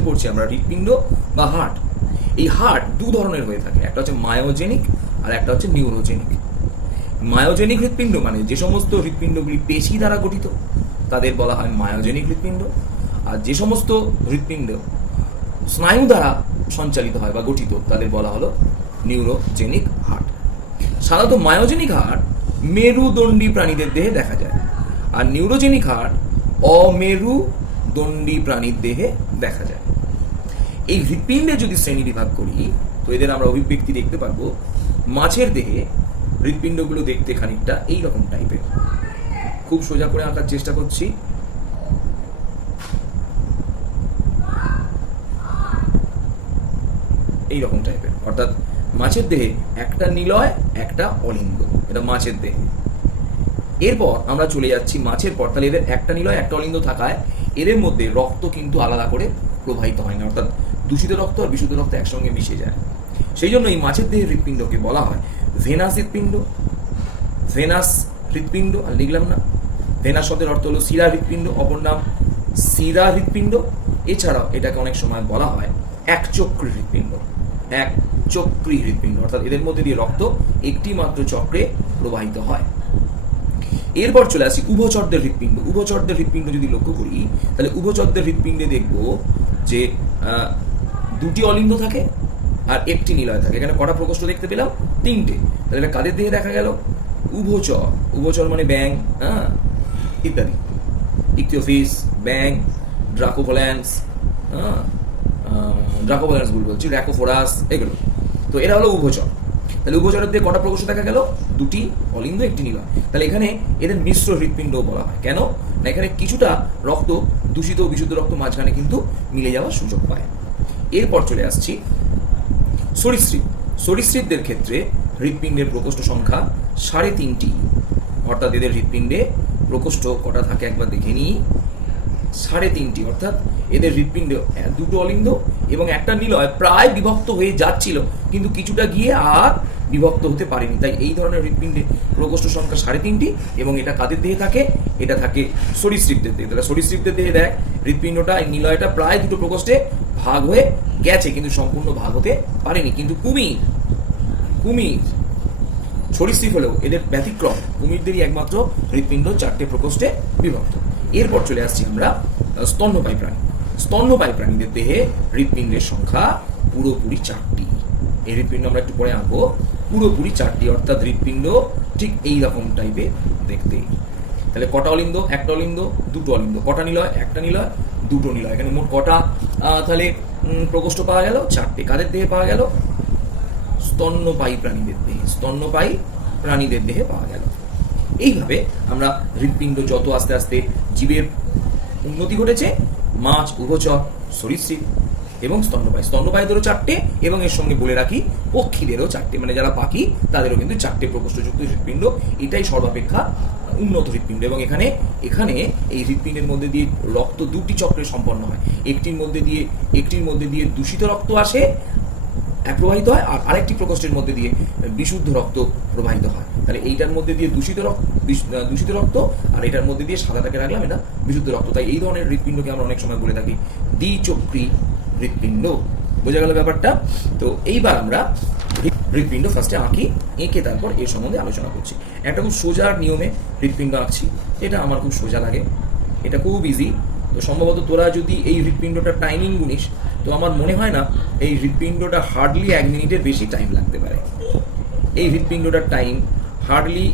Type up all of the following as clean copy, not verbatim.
ফার্স্টে পড়ছি আমরা হৃৎপিণ্ড বা হার্ট। এই হার্ট দু ধরনের হয়ে থাকে, একটা হচ্ছে মায়োজেনিক আর একটা হচ্ছে নিউরোজেনিক। মায়োজেনিক হৃৎপিণ্ড মানে যে সমস্ত হৃৎপিণ্ডগুলি পেশি দ্বারা গঠিত তাদের বলা হয় মায়োজেনিক হৃৎপিণ্ড, আর যে সমস্ত হৃৎপিণ্ড স্নায়ু দ্বারা সঞ্চালিত হয় বা গঠিত তাদের বলা হলো নিউরোজেনিক হার্ট। সাধারণত মায়োজেনিক হার্ট মেরুদণ্ডী প্রাণীদের দেহে দেখা যায়, আর নিউরোজেনিক হার্ট অমেরুদণ্ডী প্রাণীর দেহে দেখা যায়। এই হৃৎপিণ্ডে যদি শ্রেণী বিভাগ করি তো এদের আমরা অভিব্যক্তি দেখতে পারবো। মাছের দেহে হৃৎপিণ্ডগুলো দেখতে খানিকটা এইরকম টাইপের। খুব সোজা করে আঁকার চেষ্টা করছি। এইরকম টাইপের, অর্থাৎ মাছের দেহে একটা নিলয় একটা অলিন্দ, এটা মাছের দেহে। এরপর আমরা চলে যাচ্ছি মাছের পর, তাহলে এদের একটা নিলয় একটা অলিন্দ থাকায় এদের মধ্যে রক্ত কিন্তু আলাদা করে প্রবাহিত হয় না, অর্থাৎ দূষিত রক্ত আর বিশুদ্ধ রক্ত একসঙ্গে মিশে যায়। সেই জন্য এই মাছের দেহের হৃৎপিণ্ডকে বলা হয় ভেনাস হৃৎপিণ্ড। ভেনাস হৃৎপিণ্ড আর লিখলাম না, ভেনাস শব্দের অর্থ হলো শিরা হৃৎপিণ্ড, অপর নাম শিরা হৃৎপিণ্ড। এছাড়াও এটাকে অনেক সময় বলা হয় একচক্রী হৃৎপিণ্ড। একচক্রী হৃৎপিণ্ড অর্থাৎ এদের মধ্যে দিয়ে রক্ত একটি মাত্র চক্রে প্রবাহিত হয়। এরপর চলে আসি উভচরদের হৃৎপিণ্ড। উভচরদের হৃৎপিণ্ড যদি লক্ষ্য করি তাহলে উভচরদের হৃৎপিণ্ডে দেখব যে দুটি অলিন্দ থাকে আর একটি নিলয় থাকে। এখানে কটা প্রকোষ্ঠ দেখতে পেলাম? তিনটে। তাহলে এটা কাদের দেহে দেখা গেল? উভচর। উভচর মানে ব্যাং, হ্যাঁ, ইত্যাদি। ইকথিওফিস, ব্যাং, ড্রাকোভোল্যান্স, ড্রাকোভোল্যান্স বলছি, র্যাকোফোরাস, এগুলো। তো এরা হলো উভচর। তাহলে উভচরের দিয়ে কটা প্রকোষ্ঠ দেখা গেল? দুটি অলিন্দ একটি নিলয়। তাহলে এখানে এদের মিশ্র হৃৎপিণ্ডও বলা হয়। কেন না এখানে কিছুটা রক্ত দূষিত ও বিশুদ্ধ রক্ত মাঝখানে কিন্তু মিলে যাওয়ার সুযোগ পায়। এরপর চলে আসছি সরীসৃপ। সরীসৃপদের ক্ষেত্রে হৃৎপিণ্ডের প্রকোষ্ঠ সংখ্যা 3.5টি, অর্থাৎ এদের হৃৎপিণ্ডে প্রকোষ্ঠ কটা থাকে একবার দেখে নিই। 3.5টি, অর্থাৎ এদের হৃৎপিণ্ডে দুটো অলিন্দ এবং একটা নিলয় প্রায় বিভক্ত হয়ে যাচ্ছিল, কিন্তু কিছুটা গিয়ে আর বিভক্ত হতে পারেনি। তাই এই ধরনের হৃৎপিণ্ডে প্রকোষ্ঠ সংখ্যা 3.5টি, এবং এটা কাদের দেহে থাকে? এটা থাকে সরীসৃপদের দেহে। তাহলে সরীসৃপদের দেহে দেখ হৃৎপিণ্ডটা, এই নিলয়টা প্রায় দুটো প্রকোষ্ঠে ভাগ হয়ে গেছে, কিন্তু সম্পূর্ণ ভাগ হতে পারেনি। কিন্তু কুমির সরীসৃপ হলেও এদের ব্যতিক্রম, কুমিরদেরই একমাত্র হৃৎপিণ্ড 4টে প্রকোষ্ঠে বিভক্ত। এরপর চলে আসছি আমরা স্তন্যপায়ী প্রাণী। স্তন্যপায়ী প্রাণীদের দেহে হৃৎপিণ্ডের সংখ্যা পুরোপুরি 4টি। এই হৃৎপিণ্ড আমরা একটু পরে আঁকবো। পুরোপুরি 4টি, অর্থাৎ হৃৎপিণ্ড ঠিক এইরকম টাইপের দেখতে। তাহলে কটা অলিন্দ? একটা অলিন্দ, দুটো অলিন্দ। কটা নিলয়? একটা নিলয়, দুটো নিলয়। এখানে মোট কটা তাহলে প্রকোষ্ঠ পাওয়া গেল? 4টে। কাদের দেহে পাওয়া গেল? স্তন্যপায়ী প্রাণীদের দেহে। স্তন্যপায়ী প্রাণীদের দেহে পাওয়া গেল। এইভাবে আমরা হৃৎপিণ্ড যত আস্তে আস্তে জীবের উন্নতি ঘটেছে, মাছ, উভচর, সরীসৃপ এবং স্তন্যপায়ী। স্তন্যপায়ীদেরও 4টে, এবং এর সঙ্গে বলে রাখি পক্ষীদেরও 4টে, মানে যারা পাখি তাদেরও কিন্তু 4টে প্রকোষ্ঠযুক্ত হৃৎপিণ্ড। এটাই সর্বাপেক্ষা উন্নত হৃৎপিণ্ড। এবং এখানে এই হৃৎপিণ্ডের মধ্যে দিয়ে রক্ত দুটি চক্রে সম্পন্ন হয়। একটির মধ্যে দিয়ে দূষিত রক্ত আসে, প্রবাহিত হয়, আর আরেকটি প্রকোষ্ঠের মধ্যে দিয়ে বিশুদ্ধ রক্ত প্রবাহিত হয়। তাহলে এইটার মধ্যে দিয়ে দূষিত রক্ত, আর এটার মধ্যে দিয়ে সাদাটাকে রাখলাম, এটা বিশুদ্ধ রক্ত। তাই এই ধরনের হৃৎপিণ্ডকে আমরা অনেক সময় বলে থাকি দ্বিচক্রী হৃৎপিণ্ড। বোঝা গেল ব্যাপারটা? তো এইবার আমরা হৃৎপিণ্ড ফার্স্টে এঁকে তারপর এর সম্বন্ধে আলোচনা করছি। একটা খুব সোজা নিয়মে হৃৎপিণ্ড আঁকছি, এটা আমার খুব সোজা লাগে, এটা খুব ইজি। তো সম্ভবত তোরা যদি এই হৃৎপিণ্ডটা টাইমিং গুনিস তো আমার মনে হয় না এই হৃৎপিণ্ডটা হার্ডলি 1 মিনিটের বেশি টাইম লাগতে পারে। এই হৃৎপিণ্ডটার টাইম হার্ডলি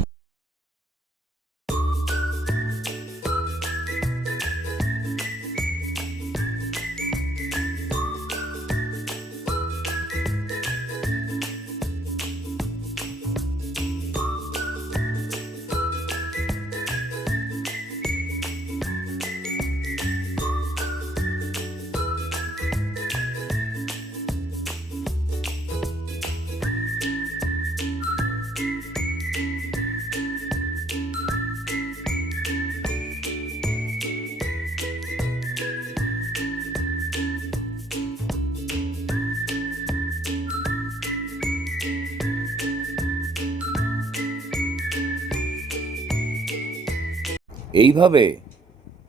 এইভাবে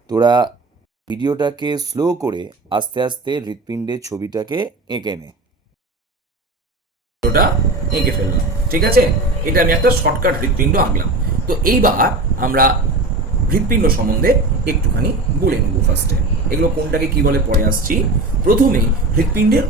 তোরা ভিডিওটাকে স্লো করে আস্তে আস্তে হৃৎপিণ্ডের ছবিটাকে এঁকে নে। ওটা এঁকে ফেললাম, ঠিক আছে? এটা আমি একটা শর্টকাট হৃৎপিণ্ড আঁকলাম। তো এইবার আমরা হৃৎপিণ্ড সম্বন্ধে একটুখানি বলে নেব ফার্স্টে। এগুলো কোনটাকে কি বলে পরে আসছি। প্রথমে হৃৎপিণ্ডের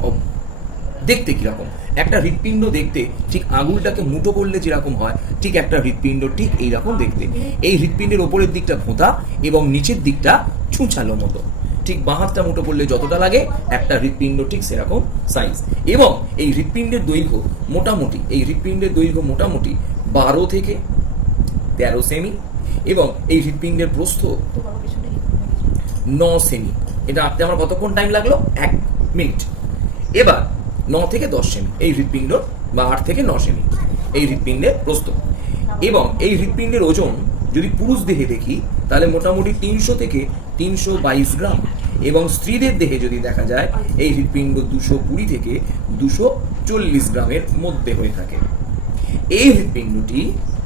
দেখতে কিরকম। একটা হৃৎপিণ্ড দেখতে ঠিক আঙুলটাকে মুঠো করলে যেরকম হয়, ঠিক একটা হৃৎপিণ্ড ঠিক এইরকম দেখতে। এই হৃৎপিণ্ডের ওপরের দিকটা ভোঁতা এবং নিচের দিকটা ছুঁচালো মতো। ঠিক বাঁ হাতটা মুঠো করলে যতটা লাগে একটা হৃৎপিণ্ড ঠিক সেরকম সাইজ। এবং এই হৃৎপিণ্ডের দৈর্ঘ্য মোটামুটি 12 থেকে 13 সেমি এবং এই হৃৎপিণ্ডের প্রস্থ 9 সেমি। এটা আঁকতে আমার কতক্ষণ টাইম লাগলো? 1 মিনিট। এবার 9 থেকে 10 সেমি এই হৃৎপিণ্ড, বা 8 থেকে 9 সেমি এই হৃৎপিণ্ডের প্রস্থ। এবং এই হৃৎপিণ্ডের ওজন যদি পুরুষ দেহে দেখি তাহলে মোটামুটি 300 থেকে 322 গ্রাম, এবং স্ত্রীদের দেহে যদি দেখা যায় এই হৃৎপিণ্ড 220 থেকে 240 গ্রামের মধ্যে হয়ে থাকে। এই হৃৎপিণ্ডটি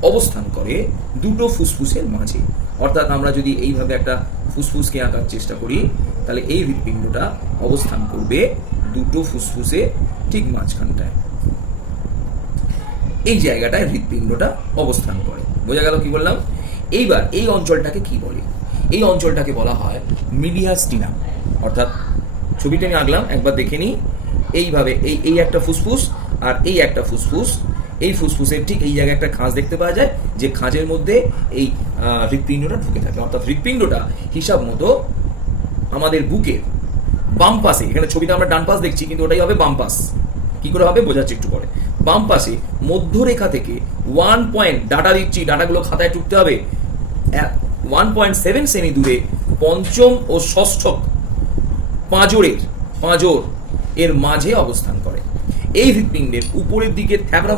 অবস্থান করে দুটো ফুসফুসের মাঝে। অর্থাৎ আমরা যদি এইভাবে একটা ফুসফুসকে আঁকার চেষ্টা করি তাহলে এই হৃৎপিণ্ডটা অবস্থান করবে দুটো ফুসফুসে ঠিক মাঝখানটায়। এই জায়গাটায় হৃৎপিণ্ডটা অবস্থান করে। বোঝা গেল কি বললাম? এইবার এই অঞ্চলটাকে কি বলে? এই অঞ্চলটাকে বলা হয় মিডিয়াস্টিনাম। অর্থাৎ ছবিটা আমি আঁকলাম, একবার দেখে নিই। এইভাবে এই একটা ফুসফুস আর এই একটা ফুসফুস। এই ফুসফুসের ঠিক এই জায়গায় একটা খাঁজ দেখতে পাওয়া যায়, যে খাঁজের মধ্যে এই হৃৎপিণ্ডটা ঢুকে থাকে। অর্থাৎ হৃৎপিণ্ডটা হিসাব মতো আমাদের বুকের বাম পাশে, এখানে ছবিটা আমরা ডান পাশ দেখছি কিন্তু ওটাই হবে বাম পাশ। কি করে হবে বোঝাচ্ছি একটু পরে। বাম পাশে মধ্যরেখা থেকে 1 পয়েন্ট, ডাটা দিচ্ছি, ডাটাগুলো খাতায় টুকতে হবে, 1.7 সেমি দূরে পঞ্চম ও ষষ্ঠক পাঁজর এর মাঝে অবস্থান করে। এই হৃৎপিণ্ডের উপরের দিকে থ্যাবড়া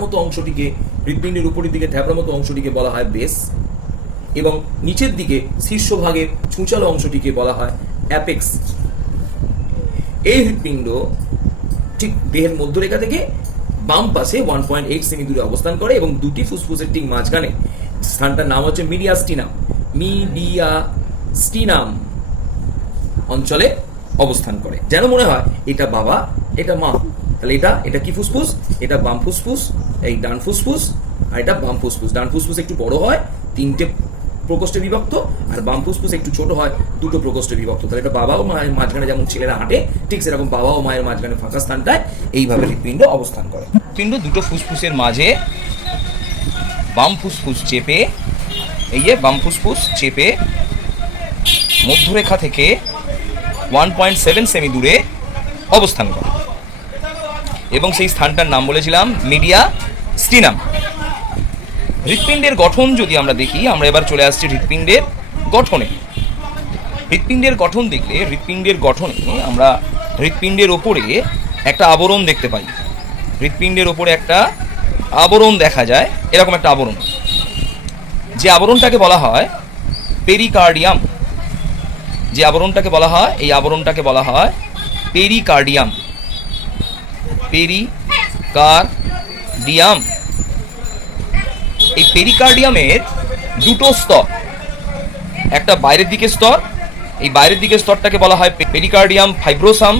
মতো অংশটিকে বলা হয় বেস, এবং নিচের দিকে শীর্ষভাগের ছুঁচালো অংশটিকে বলা হয় অ্যাপেক্স। এই হৃৎপিণ্ড ঠিক দেহের মধ্যরেখা থেকে বাম পাশে 1.8 সেমি দূরে অবস্থান করে এবং দুটি ফুসফুসের ঠিক মাঝখানে, স্থানটার নাম হচ্ছে মিডিয়াস্টিনাম অঞ্চলে অবস্থান করে। যেন মনে হয় এটা বাবা, এটা মা। তাহলে এটা কি ফুসফুস? এটা বাম ফুসফুস, এই ডান ফুসফুস, আর এটা বাম ফুসফুস। ডান ফুসফুস একটু বড় হয়, 3টে প্রকোষ্ঠে বিভক্ত, আর বাম ফুসফুস একটু ছোট হয়, 2টো প্রকোষ্ঠে বিভক্ত। তাহলে এটা বাবা ও মায়ের মাঝখানে যেমন ছেলেরা হাঁটে, ঠিক সেরকম বাবা ও মায়ের মাঝখানে ফাঁকা স্থানটায় এইভাবে হৃৎপিণ্ড অবস্থান করে। হৃৎপিণ্ড দুটো ফুসফুসের মাঝে বাম ফুসফুস চেপে, এই যে বাম ফুসফুস চেপে মধ্যরেখা থেকে 1.7 সেমি দূরে অবস্থান করে, এবং সেই স্থানটার নাম বলেছিলাম মিডিয়াস্টিনাম। হৃৎপিণ্ডের গঠন যদি আমরা দেখি, আমরা এবার চলে আসছি হৃৎপিণ্ডের গঠনে। হৃৎপিণ্ডের গঠন দেখলে, হৃৎপিণ্ডের গঠনে আমরা হৃৎপিণ্ডের ওপরে একটা আবরণ দেখতে পাই। হৃৎপিণ্ডের ওপরে একটা আবরণ দেখা যায়, এরকম একটা আবরণ। যে আবরণটাকে বলা হয় পেরিকার্ডিয়াম। যে আবরণটাকে বলা হয়, এই আবরণটাকে বলা হয় পেরিকার্ডিয়াম। পেরিকার্ডিয়াম। এই পেরিকার্ডিয়ামের দুটো স্তর, একটা বাইরের দিকের স্তর, এই বাইরের দিকের স্তরটাকে বলা হয় pericardium fibrosum.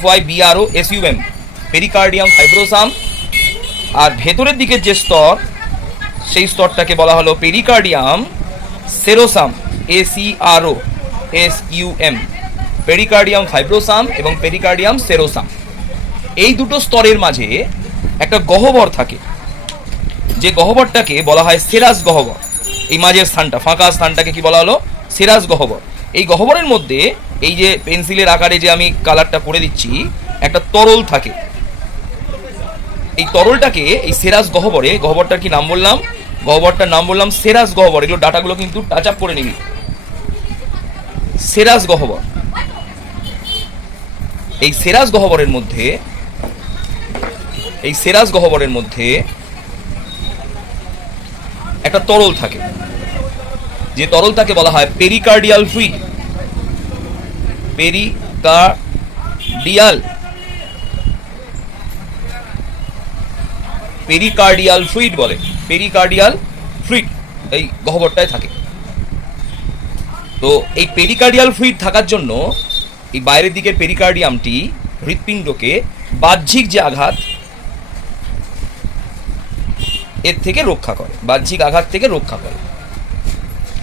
FYBROSUM, pericardium fibrosum. আর ভেতরের দিকের যে স্তর, সেই স্তরটাকে বলা হলো pericardium serosum. ACROSUM, pericardium fibrosum এবং পেরিকার্ডিয়াম সেরোসাম। এই দুটো স্তরের মাঝে একটা গহ্বর থাকে, যে গহ্বরটাকে বলা হয় সেরাস গহ্বর। এই মাঝের স্থানটা, ফাঁকা স্থানটাকে কি বলা হলো? সেরাস গহ্বর। এই গহ্বরের মধ্যে এই যে পেন্সিলের আকারে যে আমি কালারটা করে দিচ্ছি, একটা তরল থাকে। এই তরলটাকে এই সেরাস গহ্বরে, গহ্বরটার কি নাম বললাম? গহ্বরটার নাম বললাম সেরাস গহ্বর। এগুলো ডাটাগুলো কিন্তু টাচ আপ করে নিবি। সেরাস গহ্বর। এই সেরাস গহ্বরের মধ্যে একটা তরল থাকে, যে তরলটাকে বলা হয় পেরিকার্ডিয়াল ফ্লুইড। পেরিকার্ডিয়াল ফ্লুইড বলে, পেরিকার্ডিয়াল ফ্লুইড এই গহ্বরটায় থাকে। তো এই পেরিকার্ডিয়াল ফ্লুইড থাকার জন্য এই বাইরের দিকের পেরিকার্ডিয়ামটি হৃৎপিণ্ডকে বাহ্যিক যে আঘাত এর থেকে রক্ষা করে, বাহ্যিক আঘাত থেকে রক্ষা করে,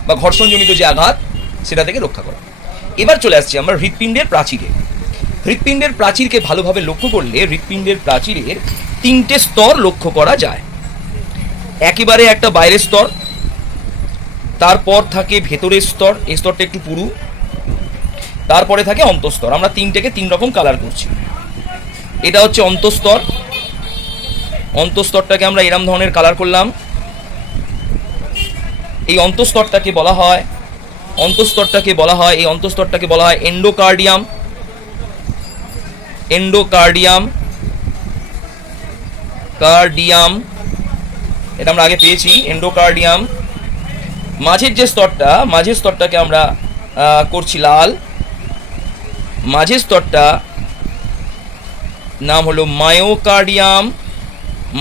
বা ঘর্ষণজনিত যে আঘাত সেটা থেকে রক্ষা করে। এবার চলে আসছি আমরা হৃৎপিণ্ডের প্রাচীরে। হৃৎপিণ্ডের প্রাচীরকে ভালোভাবে লক্ষ্য করলে হৃৎপিণ্ডের প্রাচীরের 3টে স্তর লক্ষ্য করা যায়। একেবারে একটা বাইরের স্তর, তারপর থাকে ভেতরের স্তর, এই স্তরটা একটু পুরু, তারপরে থাকে অন্তঃস্তর। আমরা 3টেকে 3 রকম কালার করছি। এটা হচ্ছে অন্তঃস্তর, অন্তঃস্তরটাকে আমরা এরম ধরনের কালার করলাম। এই অন্তঃস্তরটাকে বলা হয় এই অন্তঃস্তরটাকে বলা হয় এন্ডোকার্ডিয়াম। কার্ডিয়াম, এটা আমরা আগে পেয়েছি, এন্ডোকার্ডিয়াম। মাঝের স্তরটাকে আমরা করছি লাল। মাঝের স্তরটা নাম হলো মায়োকার্ডিয়াম।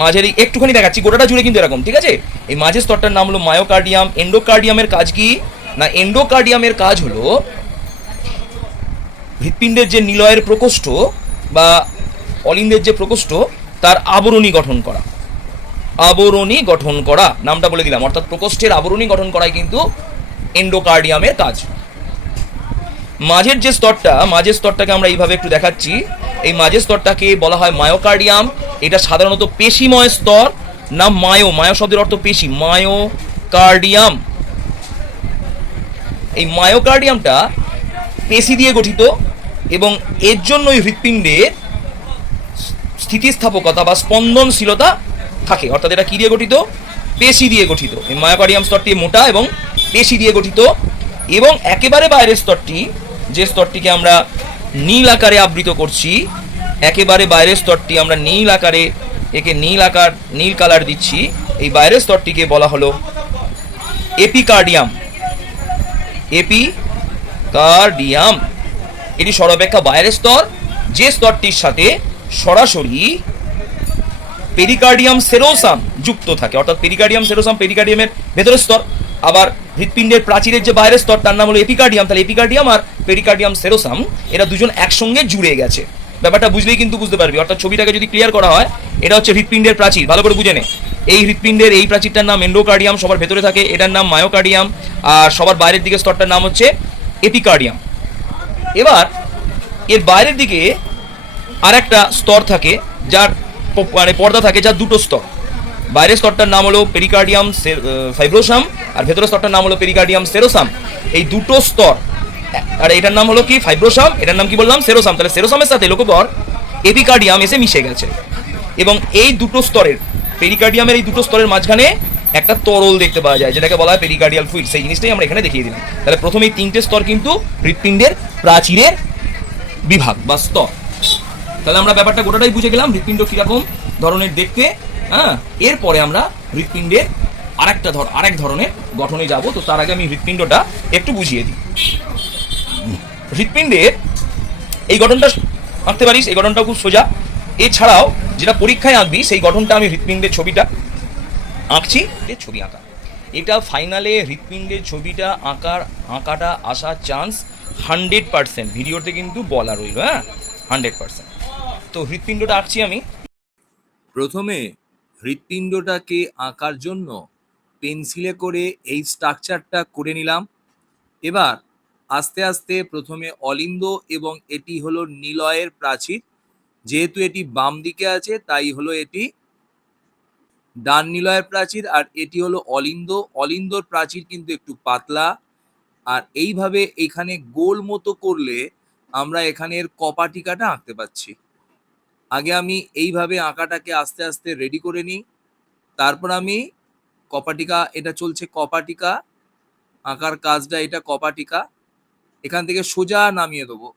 মাঝের একটুখানি দেখাচ্ছি, গোটাটা জুড়ে কিন্তু এরকম, ঠিক আছে? এই মাঝের স্তরটার নাম হলো মায়োকার্ডিয়াম। এন্ডোকার্ডিয়ামের কাজ কি না, এন্ডোকার্ডিয়ামের কাজ হলো হৃৎপিণ্ডের যে নিলয়ের প্রকোষ্ঠ বা অলিন্দের যে প্রকোষ্ঠ তার আবরণী গঠন করা, নামটা বলে দিলাম। অর্থাৎ প্রকোষ্ঠের আবরণী গঠন করাই কিন্তু এন্ডোকার্ডিয়ামের কাজ। মাঝের স্তরটাকে আমরা এইভাবে একটু দেখাচ্ছি। এই মাঝের স্তরটাকে বলা হয় মায়োকার্ডিয়াম। এটা সাধারণত পেশিময় স্তর। না, মায়ো শব্দের অর্থ পেশি, মায়োকার্ডিয়াম। এই মায়োকার্ডিয়ামটা পেশি দিয়ে গঠিত এবং এর জন্যই হৃৎপিণ্ডের স্থিতিস্থাপকতা বা স্পন্দনশীলতা থাকে। অর্থাৎ এটা কি দিয়ে গঠিত? পেশি দিয়ে গঠিত। এই মায়োকার্ডিয়াম স্তরটি মোটা এবং পেশি দিয়ে গঠিত। এবং একেবারে বাইরের স্তরটি, যে স্তরটিকে আমরা নীল আকারে আবৃত করছি, একেবারে বাইরের স্তরটি আমরা নীল কালার দিচ্ছি। এই বাইরের স্তরটিকে বলা হলো এপিকার্ডিয়াম। এটি সর্বাপেক্ষা বাইরের স্তর, যে স্তরটির সাথে সরাসরি পেরিকার্ডিয়াম সেরোসাম যুক্ত থাকে। অর্থাৎ পেরিকার্ডিয়াম সেরোসাম পেরিকার্ডিয়ামের ভেতরের স্তর। আবার হৃৎপিণ্ডের প্রাচীরের যে বাইরের স্তর তার নাম হলো এপিকার্ডিয়াম। তাহলে এপিকার্ডিয়াম আর পেরিকার্ডিয়াম সেরোসাম এরা দুজন একসঙ্গে জুড়ে গেছে। ব্যাপারটা বুঝলেই কিন্তু বুঝতে পারবি। অর্থাৎ ছবিটাকে যদি ক্লিয়ার করা হয়, এটা হচ্ছে হৃৎপিণ্ডের প্রাচীর, ভালো করে বুঝে নে। এই হৃৎপিণ্ডের এই প্রাচীরটার নাম এন্ডোকার্ডিয়াম, সবার ভেতরে থাকে, এটার নাম মায়োকার্ডিয়াম। আর সবার বাইরের দিকে স্তরটার নাম হচ্ছে এপিকার্ডিয়াম। এবার এর বাইরের দিকে আর একটা স্তর থাকে, যার মানে পর্দা থাকে, যার 2টো স্তর। বাইরের স্তরটার নাম হলো পেরিকার্ডিয়াম ফাইব্রোসাম, আর ভেতরের স্তরটার নাম হলো পেরিকার্ডিয়াম সেরোসাম। এই 2টো স্তর, আর এটার নাম হলো কি ফাইব্রোসাম, এটার নাম কি বললাম সেরোসাম। তাহলে সেরোসামের সাথে লক্ষ্য কর এপিকার্ডিয়াম এসে মিশে গেছে। এবং এই 2টো স্তরের, পেরিকার্ডিয়ামের এই 2টো স্তরের মাঝখানে একটা তরল দেখতে পাওয়া যায়, যেটাকে বলা হয় পেরিকার্ডিয়াল ফ্লুইড। সেই জিনিসটাই আমরা এখানে দেখিয়ে দিলাম। তাহলে প্রথমে এই 3টে স্তর কিন্তু হৃৎপিণ্ডের প্রাচীরের বিভাগ বা স্তর। তাহলে আমরা ব্যাপারটা গোটাটাই বুঝে গেলাম হৃৎপিণ্ড কিরকম ধরনের দেখতে। হ্যাঁ, এরপরে আমরা হৃৎপিণ্ডের আরেক ধরনের গঠনে যাব। তো তার আগে আমি হৃৎপিণ্ডটা একটু বুঝিয়ে দিই। হৃৎপিণ্ডের এই গঠনটা আঁকতে পারিস, এই গঠনটা খুব সোজা। এছাড়াও যেটা পরীক্ষায় আঁকবি সেই গঠনটা আমি হৃৎপিণ্ডের ছবিটা আঁকছি। ছবি আঁকা, এটা ফাইনালে হৃৎপিণ্ডের ছবিটা আঁকাটা আসার চান্স 100%। ভিডিওতে কিন্তু বলা রইল, হ্যাঁ 100%। তো হৃৎপিণ্ডটা আঁকছি আমি। প্রথমে হৃৎপিণ্ডটাকে আঁকার জন্য পেন্সিলে করে এই স্ট্রাকচারটা করে নিলাম। এবার আস্তে আস্তে প্রথমে অলিন্দ এবং এটি হলো নিলয়ের প্রাচীর। যেহেতু এটি বাম দিকে আছে তাই হলো এটি ডান নিলয়ের প্রাচীর, আর এটি হলো অলিন্দর প্রাচীর কিন্তু একটু পাতলা। আর এইভাবে এখানে গোল মতো করলে আমরা এখানের কপাটিকাটা আঁকতে পাচ্ছি। আগে আমি এইভাবে আঁকাটাকে আস্তে আস্তে রেডি করে নিই, তারপর আমি কপাটিকা, এটা চলছে কপাটিকা আঁকার কাজটা, এটা কপাটিকা। এখান থেকে সোজা নামিয়ে দেবো,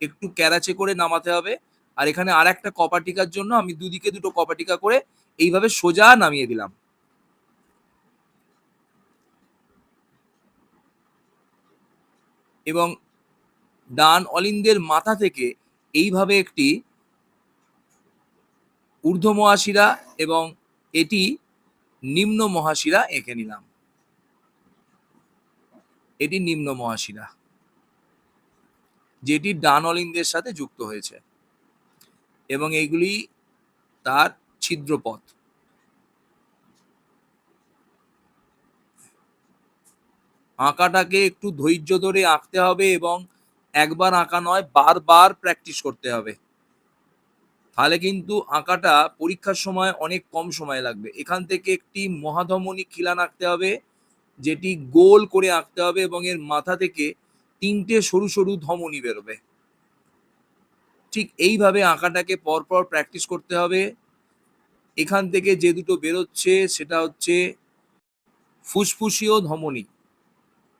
একটু ক্যারাচে করে নামাতে হবে। আর এখানে আর একটা কপাটিকার জন্য আমি দুদিকে 2টো কপাটিকা করে এইভাবে সোজা নামিয়ে দিলাম। এবং ডান অলিন্দের মাথা থেকে এইভাবে একটি ঊর্ধ্ব মহাশিরা এবং এটি নিম্ন মহাশিরা এঁকে নিলাম। এটি নিম্ন মহাশিরা, যেটি ডান অলিন্দের সাথে যুক্ত হয়েছে, এবং এইগুলি তার ছিদ্রপথ। আঁকাটাকে একটু ধৈর্য ধরে আঁকতে হবে এবং একবার আঁকা নয়, বারবার প্র্যাকটিস করতে হবে, তাহলে কিন্তু আঁকাটা পরীক্ষার সময় অনেক কম সময় লাগবে। এখান থেকে একটি মহাধমনী খিলান আঁকতে হবে, যেটি গোল করে আঁকতে হবে, এবং এর মাথা থেকে 3টে সরু সরু ধমনী বেরোবে। ঠিক এইভাবে আঁকাটাকে পরপর প্র্যাকটিস করতে হবে। এখান থেকে যে দুটো বেরোচ্ছে সেটা হচ্ছে ফুসফুসীয় ধমনী,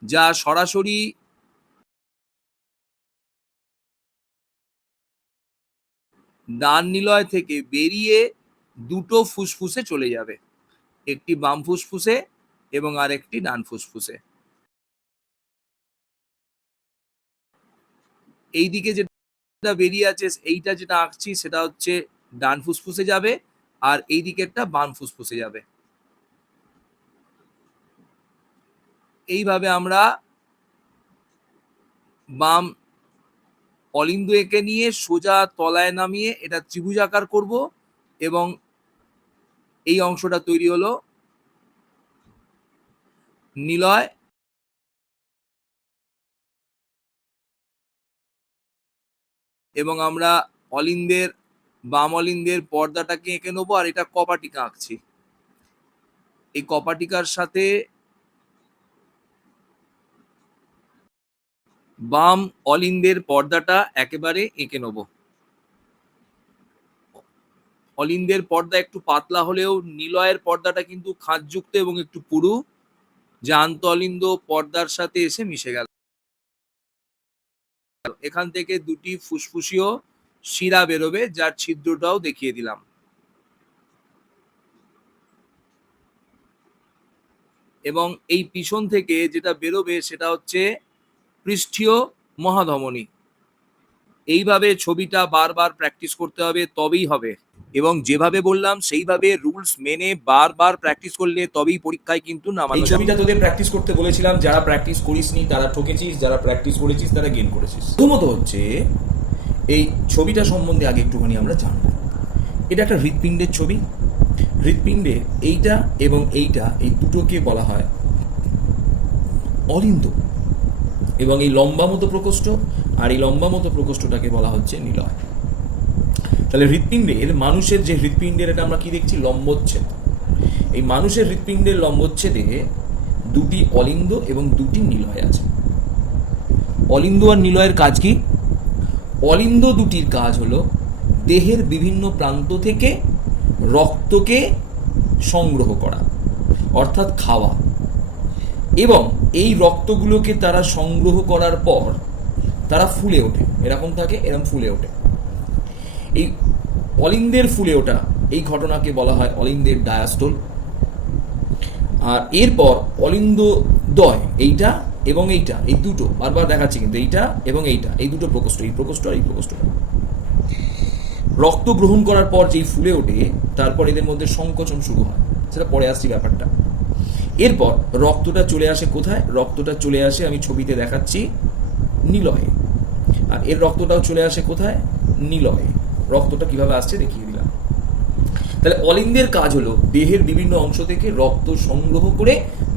যা সরাসরি ডান নিলয় থেকে বেরিয়ে দুটো ফুসফুসে চলে যাবে, একটি বাম ফুসফুসে এবং আরেকটি ডান ফুসফুসে। এইদিকে যেটা বেরিয়ে আছে, এইটা যেটা আঁকছি সেটা হচ্ছে ডান ফুসফুসে যাবে, আর এই দিকেরটা বাম ফুসফুসে যাবে। এইভাবে আমরা বাম অলিন্দ এঁকে নিয়ে সোজা তলায় নামিয়ে এটা ত্রিভুজাকার করব, এবং এই অংশটা তৈরি হলো নিলয়। এবং আমরা অলিন্দের বাম অলিন্দের পর্দাটাকে এঁকে নেবো, আর এটা কপাটিকা আঁকছি। এই কপাটিকার সাথে বাম অলিন্দের পর্দাটা একেবারে এঁকে নেব। অলিন্দের পর্দা একটু পাতলা হলেও নিলয়ের পর্দাটা কিন্তু খাঁজযুক্ত এবং একটু পুরু, যা আন্ত অলিন্দ পর্দার সাথে এসে মিশে গেল। এখান থেকে দুটি ফুসফুসীয় শিরা বেরোবে, যার ছিদ্রটাও দেখিয়ে দিলাম। এবং এই পিছন থেকে যেটা বেরোবে সেটা হচ্ছে পৃষ্ঠীয় মহাধমনী। এইভাবে ছবিটা বারবার প্র্যাকটিস করতে হবে, তবেই হবে। এবং যেভাবে বললাম সেইভাবে রুলস মেনে বারবার প্র্যাকটিস করলে তবেই পরীক্ষায় কিন্তু নামানো এই যাবে। ছবিটা তোদের প্র্যাকটিস করতে বলেছিলাম, যারা প্র্যাকটিস করিসনি তারা ঠকেছিস, যারা প্র্যাকটিস করেছিস তারা গেইন করেছিস। প্রথমত হচ্ছে এই ছবিটা সম্বন্ধে আগে একটুখানি আমরা জানবো। এটা একটা হৃৎপিণ্ডের ছবি। হৃৎপিণ্ডে এইটা এবং এইটা, এই দুটোকে বলা হয় অলিন্দ, এবং এই লম্বা মতো প্রকোষ্ঠ আর এই লম্বা মতো প্রকোষ্ঠটাকে বলা হচ্ছে নিলয়। তাহলে হৃৎপিণ্ডের, মানুষের যে হৃৎপিণ্ডের, এটা আমরা কি দেখছি, লম্বচ্ছেদ। এই মানুষের হৃৎপিণ্ডের লম্বচ্ছেদে দুটি অলিন্দ এবং দুটি নিলয় আছে। অলিন্দ আর নিলয়ের কাজ কি? অলিন্দ দুটির কাজ হলো দেহের বিভিন্ন প্রান্ত থেকে রক্তকে সংগ্রহ করা, অর্থাৎ খাওয়া, এবং এই রক্তগুলোকে তারা সংগ্রহ করার পর তারা ফুলে ওঠে, এরকম থাকে, এরকম ফুলে ওঠে। এই অলিন্দের ফুলে ওঠা, এই ঘটনাকে বলা হয় অলিন্দের ডায়াস্টোল। আর এরপর অলিন্দদ্বয়, এইটা এবং এইটা, এই দুটো বারবার দেখাচ্ছি কিন্তু, এইটা এবং এইটা, এই দুটো প্রকোষ্ঠ, এই প্রকোষ্ঠ আর এই প্রকোষ্ঠটা রক্ত গ্রহণ করার পর যেই ফুলে ওঠে, তারপর এদের মধ্যে সংকোচন শুরু হয়, সেটা পরে আসছি ব্যাপারটা। এরপর রক্তটা চলে আসে কোথায়? রক্তটা চলে আসে, আমি ছবিতে দেখাচ্ছি, নিলয়ে। আর এর রক্তটাও চলে আসে কোথায়? নিলয়ে। রক্তটা কিভাবে আসছে দেখিয়ে দিলাম। তাহলে অলিন্দের কাজ হলো দেহের বিভিন্ন অংশ থেকে রক্ত সংগ্রহ করে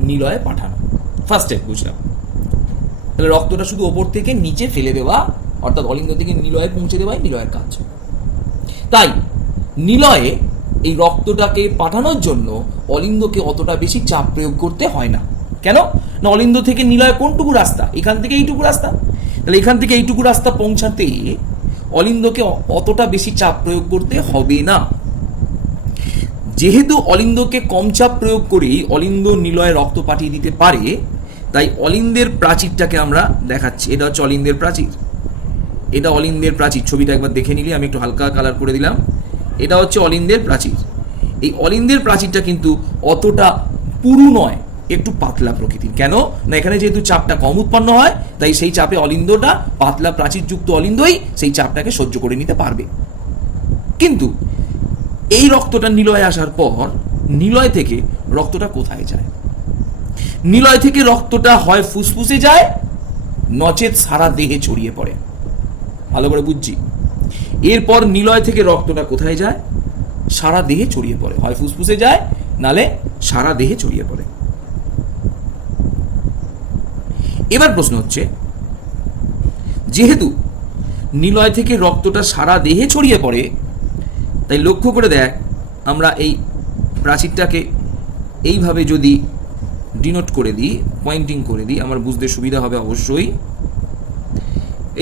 নিলয়ে পাঠানো। ফার্স্ট স্টেপ বুঝলাম। তাহলে রক্তটা শুধু ওপর থেকে নিচে ফেলে দেওয়া, অর্থাৎ অলিন্দ থেকে নিলয়ে পৌঁছে দেওয়াই নিলয়ের কাজ। তাই নিলয়ে এই রক্তটাকে পাঠানোর জন্য অলিন্দকে অতটা বেশি চাপ প্রয়োগ করতে হয় না। কেন না, অলিন্দ থেকে নিলয় কোনটুকু রাস্তা? এখান থেকে এইটুকু রাস্তা। তাহলে এখান থেকে এইটুকু রাস্তা পৌঁছাতে অলিন্দকে অতটা বেশি চাপ প্রয়োগ করতে হবে না। যেহেতু অলিন্দকে কম চাপ প্রয়োগ করেই অলিন্দ নিলয়ে রক্ত পাঠিয়ে দিতে পারে, তাই অলিন্দের প্রাচীরটাকে আমরা দেখাচ্ছি। এটা হচ্ছে অলিন্দের প্রাচীর, এটা অলিন্দের প্রাচীর। ছবিটা একবার দেখে নিলে, আমি একটু হালকা কালার করে দিলাম। এটা হচ্ছে অলিন্দের প্রাচীর। এই অলিন্দের প্রাচীরটা কিন্তু অতটা পুরু নয়, একটু পাতলা প্রকৃতির। কেন না, এখানে যেহেতু চাপটা কম উৎপন্ন হয়, তাই সেই চাপে অলিন্দটা, পাতলা প্রাচীরযুক্ত অলিন্দই সেই চাপটাকে সহ্য করে নিতে পারবে। কিন্তু এই রক্তটা নিলয়ে আসার পর নিলয় থেকে রক্তটা কোথায় যায়। নিলয় থেকে রক্তটা হয় ফুসফুসে যায়, নচেত সারা দেহে ছড়িয়ে পড়ে। ভালো করে বুঝছি। এরপর নিলয় থেকে রক্তটা কোথায় যায়? সারা দেহে ছড়িয়ে পড়ে, হয় ফুসফুসে যায়, নালে সারা দেহে ছড়িয়ে পড়ে। এবার প্রশ্ন হচ্ছে, যেহেতু নিলয় থেকে রক্তটা সারা দেহে ছড়িয়ে পড়ে, তাই লক্ষ্য করে দেখ, আমরা এই প্রাচীরটাকে এইভাবে যদি ডিনোট করে দিই, পয়েন্টিং করে দিই, আমার বুঝতে সুবিধা হবে অবশ্যই।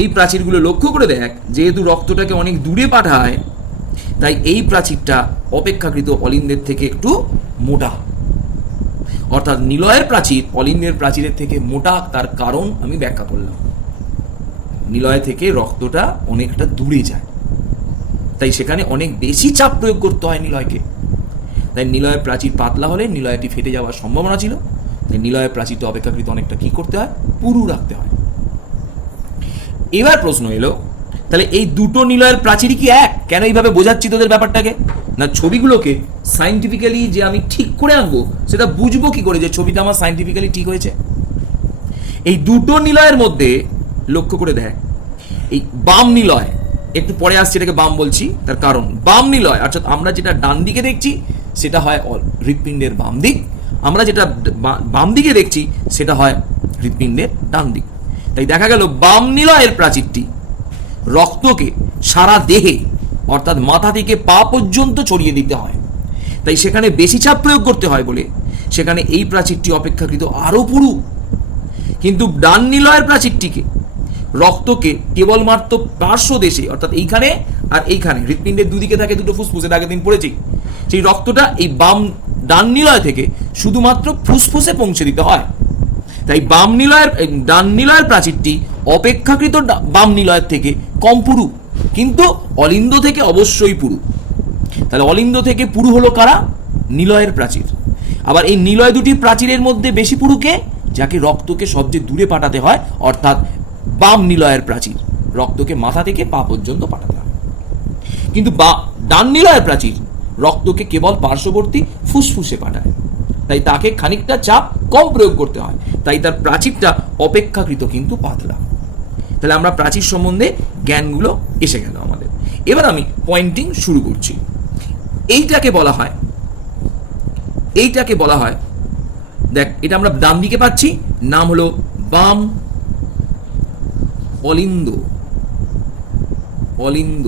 এই প্রাচীরগুলো লক্ষ্য করে দেখ, যেহেতু রক্তটাকে অনেক দূরে পাঠায়, তাই এই প্রাচীরটা অপেক্ষাকৃত অলিন্দের থেকে একটু মোটা। অর্থাৎ নিলয়ের প্রাচীর অলিন্দের প্রাচীরের থেকে মোটা, তার কারণ আমি ব্যাখ্যা করলাম। নিলয় থেকে রক্তটা অনেকটা দূরে যায়, তাই সেখানে অনেক বেশি চাপ প্রয়োগ করতে হয় নিলয়কে। তাই নিলয়ের প্রাচীর পাতলা হলে নিলয়টি ফেটে যাওয়ার সম্ভাবনা ছিল, তাই নিলয়ের প্রাচীরটা অপেক্ষাকৃত অনেকটা কি করতে হয়? পুরু রাখতে হয়। এবার প্রশ্ন এলো, তাহলে এই দুটো নিলয়ের প্রাচীরই কি এক? কেন এইভাবে বোঝাচ্ছি তোদের ব্যাপারটাকে? না, ছবিগুলোকে সাইন্টিফিক্যালি যে আমি ঠিক করে আনবো, সেটা বুঝবো কি করে যে ছবিটা আমার সাইন্টিফিক্যালি ঠিক হয়েছে? এই দুটো নিলয়ের মধ্যে লক্ষ্য করে দেখ, এই বাম নিলয়, একটু পরে আসছে এটাকে বাম বলছি, তার কারণ বাম নিলয়, অর্থাৎ আমরা যেটা ডান দিকে দেখছি সেটা হয় হৃৎপিণ্ডের বাম দিক, আমরা যেটা বাম দিকে দেখছি সেটা হয় হৃৎপিণ্ডের ডান দিক। তাই দেখা গেল বাম নিলয়ের প্রাচীরটি রক্তকে সারা দেহে, অর্থাৎ মাথা থেকে পা পর্যন্ত ছড়িয়ে দিতে হয়, তাই সেখানে বেশি চাপ প্রয়োগ করতে হয় বলে সেখানে এই প্রাচীরটি অপেক্ষাকৃত আরো পুরু। কিন্তু ডান নিলয়ের প্রাচীরটিকে রক্তকে কেবলমাত্র পার্শ্ব দেশে, অর্থাৎ এইখানে আর এইখানে, হৃৎপিণ্ডের দুদিকে থাকে দুটো ফুসফুসে, আগের দিন পড়েছি, সেই রক্তটা এই ডান নিলয় থেকে শুধুমাত্র ফুসফুসে পৌঁছে দিতে হয়। তাই ডান নিলয়ের প্রাচীরটি অপেক্ষাকৃত বাম নিলয়ের থেকে কম পুরু, কিন্তু অলিন্দ থেকে অবশ্যই পুরু। তাহলে অলিন্দ থেকে পুরু হলো কারা? নিলয়ের প্রাচীর। আবার এই নিলয় দুটি প্রাচীরের মধ্যে বেশি পুরু কে? যাকে রক্তকে সবচেয়ে দূরে পাঠাতে হয়, অর্থাৎ বাম নিলয়ের প্রাচীর, রক্তকে মাথা থেকে পা পর্যন্ত পাঠাতে হয়। কিন্তু ডান নিলয়ের প্রাচীর রক্তকে কেবল পার্শ্ববর্তী ফুসফুসে পাঠায়, তাই তাকে খানিকটা চাপ কম প্রয়োগ করতে হয়, তাই তার প্রাচীরটা অপেক্ষাকৃত কিন্তু পাতলা। তাহলে আমরা প্রাচীর সম্বন্ধে জ্ঞানগুলো এসে গেল আমাদের। এবার আমি পয়েন্টিং শুরু করছি। এইটাকে বলা হয়, দেখ, এটা আমরা ডান দিকে পাচ্ছি, নাম হলো বাম অলিন্দ।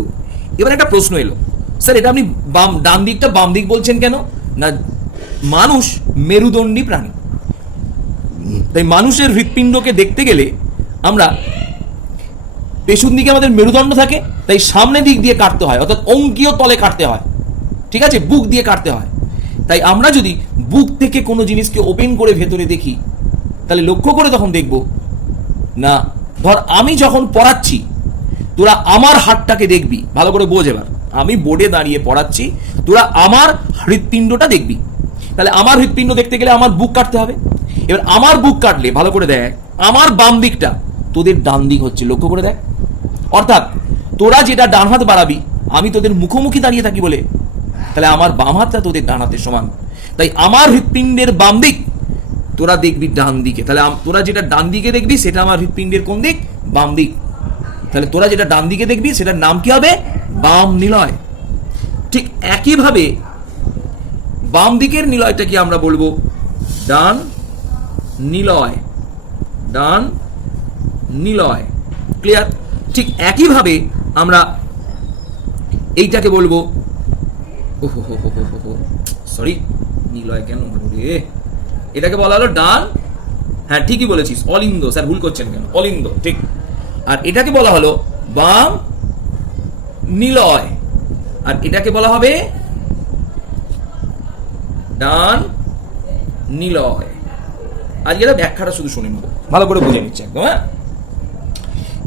এবার একটা প্রশ্ন এলো, স্যার এটা আপনি ডান দিকটা বাম দিক বলছেন কেন? না, মানুষ মেরুদণ্ডী প্রাণী, তাই মানুষের হৃৎপিণ্ডকে দেখতে গেলে আমরা পেছন দিকে আমাদের মেরুদণ্ড থাকে, তাই সামনে দিক দিয়ে কাটতে হয়, অর্থাৎ অঙ্কীয় তলে কাটতে হয়, ঠিক আছে, বুক দিয়ে কাটতে হয়। তাই আমরা যদি বুক থেকে কোনো জিনিসকে ওপেন করে ভেতরে দেখি, তাহলে লক্ষ্য করে তখন দেখব, না, ধর আমি যখন পড়াচ্ছি, তোরা আমার হাতটাকে দেখবি, ভালো করে বোঝ। এবার আমি বোর্ডে দাঁড়িয়ে পড়াচ্ছি, তোরা আমার হৃৎপিণ্ডটা দেখবি। তাহলে আমার হৃৎপিণ্ড দেখতে গেলে আমার বুক কাটতে হবে। এবার আমার বুক কাটলে ভালো করে দেখ, আমার বাম দিকটা তোদের ডান দিক হচ্ছে, লক্ষ্য করে দেখ। অর্থাৎ তোরা যেটা ডান হাত বাড়াবি, আমি তোদের মুখোমুখি দাঁড়িয়ে থাকি বলে, তাহলে আমার বাম হাতটা তোদের ডান হাতের সমান। তাই আমার হৃৎপিণ্ডের বাম দিক তোরা দেখবি ডান দিকে, তাহলে তোরা যেটা ডান দিকে দেখবি সেটা আমার হৃৎপিণ্ডের কোন দিক? বাম দিক। তাহলে তোরা যেটা ডান দিকে দেখবি সেটার নাম কি হবে? বাম নিলয়। ঠিক একইভাবে বাম দিকের নিলয়টা কি আমরা বলবো ডান নিলয়। ক্লিয়ার? ঠিক একইভাবে আমরা এইটাকে বলবো, সরি, নিলয় কেন রে, এটাকে বলা হলো ডান, হ্যাঁ ঠিকই বলেছিস, অলিন্দ। স্যার ভুল করছেন কেন? অলিন্দ, ঠিক। আর এটাকে বলা হলো বাম নিলয়, আর এটাকে বলা হবে ডান নিলয়। আজকে এটা ব্যাখ্যাটা শুধু শুনে নেবো, ভালো করে বুঝে নিচ্ছে একদম। হ্যাঁ,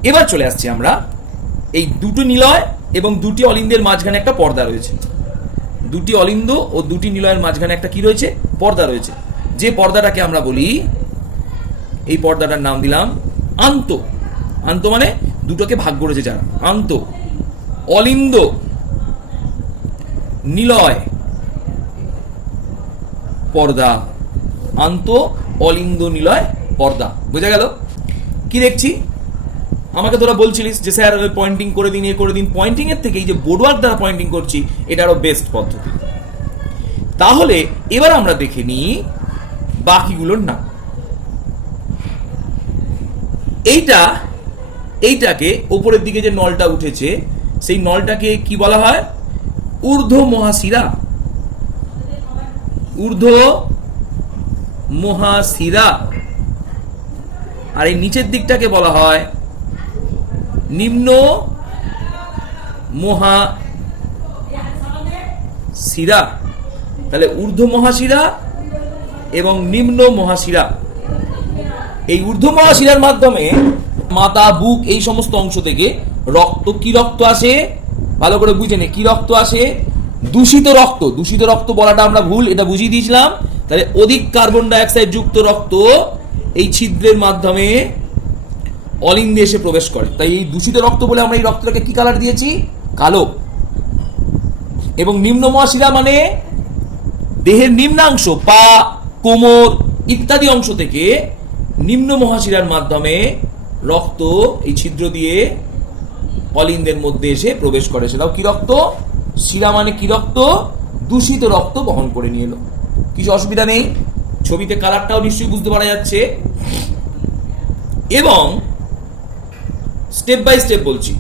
এবার চলে আসছি আমরা, এই দুটো নিলয় এবং দুটি অলিন্দের মাঝখানে একটা পর্দা রয়েছে। দুটি অলিন্দ ও দুটি নিলয়ের মাঝখানে একটা কি রয়েছে? পর্দা রয়েছে। যে পর্দাটাকে আমরা বলি, এই পর্দাটার নাম দিলাম আন্ত। আন্ত মানে দুটোকে ভাগ করেছে যারা, আন্ত। অলিন্দ নিলয় পর্দা, আন্ত অলিন্দ নিলয় পর্দা। বোঝা গেল? কি দেখছি, আমাকে তোরা বলছিলিস যে স্যার পয়েন্টিং করে দিন, করে দিন। পয়েন্টিং এর থেকে এই যে বোর্ডওয়ার্ক দ্বারা পয়েন্টিং করছি, এটা আরো বেস্ট পদ্ধতি। তাহলে এবার আমরা দেখে নিই বাকিগুলোর নাম। এইটাকে উপরের দিকে যে নলটা উঠেছে, সেই নলটাকে কি বলা হয়? ঊর্ধ্ব মহাশিরা। ঊর্ধ্ব মহাশিরা। আর এই নিচের দিকটাকে বলা হয় নিম্ন মহাশিরা। তাহলে ঊর্ধ্ব মহাশিরা এবং নিম্ন মহাশিরা। এই ঊর্ধ্ব মহাশিরার মাধ্যমে মাথা, বুক, এই সমস্ত অংশ থেকে রক্ত, কি রক্ত আসে ভালো করে বুঝে নে, কি রক্ত আসে? দূষিত রক্ত। দূষিত রক্ত বলাটা আমরা ভুল, এটা বুঝিয়ে দিয়েছিলাম। তাহলে অধিক কার্বন ডাইঅক্সাইড যুক্ত রক্ত এই ছিদ্রের মাধ্যমে অলিন্দে এসে প্রবেশ করে। তাই এই দূষিত রক্ত বলে আমরা এই রক্তটাকে কি কালার দিয়েছি? কালো। এবং নিম্ন মহাশিরা মানে দেহের নিম্নাংশ, পা, কোমর ইত্যাদি অংশ থেকে নিম্ন মহাশিরার মাধ্যমে রক্ত এই ছিদ্র দিয়ে অলিন্দের মধ্যে এসে প্রবেশ করে। সেটাও কি রক্ত? শিরা মানে কি রক্ত? দূষিত রক্ত বহন করে নিয়ে এলো। কিছু অসুবিধা নেই, ছবিতে কালারটাও নিশ্চয়ই বুঝতে পারা যাচ্ছে। এবং স্টেপ বাই স্টেপ বলছি,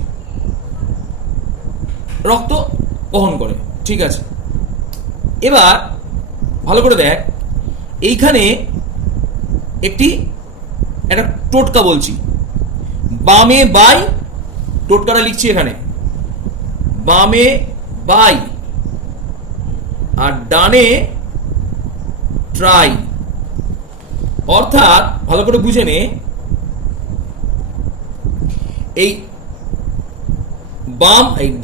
রক্ত বহন করে, ঠিক আছে। এবার ভালো করে দেখ, এইখানে একটা টোটকা বলছি। বামে বাই, টোটকাটা লিখছি এখানে, বামে বাই আর ডানে ট্রাই। অর্থাৎ ভালো করে বুঝে নে, এই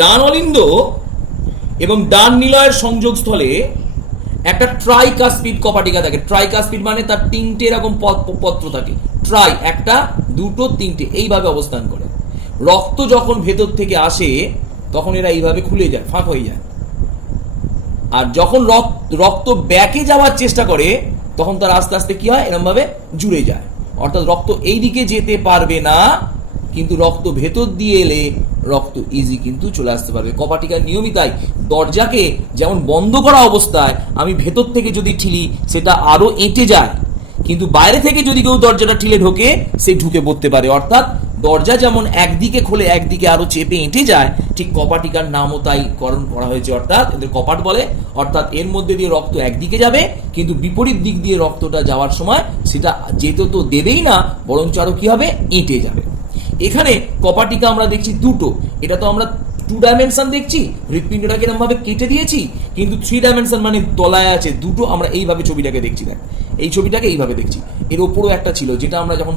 ডান অলিন্দ এবং ডান নিলয়ের সংযোগস্থলে একটা ট্রাইকাস্পিড কপাটিকা থাকে। ট্রাইকাস্পিড মানে তার তিনটে এরকম পত্র থাকে। ট্রাই, একটা, দুটো, তিনটে, এইভাবে অবস্থান করে। রক্ত যখন ভেতর থেকে আসে তখন এরা এইভাবে খুলে যায়, ফাঁক হয়ে যায়। আর যখন রক্ত ব্যাকে যাওয়ার চেষ্টা করে তখন তার আস্তে আস্তে কি হয়? এরকম ভাবে জুড়ে যায়। অর্থাৎ রক্ত এই দিকে যেতে পারবে না, কিন্তু রক্ত ভেতর দিয়ে এলে রক্ত ইজি কিন্তু চলে আসতে পারবে। কপাটিকার নিয়মিতাই দরজাকে যেমন বন্ধ করা অবস্থায় আমি ভেতর থেকে যদি ঠিলি সেটা আরো এঁটে যায়, কিন্তু বাইরে থেকে যদি কেউ দরজাটা ঠিলে ঢোকে সে ঢুকে পড়তে পারে। অর্থাৎ দরজা যেমন একদিকে খোলে একদিকে আরো চেপে এঁটে যায়, ঠিক কপাটিকার নামও তাই করণ করা হয়েছে। অর্থাৎ এদের কপাট বলে। অর্থাৎ এর মধ্যে দিয়ে রক্ত একদিকে যাবে, কিন্তু বিপরীত দিক দিয়ে রক্তটা যাওয়ার সময় সেটা যেতে তো দেবেই না, বরঞ্চ আরো কি হবে? এঁটে যাবে। এখানে কপাটিকা আমরা দেখছি দুটো। এটা তো আমরা 2 ডাইমেনশন দেখছি, হৃৎপিণ্ডটাকে এরকম ভাবে কেটে দিয়েছি, কিন্তু 3 ডাইমেনশন মানে তলায় আছে দুটো। আমরা এইভাবে ছবিটাকে দেখছি, দেখ এই ছবিটাকে এইভাবে দেখছি। এর ওপরও একটা ছিল, যেটা আমরা যখন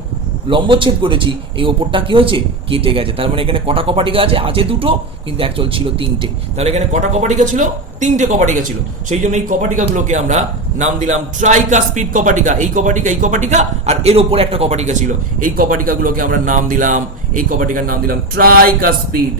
লম্বচ্ছেদ করেছি এই ওপরটা কি হয়েছে? কেটে গেছে। তার মানে এখানে কটা কপাটিকা আছে দুটো, কিন্তু অ্যাকচুয়াল ছিল 3টে। তাহলে এখানে কটা কপাটিকা ছিল? 3টে কপাটিকা ছিল। সেই জন্য এই কপাটিকাগুলোকে আমরা নাম দিলাম ট্রাইকাস্পিড কপাটিকা। এই কপাটিকা আর এর ওপরে একটা কপাটিকা ছিল, এই কপাটিকাগুলোকে আমরা নাম দিলাম, এই কপাটিকার নাম দিলাম ট্রাইকাস্পিড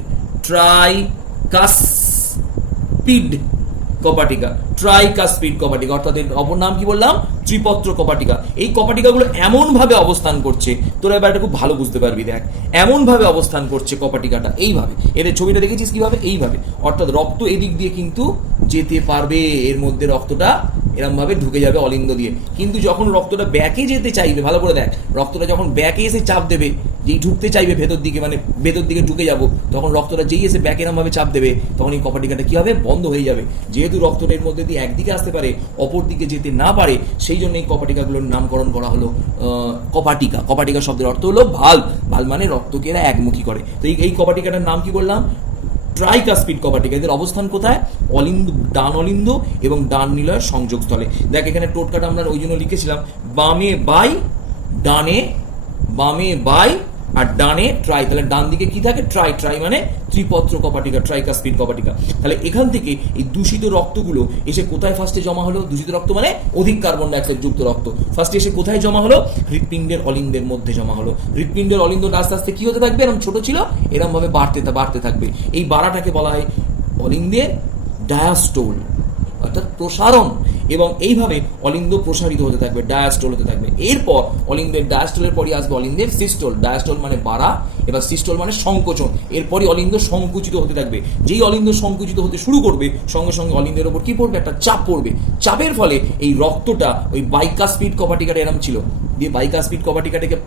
কপাটিকা। ট্রাইকাস্পিড কপাটিকা, অর্থাৎ এর অপর নাম কি বললাম? ত্রিপত্র কপাটিকা। এই কপাটিকাগুলো এমন ভাবে অবস্থান করছে, তোরা এবার এটা খুব ভালো বুঝতে পারবি। দেখ এমন ভাবে অবস্থান করছে কপাটিকাটা, এইভাবে। এদের ছবিটা দেখেছিস কিভাবে? এইভাবে। অর্থাৎ রক্ত এদিক দিয়ে কিন্তু যেতে পারবে, এর মধ্যে রক্তটা এরকম ভাবে ঢুকে যাবে অলিন্দ দিয়ে। কিন্তু যখন রক্তটা ব্যাকে যেতে চাইবে, ভালো করে দেখ, রক্তটা যখন ব্যাকে এসে চাপ দেবে, যেই ঢুকতে চাইবে ভেতর দিকে, মানে ভেতর দিকে ঢুকে যাব, তখন রক্তটা যেই এসে ব্যাকে এরকম ভাবে চাপ দেবে, তখন এই কপাটিকাটা কি হবে? বন্ধ হয়ে যাবে। যেহেতু রক্তটা এর মধ্যে দিয়ে একদিকে আসতে পারে, অপর দিকে যেতে না পারে, সেই জন্য এই কপাটিকাগুলোর নামকরণ করা হলো কপাটিকা। কপাটিকা শব্দের অর্থ হলো ভাল। ভাল মানে রক্তকে এরা একমুখী করে। তো এই কপাটিকাটার নাম কি বললাম? ট্রাইকাস্পিড কপাটিকা। এদের অবস্থান কোথায়? ডান অলিন্দ এবং ডান নিলয়ের সংযোগস্থলে। দেখ এখানে টোটকাটা আমরা ওই জন্য লিখেছিলাম, বামে বাই আর ডানে ট্রাই। তাহলে ডান দিকে কি থাকে? ট্রাই মানে ত্রিপত্র কপাটিকা, ট্রাইকাস্পিড কপাটিকা। তাহলে এখান থেকে এই দূষিত রক্তগুলো এসে কোথায় ফার্স্টে জমা হলো? দূষিত রক্ত মানে অধিক কার্বন ডাইঅক্সাইড যুক্ত রক্ত। ফার্স্টে এসে কোথায় জমা হলো? হৃৎপিণ্ডের অলিন্দের মধ্যে জমা হলো। হৃৎপিণ্ডের অলিন্দটা আস্তে আস্তে কি হতে থাকবে? এরকম ছোট ছিল, এরকম ভাবে বাড়তে থাকবে। এই বাড়াটাকে বলা হয় অলিন্দের ডায়াস্টোল, অর্থাৎ প্রসারণ। এবং এইভাবে অলিন্দ প্রসারিত হতে থাকবে, ডায়াস্টোল হতে থাকবে। এরপর অলিন্দের ডায়াস্টোলের পরই আসবে অলিন্দের সিস্টোল। ডায়াস্টোল মানে বাড়া, এবার সিস্টোল মানে সংকোচন। এরপরই অলিন্দ সংকুচিত হতে থাকবে। যেই অলিন্দ সংকুচিত হতে শুরু করবে সঙ্গে সঙ্গে অলিন্দের ওপর কি পড়বে, একটা চাপ পড়বে। চাপের ফলে এই রক্তটা ওই বাইকাসপিড কপাটিকাটা এরম ছিল, দিয়ে বাইকাসপিড কপাটিকাটাকে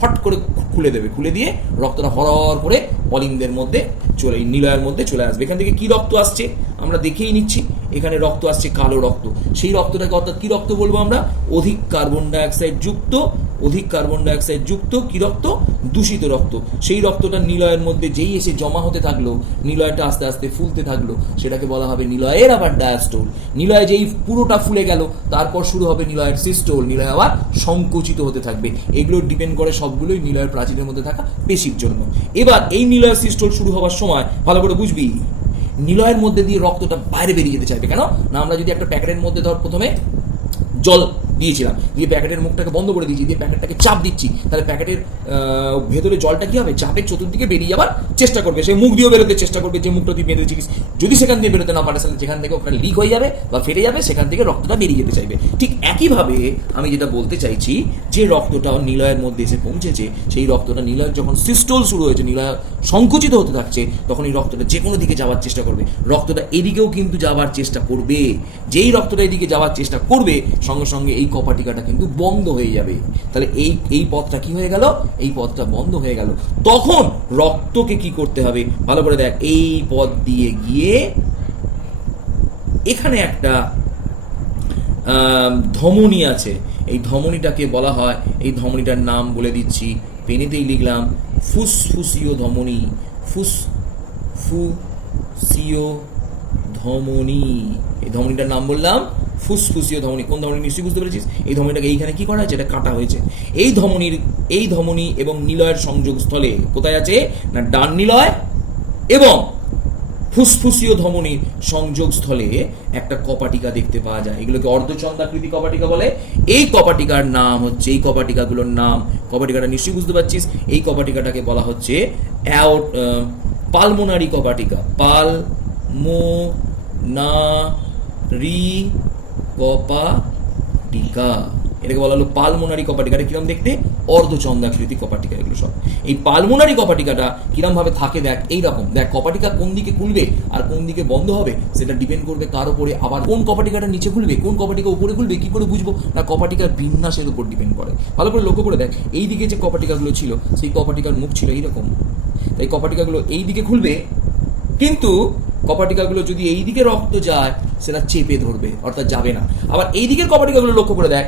ফট করে খুলে দেবে, খুলে দিয়ে রক্তটা হরহর করে অলিন্দের মধ্যে চলে, এই নিলয়ের মধ্যে চলে আসবে। এখান থেকে কি রক্ত আসছে আমরা দেখেই নিচ্ছি, এখানে রক্ত আসছে কালো রক্ত। সেই রক্তটাকে অর্থাৎ কি রক্ত বলবো আমরা, অধিক কার্বন ডাইঅক্সাইড যুক্ত, অধিক কার্বন ডাইঅক্সাইড যুক্ত কি রক্ত, দূষিত রক্ত। সেই রক্তটা নিলয়ের মধ্যে যেই এসে জমা হতে থাকলো, নিলয়টা আস্তে আস্তে ফুলতে থাকলো, সেটাকে বলা হবে নিলয়ের আবার ডায়াস্টোল। নিলয় যেই পুরোটা ফুলে গেল তারপর শুরু হবে নিলয়ের সিস্টোল, নিলয় আবার সংকুচিত হতে থাকবে। এগুলো ডিপেন্ড করে সবগুলোই নিলয়ের প্রাচীরের মধ্যে থাকা পেশির জন্য। এবার এই নিলয়ের সিস্টোল শুরু হওয়ার সময় ভালো করে বুঝবি, নিলয়ের মধ্যে দিয়ে রক্তটা বাইরে বেরিয়ে যেতে চাইবে। কেন না, আমরা যদি একটা প্যাকেটের মধ্যে ধর প্রথমে জল দিয়েছিলাম, দিয়ে প্যাকেটের মুখটাকে বন্ধ করে দিয়েছি, দিয়ে প্যাকেটটাকে চাপ দিচ্ছি, তাহলে প্যাকেটের ভেতরে জলটা কি হবে, চাপের চতুর্দিকে বেরিয়ে যাবার চেষ্টা করবে, সে মুখ দিয়েও বেরোতে চেষ্টা করবে, যে মুখটা দিয়ে বেঁধেছিস। যদি সেখান দিয়ে বেরোতে না পারে তাহলে যেখান থেকে ওখানে লিক হয়ে যাবে বা ফেটে যাবে, সেখান থেকে রক্তটা বেরিয়ে যেতে চাইবে। ঠিক একইভাবে আমি যেটা বলতে চাইছি, যে রক্তটা নিলয়ের মধ্যে এসে পৌঁছেছে, সেই রক্তটা নিলয়ের যখন সিস্টোল শুরু হয়েছে, নিলয় সংকুচিত হতে থাকছে, তখন এই রক্তটা যে কোনো দিকে যাওয়ার চেষ্টা করবে। রক্তটা এদিকেও কিন্তু যাওয়ার চেষ্টা করবে। যেই রক্তটা এদিকে যাওয়ার চেষ্টা করবে সঙ্গে সঙ্গে এই কপাটিকাটা কিন্তু বন্ধ হয়ে যাবে। তাহলে এই পথটা কি হয়ে গেল, এই পথটা বন্ধ হয়ে গেল। তখন রক্তকে কি করতে হবে ভালো করে দেখ, এই পথ দিয়ে গিয়ে এখানে একটা ধমনী আছে, এই ধমনীটাকে বলা হয়, এই ধমনীটার নাম বলে দিচ্ছি, পেনেতেই লিখলাম ফুসফুসীয় ধমনী। ফুসফুসীয় ধমনী, এই ধমনীটার নাম বললাম ফুসফুসীয় ধমনী। কোন ধমনী নিশ্চয়ই বুঝতে পেরেছিস, এই ধমনীটাকে এইখানে কি করা হয়েছে, এটা কাটা হয়েছে। এই ধমনী এবং নিলয়ের সংযোগ স্থলে কোথায় আছে না, ডান নিলয় এবং ফুসফুসীয় ধমনীর সংযোগ স্থলে একটা কপাটিকা দেখতে পাওয়া যায়। এগুলোকে অর্ধচন্দ্রাকৃতি কপাটিকা বলে। এই কপাটিকার নাম হচ্ছে, এই কপাটিকাগুলোর নাম, কপাটিকাটা নিশ্চয়ই বুঝতে পারছিস, এই কপাটিকাটাকে বলা হচ্ছে পালমোনারি কপাটিকা। পালমোনারি কপাটিকা, এটাকে বলা হলো পালমোনারি কপাটিকা। এটা কিরম দেখতে, অর্ধচন্দ্রাকৃতি কপাটিকা এগুলো সব। এই পালমোনারি কপাটিকাটা কিরম ভাবে থাকে দেখ, এইরকম দেখ, কপাটিকা কোন দিকে খুলবে আর কোন দিকে বন্ধ হবে সেটা ডিপেন্ড করবে কার উপরে। আবার কোন কপাটিকাটা নিচে খুলবে, কোন কপাটিকা উপরে খুলবে, কি করে বুঝবো না, কপাটিকার বিন্যাসের উপর ডিপেন্ড করে। ভালো করে লক্ষ্য করে দেখ, এই দিকে যে কপাটিকাগুলো ছিল সেই কপাটিকার মুখ ছিল এইরকম, তাই কপাটিকাগুলো এই দিকে খুলবে, কিন্তু কপাটিকাগুলো যদি এই দিকে রক্ত যায় সেটা চেপে ধরবে, অর্থাৎ যাবে না। আবার এই দিকের কপাটিকাগুলো লক্ষ্য করে দেখ,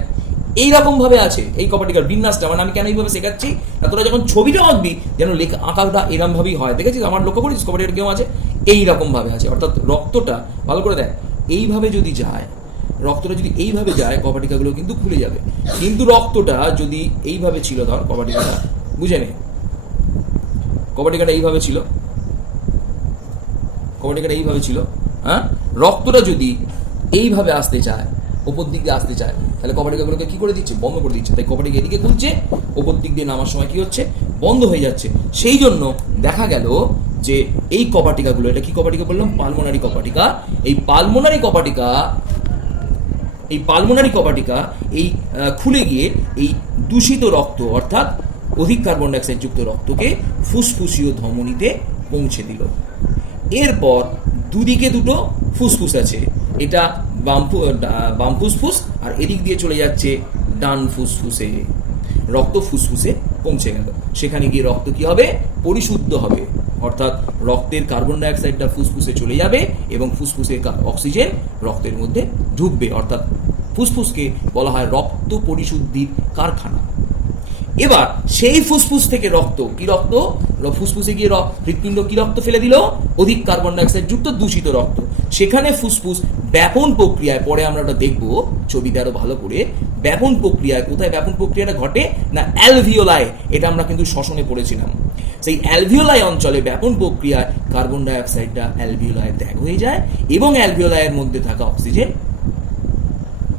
এইরকম ভাবে আছে এই কপাটিকার বিন্যাসটা। মানে আমি কেন এইভাবে শেখাচ্ছি না, তোরা যখন ছবিটা আঁকবি যেন আঁকাটা এরম ভাবেই হয়। দেখেছিস, আমার লক্ষ্য করেছিস কপাটিকার কেউ আছে এইরকম ভাবে আছে, অর্থাৎ রক্তটা ভালো করে দেখ, এইভাবে যদি যায়, রক্তটা যদি এইভাবে যায় কপাটিকাগুলো কিন্তু খুলে যাবে। কিন্তু রক্তটা যদি এইভাবে ছিল, ধর কপাটিকাটা বুঝে নে, কপাটিকাটা এইভাবে ছিল, কপাটিকাটা এইভাবে ছিল, হ্যাঁ, রক্তটা যদি এইভাবে আসতে চায়, ওপর দিক দিয়ে আসতে চায়, তাহলে কপাটিকাগুলোকে কি করে দিচ্ছে, বন্ধ করে দিচ্ছে। তাই কপাটিকা এদিকে খুলছে, ওপর দিক দিয়ে নামার সময় কি হচ্ছে, বন্ধ হয়ে যাচ্ছে। সেই জন্য দেখা গেল যে এই কপাটিকাগুলো, এটা কি কপাটিকা বললাম, পালমোনারি কপাটিকা। এই পালমোনারি কপাটিকা এই খুলে গিয়ে এই দূষিত রক্ত অর্থাৎ অধিক কার্বন ডাইঅক্সাইড যুক্ত রক্তকে ফুসফুসীয় ধমনীতে পৌঁছে দিল। এরপর দুদিকে দুটো ফুসফুস আছে, এটা বাম ফুসফুস আর এদিক দিয়ে চলে যাচ্ছে ডান ফুসফুসে। রক্ত ফুসফুসে পৌঁছে গেল, সেখানে গিয়ে রক্ত কি হবে, পরিশুদ্ধ হবে, অর্থাৎ রক্তের কার্বন ডাইঅক্সাইডটা ফুসফুসে চলে যাবে এবং ফুসফুসে অক্সিজেন রক্তের মধ্যে ঢুকবে। অর্থাৎ ফুসফুসকে বলা হয় রক্ত পরিশুদ্ধির কারখানা। এবার সেই ফুসফুস থেকে রক্ত, কি রক্ত, ফুসফুসে গিয়ে হৃৎপিণ্ড কি রক্ত ফেলে দিল, অধিক কার্বন ডাইঅক্সাইড যুক্ত দূষিত রক্ত। সেখানে ফুসফুস ব্যাপন প্রক্রিয়ায়, পরে আমরা ওটা দেখবো ছবিতে আরো ভালো করে, ব্যাপন প্রক্রিয়ায়, কোথায় ব্যাপন প্রক্রিয়াটা ঘটে না, অ্যালভিওলাই। এটা আমরা কিন্তু শ্বসনে পড়েছিলাম। সেই অ্যালভিওলাই অঞ্চলে ব্যাপন প্রক্রিয়ায় কার্বন ডাইঅক্সাইডটা অ্যালভিওলায় ত্যাগ হয়ে যায় এবং অ্যালভিওলাইয়ের মধ্যে থাকা অক্সিজেন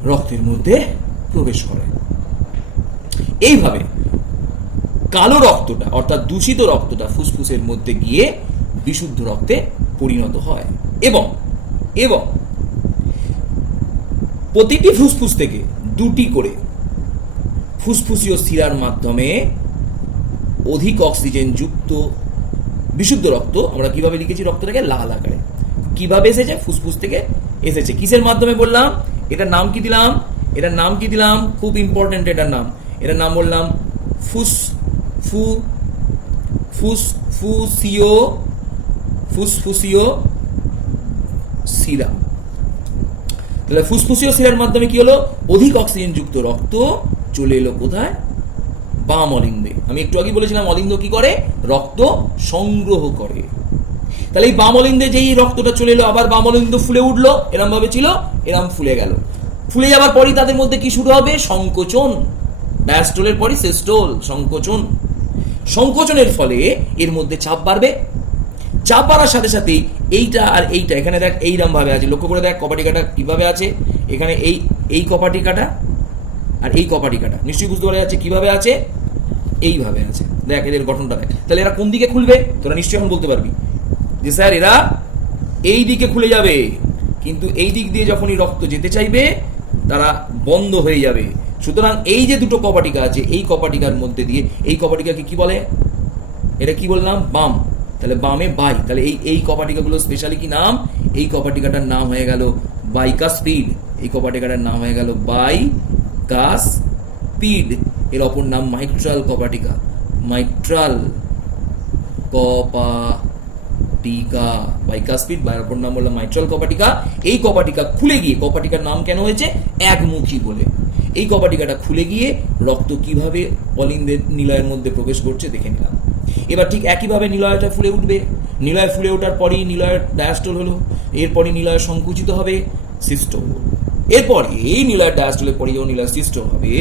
রক্তের মধ্যে প্রবেশ করে। এইভাবে কালো রক্তটা অর্থাৎ দূষিত রক্তটা ফুসফুসের মধ্যে গিয়ে বিশুদ্ধ রক্তে পরিণত হয় এবং প্রতিটি ফুসফুস থেকে দুটি করে ফুসফুসীয় শিরার মাধ্যমে অধিক অক্সিজেন যুক্ত বিশুদ্ধ রক্ত, আমরা কিভাবে লিখেছি রক্তটাকে, লাল আকারে। কিভাবে এসেছে? ফুসফুস থেকে এসেছে। কিসের মাধ্যমে বললাম? এটার নাম কি দিলাম? এটার নাম কি দিলাম? খুব ইম্পর্টেন্ট এটার নাম বললাম ফুসফুসীয় শিরা। তাহলে ফুসফুসীয় শিরার মাধ্যমে কি হলো? অধিক অক্সিজেন যুক্ত রক্ত চলে এলো কোথায়? বাম অলিন্দে। আমি একটু আগে বলেছিলাম অলিন্দ কি করে? রক্ত সংগ্রহ করে। তাহলে এই বাম অলিন্দে যেই রক্তটা চলে এলো, আবার বাম অলিন্দ ফুলে উঠলো, এরম ভাবে ছিল, এরম ফুলে গেল। ফুলে যাবার পরই তাদের মধ্যে কি শুরু হবে? সংকোচন। ডায়াস্টোলের পরই সিস্টোল, সংকোচন। সংকোচনের ফলে এর মধ্যে চাপ বাড়বে। চাপ বাড়ার সাথে সাথে এইটা আর এইটা, এখানে দেখ এইরকম ভাবে আছে, লক্ষ্য করে দেখ কপাটিকাটা কিভাবে আছে। এখানে এই কপাটিকাটা আর এই কপাটিকাটা নিশ্চয়ই বুঝতে পারা যাচ্ছে কিভাবে আছে, এইভাবে আছে। দেখ এদের গঠনটা দেখ। তাহলে এরা কোন দিকে খুলবে? তোরা নিশ্চয়ই এখন বলতে পারবি যে স্যার এরা এই দিকে খুলে যাবে, কিন্তু এই দিক দিয়ে যখনই রক্ত যেতে চাইবে তারা বন্ধ হয়ে যাবে। সুতরাং এই যে দুটো কপাটিকা আছে, এই কপাটিকার মধ্যে দিয়ে, এই কপাটিকাকে কি বলে? এটা কি বললাম? বাম। তাহলে বামে বাই। তাহলে এই কপাটিকাগুলো স্পেশালি কি নাম? এই কপাটিকাটার নাম হয়ে গেল বাইকাসপিড। এই কপাটিকাটার নাম হয়ে গেল বাইকাসপিড। এর অপর নাম মাইট্রাল কপাটিকা। মাইট্রাল কপাটিকা, বাইকাসপিড, বা অপর নাম বললাম মাইট্রাল কপাটিকা। এই কপাটিকা খুলে গিয়ে, কপাটিকার নাম কেন হয়েছে? একমুখী বলে। এই কপাটিকাটা খুলে গিয়ে রক্ত কিভাবে অলিন্দের নিলয়ের মধ্যে প্রবেশ করছে দেখে নিলাম। এবার ঠিক একইভাবে নিলয়টা ফুলে উঠবে। নিলয় ফুলে ওঠার পরেই নিলয়ের ডায়াস্টোল হলো, এরপরই নিলয় সংকুচিত হবে, সিস্টোল। এরপরে এই নিলয়ের ডায়াস্টোলের পরে যখন নিলয় সিস্টোল হবে,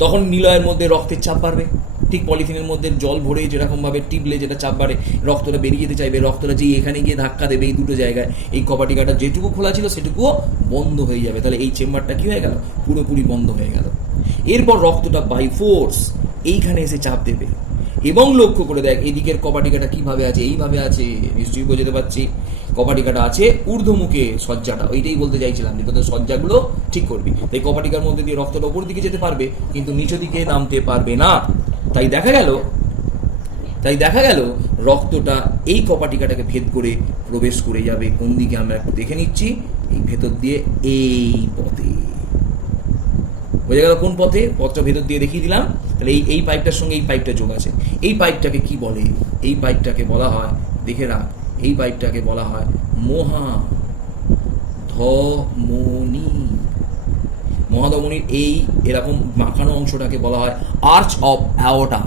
তখন নিলয়ের মধ্যে রক্তের চাপ বাড়বে। ঠিক পলিথিনের মধ্যে জল ভরে যেরকম ভাবে টিপলে যেটা চাপ বাড়ে, রক্তটা বেরিয়ে যেতে চাইবে, রক্তটা যেই এখানে গিয়ে ধাক্কা দেবে এই দুটো জায়গায়, এই কপাটিকাটা যেটুকু খোলা ছিল সেটুকুও বন্ধ হয়ে যাবে। তাহলে এই চেম্বারটা কি হয়ে গেল? পুরোপুরি বন্ধ হয়ে গেল। এরপর রক্তটা বাই ফোর্স এইখানে এসে চাপ দেবে। এবং লক্ষ্য করে দেখ এদিকের কপাটিকাটা কিভাবে আছে, এইভাবে আছে, নিশ্চয়ই বোঝাতে পারছি। কপাটিকাটা আছে ঊর্ধ্বমুখে, সজ্জাটা, ওইটাই বলতে চাইছিলাম, যে তোদের সজ্জাগুলো ঠিক করবি। তাই কপাটিকার মধ্যে দিয়ে রক্তটা উপর দিকে যেতে পারবে, কিন্তু নিচের দিকে নামতে পারবে না। তাই দেখা গেল রক্তটা এই কপাটিকাটাকে ভেদ করে প্রবেশ করে যাবে কোন দিকে? আমরা একটু দেখে নিচ্ছি। এই ভেতর দিয়ে এই পথে। বোঝা গেল কোন পথে? পথটা ভেতর দিয়ে দেখিয়ে দিলাম। তাহলে এই পাইপটার সঙ্গে এই পাইপটা যোগ আছে। এই পাইপটাকে কি বলে? এই পাইপটাকে বলা হয়, দেখে রাখ, এই পাইপটাকে বলা হয় মহাধমনী। মহাধমনীর এই এরকম বাঁকানো অংশটাকে বলা হয় আর্চ অফ অ্যাওর্টা।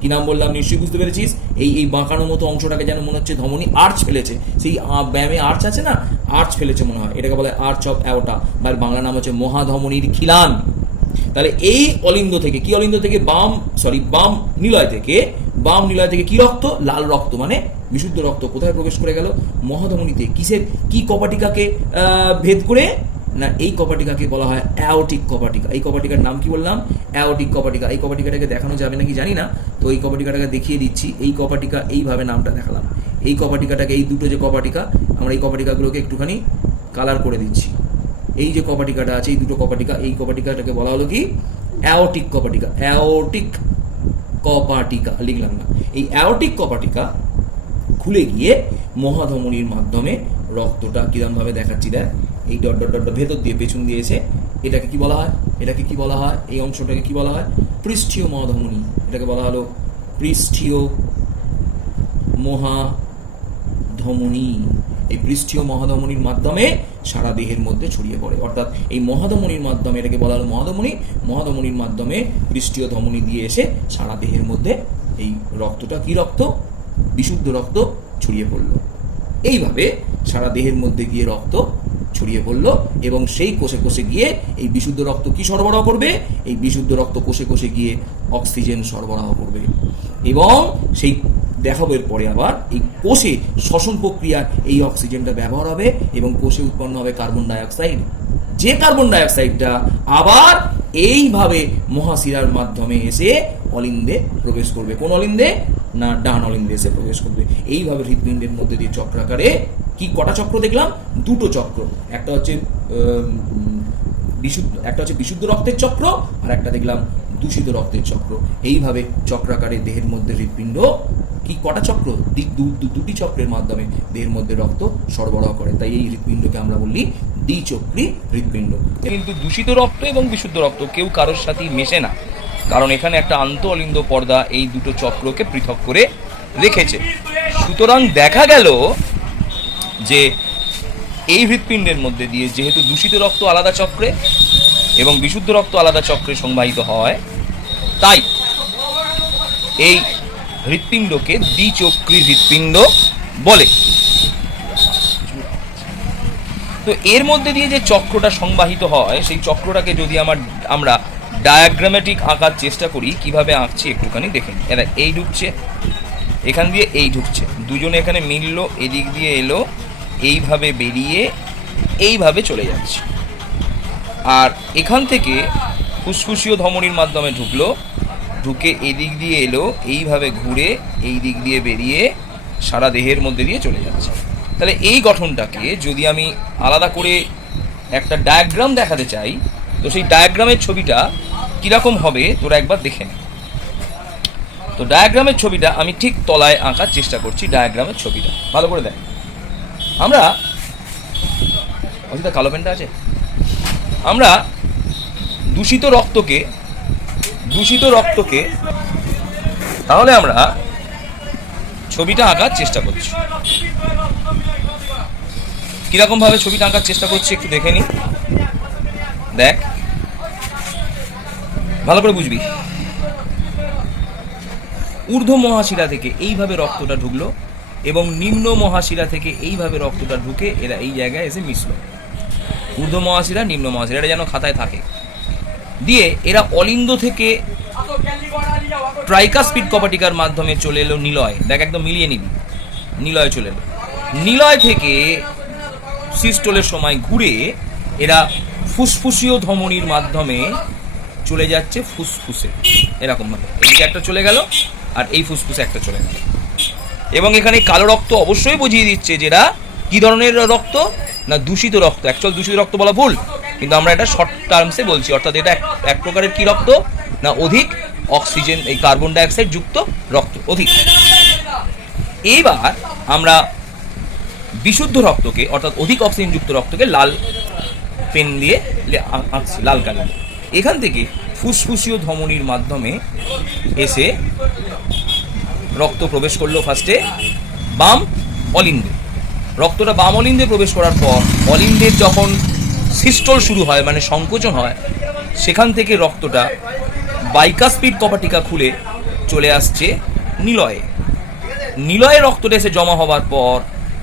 কি নাম বললাম নিশ্চয়ই বুঝতে পেরেছিস? এই বাঁকানো মতো অংশটাকে যেন মনে হচ্ছে ধমনী আর্চ ফেলেছে, সেই ব্যায়ামে আর্চ আছে না, আর্চ ফেলেছে মনে হয়, এটাকে বলে আর্চ অফ অ্যাওর্টা, বা বাংলা নাম হচ্ছে মহাধমনীর খিলান। তাহলে এই অলিন্দ থেকে, কি অলিন্দ থেকে? বাম নিলয় থেকে কি রক্ত? লাল রক্ত, মানে বিশুদ্ধ রক্ত কোথায় প্রবেশ করে গেল? মহাধমনীতে। কি কপাটিকাকে ভেদ করে? না, এই কপাটিকাকে বলা হয় অ্যাওটিক কপাটিকা। এই কপাটিকার নাম কি বললাম? অ্যাওটিক কপাটিকা। এই কপাটিকাটাকে দেখানো যাবে নাকি জানি না, তো এই কপাটিকাটাকে দেখিয়ে দিচ্ছি। এই কপাটিকা এইভাবে নামটা দেখালাম। এই কপাটিকাটাকে, এই দুটো যে কপাটিকা, আমরা এই কপাটিকাগুলোকে একটুখানি কালার করে দিচ্ছি। এই যে কপাটিকাটা আছে, এই দুটো কপাটিকা, এই কপাটিকাটাকে বলা হলো কি? অ্যাওটিক কপাটিকা। অ্যাওটিক কপাটিকা লিখলাম না। এই অ্যাওটিক কপাটিকা খুলে গিয়ে মহাধমনীর মাধ্যমে রক্তটা কিরম ভাবে দেখাচ্ছি দেখ, এই ডট ডট ডট ভেতর দিয়ে পেছন দিয়ে এসে এটাকে কি বলা হয়? এই অংশটাকে কি বলা হয়? পৃষ্ঠীয় মহাধমনী। এটাকে বলা হলো পৃষ্ঠীয় মহাধমনী। এই পৃষ্ঠীয় মহাধমনীর মাধ্যমে সারা দেহের মধ্যে ছড়িয়ে পড়ে। অর্থাৎ এই মহাধমনীর মাধ্যমে, এটাকে বলা হলো মহাধমনীর মাধ্যমে পৃষ্ঠীয় ধমনী দিয়ে এসে সারা দেহের মধ্যে এই রক্তটা, কি রক্ত? বিশুদ্ধ রক্ত ছড়িয়ে পড়লো। এইভাবে সারা দেহের মধ্যে গিয়ে রক্ত ছড়িয়ে পড়লো, এবং সেই কোষে কোষে গিয়ে এই বিশুদ্ধ রক্ত কি সরবরাহ করবে? এই বিশুদ্ধ রক্ত কোষে কোষে গিয়ে অক্সিজেন সরবরাহ করবে। এবং সেই দেখাবো এর পরে আবার এই কোষে শ্বসন প্রক্রিয়া এই অক্সিজেনটা ব্যবহার হবে, এবং কোষে উৎপন্ন হবে কার্বন ডাইঅক্সাইড। যে কার্বন ডাইঅক্সাইডটা আবার এইভাবে মহাশিরার মাধ্যমে এসে অলিন্দে প্রবেশ করবে। কোন অলিন্দে? না ডান অলিন্দে এসে প্রবেশ করবে। এইভাবে হৃৎপিণ্ডের মধ্যে দিয়ে চক্রাকারে কি কটা চক্র দেখলাম? দুটো চক্র। একটা হচ্ছে বিশুদ্ধ রক্তের চক্র, আর একটা দেখলাম দূষিত রক্তের চক্র। এইভাবে চক্রাকারে দেহের মধ্যে হৃৎপিণ্ড কি কটা চক্র? দুটি চক্রের মাধ্যমে দেহের মধ্যে রক্ত সরবরাহ করে। তাই এই হৃৎপিণ্ডকে আমরা বলি দ্বিচক্রী হৃৎপিণ্ড। কিন্তু দূষিত রক্ত এবং বিশুদ্ধ রক্ত কেউ কারোর সাথেই মেশে না, কারণ এখানে একটা আন্ত অলিন্দ পর্দা এই দুটো চক্রকে পৃথক করে রেখেছে। সুতরাং দেখা গেল যে এই হৃৎপিণ্ডের মধ্যে দিয়ে যেহেতু দূষিত রক্ত আলাদা চক্রে এবং বিশুদ্ধ রক্ত আলাদা চক্রে সংবাহিত হয়, তাই এই হৃৎপিণ্ডকে দ্বিচক্রী হৃৎপিণ্ড বলে। তো এর মধ্যে দিয়ে যে চক্রটা সংবাহিত হয়, সেই চক্রটাকে যদি আমরা ডায়াগ্রামেটিক আঁকার চেষ্টা করি, কিভাবে আঁকছি একটুখানি দেখেন। এরা এই ঢুকছে, এখান দিয়ে এই ঢুকছে, দুজনে এখানে মিললো, এদিক দিয়ে এলো, এইভাবে বেরিয়ে এইভাবে চলে যাচ্ছে। আর এখান থেকে ফুসফুসীয় ধমনীর মাধ্যমে ঢুকলো, ঢুকে এদিক দিয়ে এলো, এইভাবে ঘুরে এই দিক দিয়ে বেরিয়ে সারা দেহের মধ্যে দিয়ে চলে যাচ্ছে। তাহলে এই গঠনটাকে যদি আমি আলাদা করে একটা ডায়াগ্রাম দেখাতে চাই, তো সেই ডায়াগ্রামের ছবিটা কীরকম হবে তোরা একবার দেখে নে। তো ডায়াগ্রামের ছবিটা আমি ঠিক তলায় আঁকার চেষ্টা করছি। ডায়াগ্রামের ছবিটা ভালো করে দেখ। আমরা কালো পেনটা আছে, আমরা দূষিত রক্তকে তাহলে আমরা ছবিটা আঁকার চেষ্টা করছি। কিরকম ভাবে ছবিটা আঁকার চেষ্টা করছি একটু দেখে নি। দেখ, ভালো করে বুঝবি। ঊর্ধ্ব মহাশিরা থেকে এইভাবে রক্তটা ঢুকলো এবং নিম্ন মহাশিরা থেকে এইভাবে রক্তটা ঢুকে এরা এই জায়গায় এসে মিশলো। ঊর্ধ্ব মহাশিরা, নিম্ন মহাশিরা, এটা যেন খাতায় থাকে। দিয়ে এরা অলিন্দ থেকে ট্রাইকাসপিড কপাটিকার মাধ্যমে চলে এলো নিলয়। দেখ, একদম মিলিয়ে নিবি। নিলয় চলে এলো। নিলয় থেকে সিস্টোলের সময় ঘুরে এরা ফুসফুসীয় ধমনীর মাধ্যমে চলে যাচ্ছে ফুসফুসে, এরকম ভাবে এদিকে একটা চলে গেল আর এই ফুসফুসে একটা চলে গেল। এবং এখানে কালো রক্ত অবশ্যই বুঝিয়ে দিচ্ছে যেটা কি ধরনের রক্ত, না দূষিত রক্ত। অ্যাকচুয়াল দূষিত রক্ত বলা ভুল, কিন্তু আমরা এটা শর্ট টার্মসে বলছি। অর্থাৎ এটা এক প্রকারের কি রক্ত, না অধিক অক্সিজেন, এই কার্বন ডাইঅক্সাইড যুক্ত রক্ত, অধিক। এইবার আমরা বিশুদ্ধ রক্তকে, অর্থাৎ অধিক অক্সিজেন যুক্ত রক্তকে লাল পেন দিয়ে আঁকছি, লাল কালি। এখান থেকে ফুসফুসীয় ধমনীর মাধ্যমে এসে রক্ত প্রবেশ করলো ফার্স্টে বাম অলিন্দে। রক্তটা বাম অলিন্দে প্রবেশ করার পর অলিন্দের যখন সিস্টোল শুরু হয়, মানে সংকোচন হয়, সেখান থেকে রক্তটা বাইকাসপিড কপাটিকা খুলে চলে আসছে নিলয়ে। নিলয়ে রক্তটা এসে জমা হবার পর,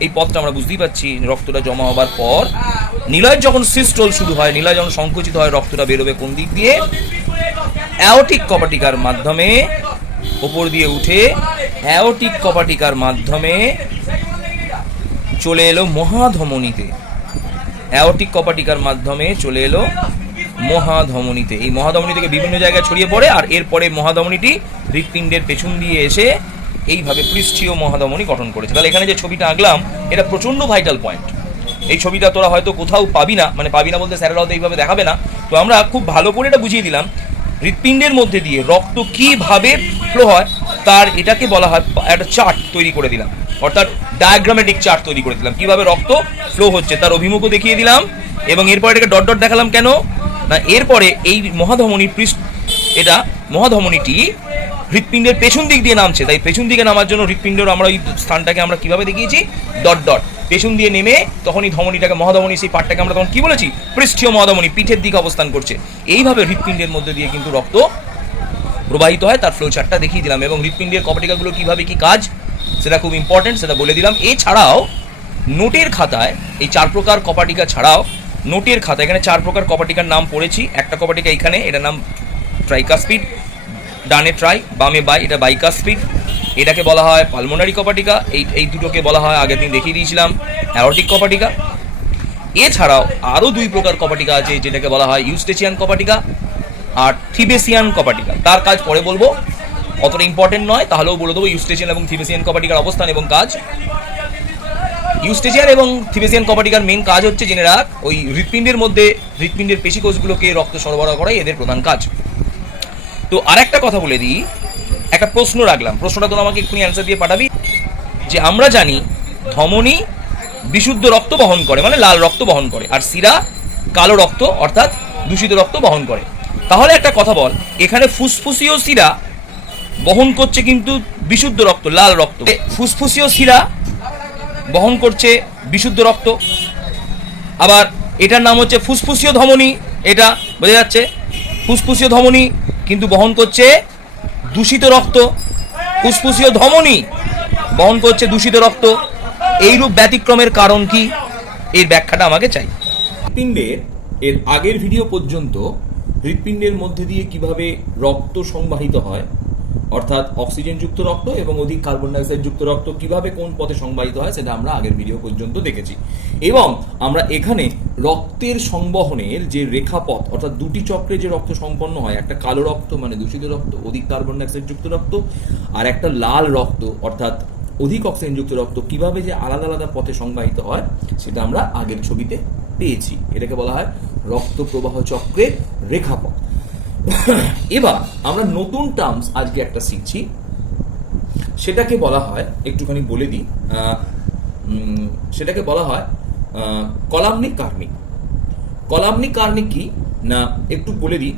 এই পথটা আমরা বুঝতেই পারছি, রক্তটা জমা হবার পর নিলয়ের যখন সিস্টোল শুরু হয়, নিলয় যখন সংকুচিত হয়, রক্তটা বেরোবে কোন দিক দিয়ে? অ্যাওটিক কপাটিকার মাধ্যমে ওপর দিয়ে উঠে অ্যাওটিক কপাটিকার মাধ্যমে চলে এলো মহাধমনীতে। অ্যাওটিক কপাটিকার মাধ্যমে চলে এলো মহাধমনীতে। এই মহাধমনী থেকে বিভিন্ন জায়গায় ছড়িয়ে পড়ে, আর এরপরে মহাধমনীটি হৃৎপিণ্ডের পেছন দিয়ে এসে এইভাবে পৃষ্ঠীয় মহাধমনী গঠন করেছে। তাহলে এখানে যে ছবিটা আঁকলাম এটা প্রচণ্ড ভাইটাল পয়েন্ট। এই ছবিটা তোরা হয়তো কোথাও পাবি না, মানে পাবি না বলতে স্যারেরা হয়তো এইভাবে দেখাবে না। তো আমরা খুব ভালো করে এটা বুঝিয়ে দিলাম। হৃৎপিণ্ডের মধ্যে দিয়ে রক্ত কীভাবে ফ্লো হয় তার এটাকে বলা হয়, একটা চার্ট তৈরি করে দিলাম, অর্থাৎ ডায়াগ্রামেটিক চার্ট তৈরি করে দিলাম। কীভাবে রক্ত ফ্লো হচ্ছে তার অভিমুখও দেখিয়ে দিলাম, এবং এরপরে এটাকে ডট ডট দেখালাম। কেন না, এরপরে এই মহাধমনীর এটা মহাধমনীটি হৃৎপিণ্ডের পেছন দিক দিয়ে নামছে, তাই পেছন দিকে নামার জন্য হৃৎপিণ্ডের আমরা ওই স্থানটাকে আমরা কিভাবে দেখিয়েছি? Dot dot. পেছন দিয়ে নেমে তখনই ধমনীটাকে, মহাধমনী সেই পার্টটাকে আমরা তখন কি বলেছি? পৃষ্ঠীয় মহাধমনী, পিঠের দিকে অবস্থান করছে। এইভাবে হৃৎপিণ্ডের মধ্যে দিয়ে কিন্তু রক্ত প্রবাহিত হয়, তার ফ্লো চার্টটা দেখিয়ে দিলাম। এবং হৃৎপিণ্ডের কপাটিকাগুলো কিভাবে কি কাজ সেটা খুব ইম্পর্টেন্ট, সেটা বলে দিলাম। এছাড়াও নোটের খাতায় এই 4 প্রকার কপাটিকা ছাড়াও নোটের খাতায় এখানে 4 প্রকার কপাটিকার নাম পড়েছি। একটা কপাটিকা এখানে, এটার নাম ট্রাইকাসপিড, ডানে ট্রাই বামে বাই, এটা বাইকাসপিড। এটাকে বলা হয় পালমোনারি কপাটিকা। এই দুটোকে বলা হয়, আগের দিন দেখিয়ে দিয়েছিলাম, অ্যাওর্টিক কপাটিকা। এছাড়াও আরও 2 প্রকার কপাটিকা আছে, যেটাকে বলা হয় ইউস্টেচিয়ান কপাটিকা আর থিবেসিয়ান কপাটিকা। তার কাজ পরে বলবো। অতটা ইম্পর্টেন্ট নয়, তাহলেও বলে দেবো ইউস্টেচিয়ান এবং থিবেসিয়ান কপাটিকার অবস্থান এবং কাজ। ইউস্টেচিয়ান এবং থিবেসিয়ান কপাটিকার মেন কাজ হচ্ছে জেনে রাখ, ওই হৃৎপিণ্ডের মধ্যে হৃৎপিণ্ডের পেশিকোষগুলোকে রক্ত সরবরাহ করাই এদের প্রধান কাজ। তো আর একটা কথা বলে দিই, একটা প্রশ্ন রাখলাম, প্রশ্নটা তো আমাকে এক্ষুনি অ্যান্সার দিয়ে পাঠাবি। যে আমরা জানি ধমনী বিশুদ্ধ রক্ত বহন করে, মানে লাল রক্ত বহন করে, আর শিরা কালো রক্ত অর্থাৎ দূষিত রক্ত বহন করে। তাহলে একটা কথা বল, এখানে ফুসফুসীয় শিরা বহন করছে কিন্তু বিশুদ্ধ রক্ত, লাল রক্ত। ফুসফুসীয় শিরা বহন করছে বিশুদ্ধ রক্ত, আবার এটার নাম হচ্ছে ফুসফুসীয় ধমনী। এটা বোঝা যাচ্ছে, ফুসফুসীয় ধমনী কিন্তু বহন করছে দূষিত রক্ত। ফুসফুসীয় ধমনী বহন করছে দূষিত রক্ত। এইরূপ ব্যতিক্রমের কারণ কি, এর ব্যাখ্যাটা আমাকে চাই। হৃৎপিণ্ডের এর আগের ভিডিও পর্যন্ত হৃৎপিণ্ডের মধ্যে দিয়ে কিভাবে রক্ত সংবাহিত হয়, অর্থাৎ অক্সিজেনযুক্ত রক্ত এবং অধিক কার্বন ডাইঅক্সাইড যুক্ত রক্ত কিভাবে কোন পথে সংবাহিত হয়, সেটা আমরা আগের ভিডিও পর্যন্ত দেখেছি। এবং আমরা এখানে রক্তের সংবহনের যে রেখাপথ, অর্থাৎ দুটি চক্রে যে রক্ত সম্পন্ন হয়, একটা কালো রক্ত মানে দূষিত রক্ত অধিক কার্বন ডাইঅক্সাইড যুক্ত রক্ত, আর একটা লাল রক্ত অর্থাৎ অধিক অক্সিজেনযুক্ত রক্ত, কিভাবে যে আলাদা আলাদা পথে সংবাহিত হয় সেটা আমরা আগের ছবিতে পেয়েছি। এটাকে বলা হয় রক্ত প্রবাহ চক্রের রেখাপথ। এবার আমরা নতুন টার্মস আজকে একটা শিখছি, সেটাকে বলা হয়, একটুখানি বলে দিই, সেটাকে বলা হয় কলামনিক কার্নিক। কলামনিক কার্নিক কি না একটু বলে দিই।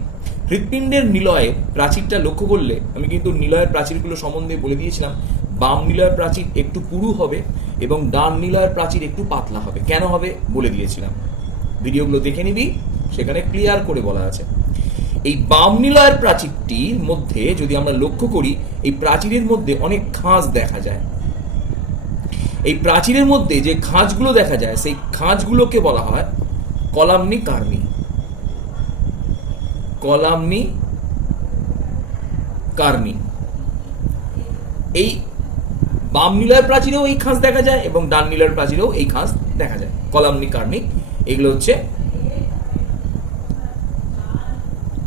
হৃৎপিণ্ডের নিলয়ের প্রাচীরটা লক্ষ্য করলে, আমি কিন্তু নিলয়ের প্রাচীরগুলো সম্বন্ধে বলে দিয়েছিলাম, বাম নিলয়ের প্রাচীর একটু পুরু হবে এবং ডান নিলয়ের প্রাচীর একটু পাতলা হবে। কেন হবে বলে দিয়েছিলাম, ভিডিওগুলো দেখে নিবি, সেখানে ক্লিয়ার করে বলা আছে। এই বাম নিলয়ের প্রাচীরটির মধ্যে যদি আমরা লক্ষ্য করি, এই প্রাচীরের মধ্যে অনেক খাঁজ দেখা যায়। এই প্রাচীরের মধ্যে যে খাঁজগুলো দেখা যায়, সেই খাঁজগুলোকে বলা হয় কলামনিক কার্নি। কলামনিক কার্নি। এই বাম নিলয়ের প্রাচীরেও এই খাঁজ দেখা যায় এবং ডান নিলয়ের প্রাচীরেও এই খাঁজ দেখা যায়। কলামনিক কার্নিক, এগুলো হচ্ছে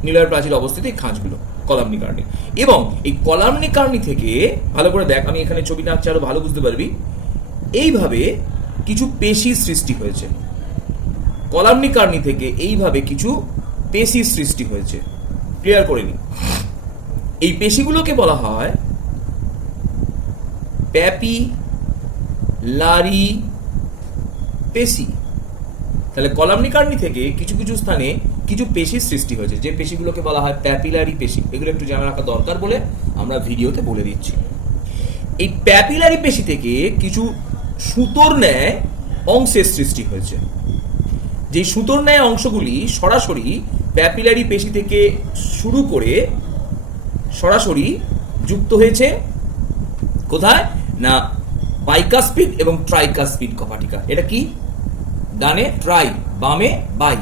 নিলয়ের প্রাচীর অবস্থিত এই খাঁজগুলো কলামনিক কার্নি। এবং এই কলামনিক কার্নি থেকে ভালো করে দেখ, আমি এখানে ছবিটা আঁকছি আরো ভালো বুঝতে পারবি, এইভাবে কিছু পেশি সৃষ্টি হয়েছে। কলামনিক কার্নি থেকে এইভাবে কিছু পেশি সৃষ্টি হয়েছে। ক্লিয়ার করে নি। এই পেশিগুলোকে বলা হয় প্যাপিলারি পেশি। তাহলে কলামনিক কার্নি থেকে কিছু কিছু স্থানে কিছু পেশির সৃষ্টি হয়েছে, যে পেশিগুলোকে বলা হয় প্যাপিলারি পেশি। এগুলো একটু জানা রাখা দরকার বলে আমরা ভিডিওতে বলে দিচ্ছি। এই প্যাপিলারি পেশি থেকে কিছু সুতোর ন্যায় অংশের সৃষ্টি হয়েছে। যে সুতোর ন্যায় অংশগুলি সরাসরি প্যাপিলারি পেশি থেকে শুরু করে সরাসরি যুক্ত হয়েছে কোথায় না বাইকাসপিড এবং ট্রাইকাসপিড কপাটিকা। এটা কি, ডানে ট্রাই বামে বাই,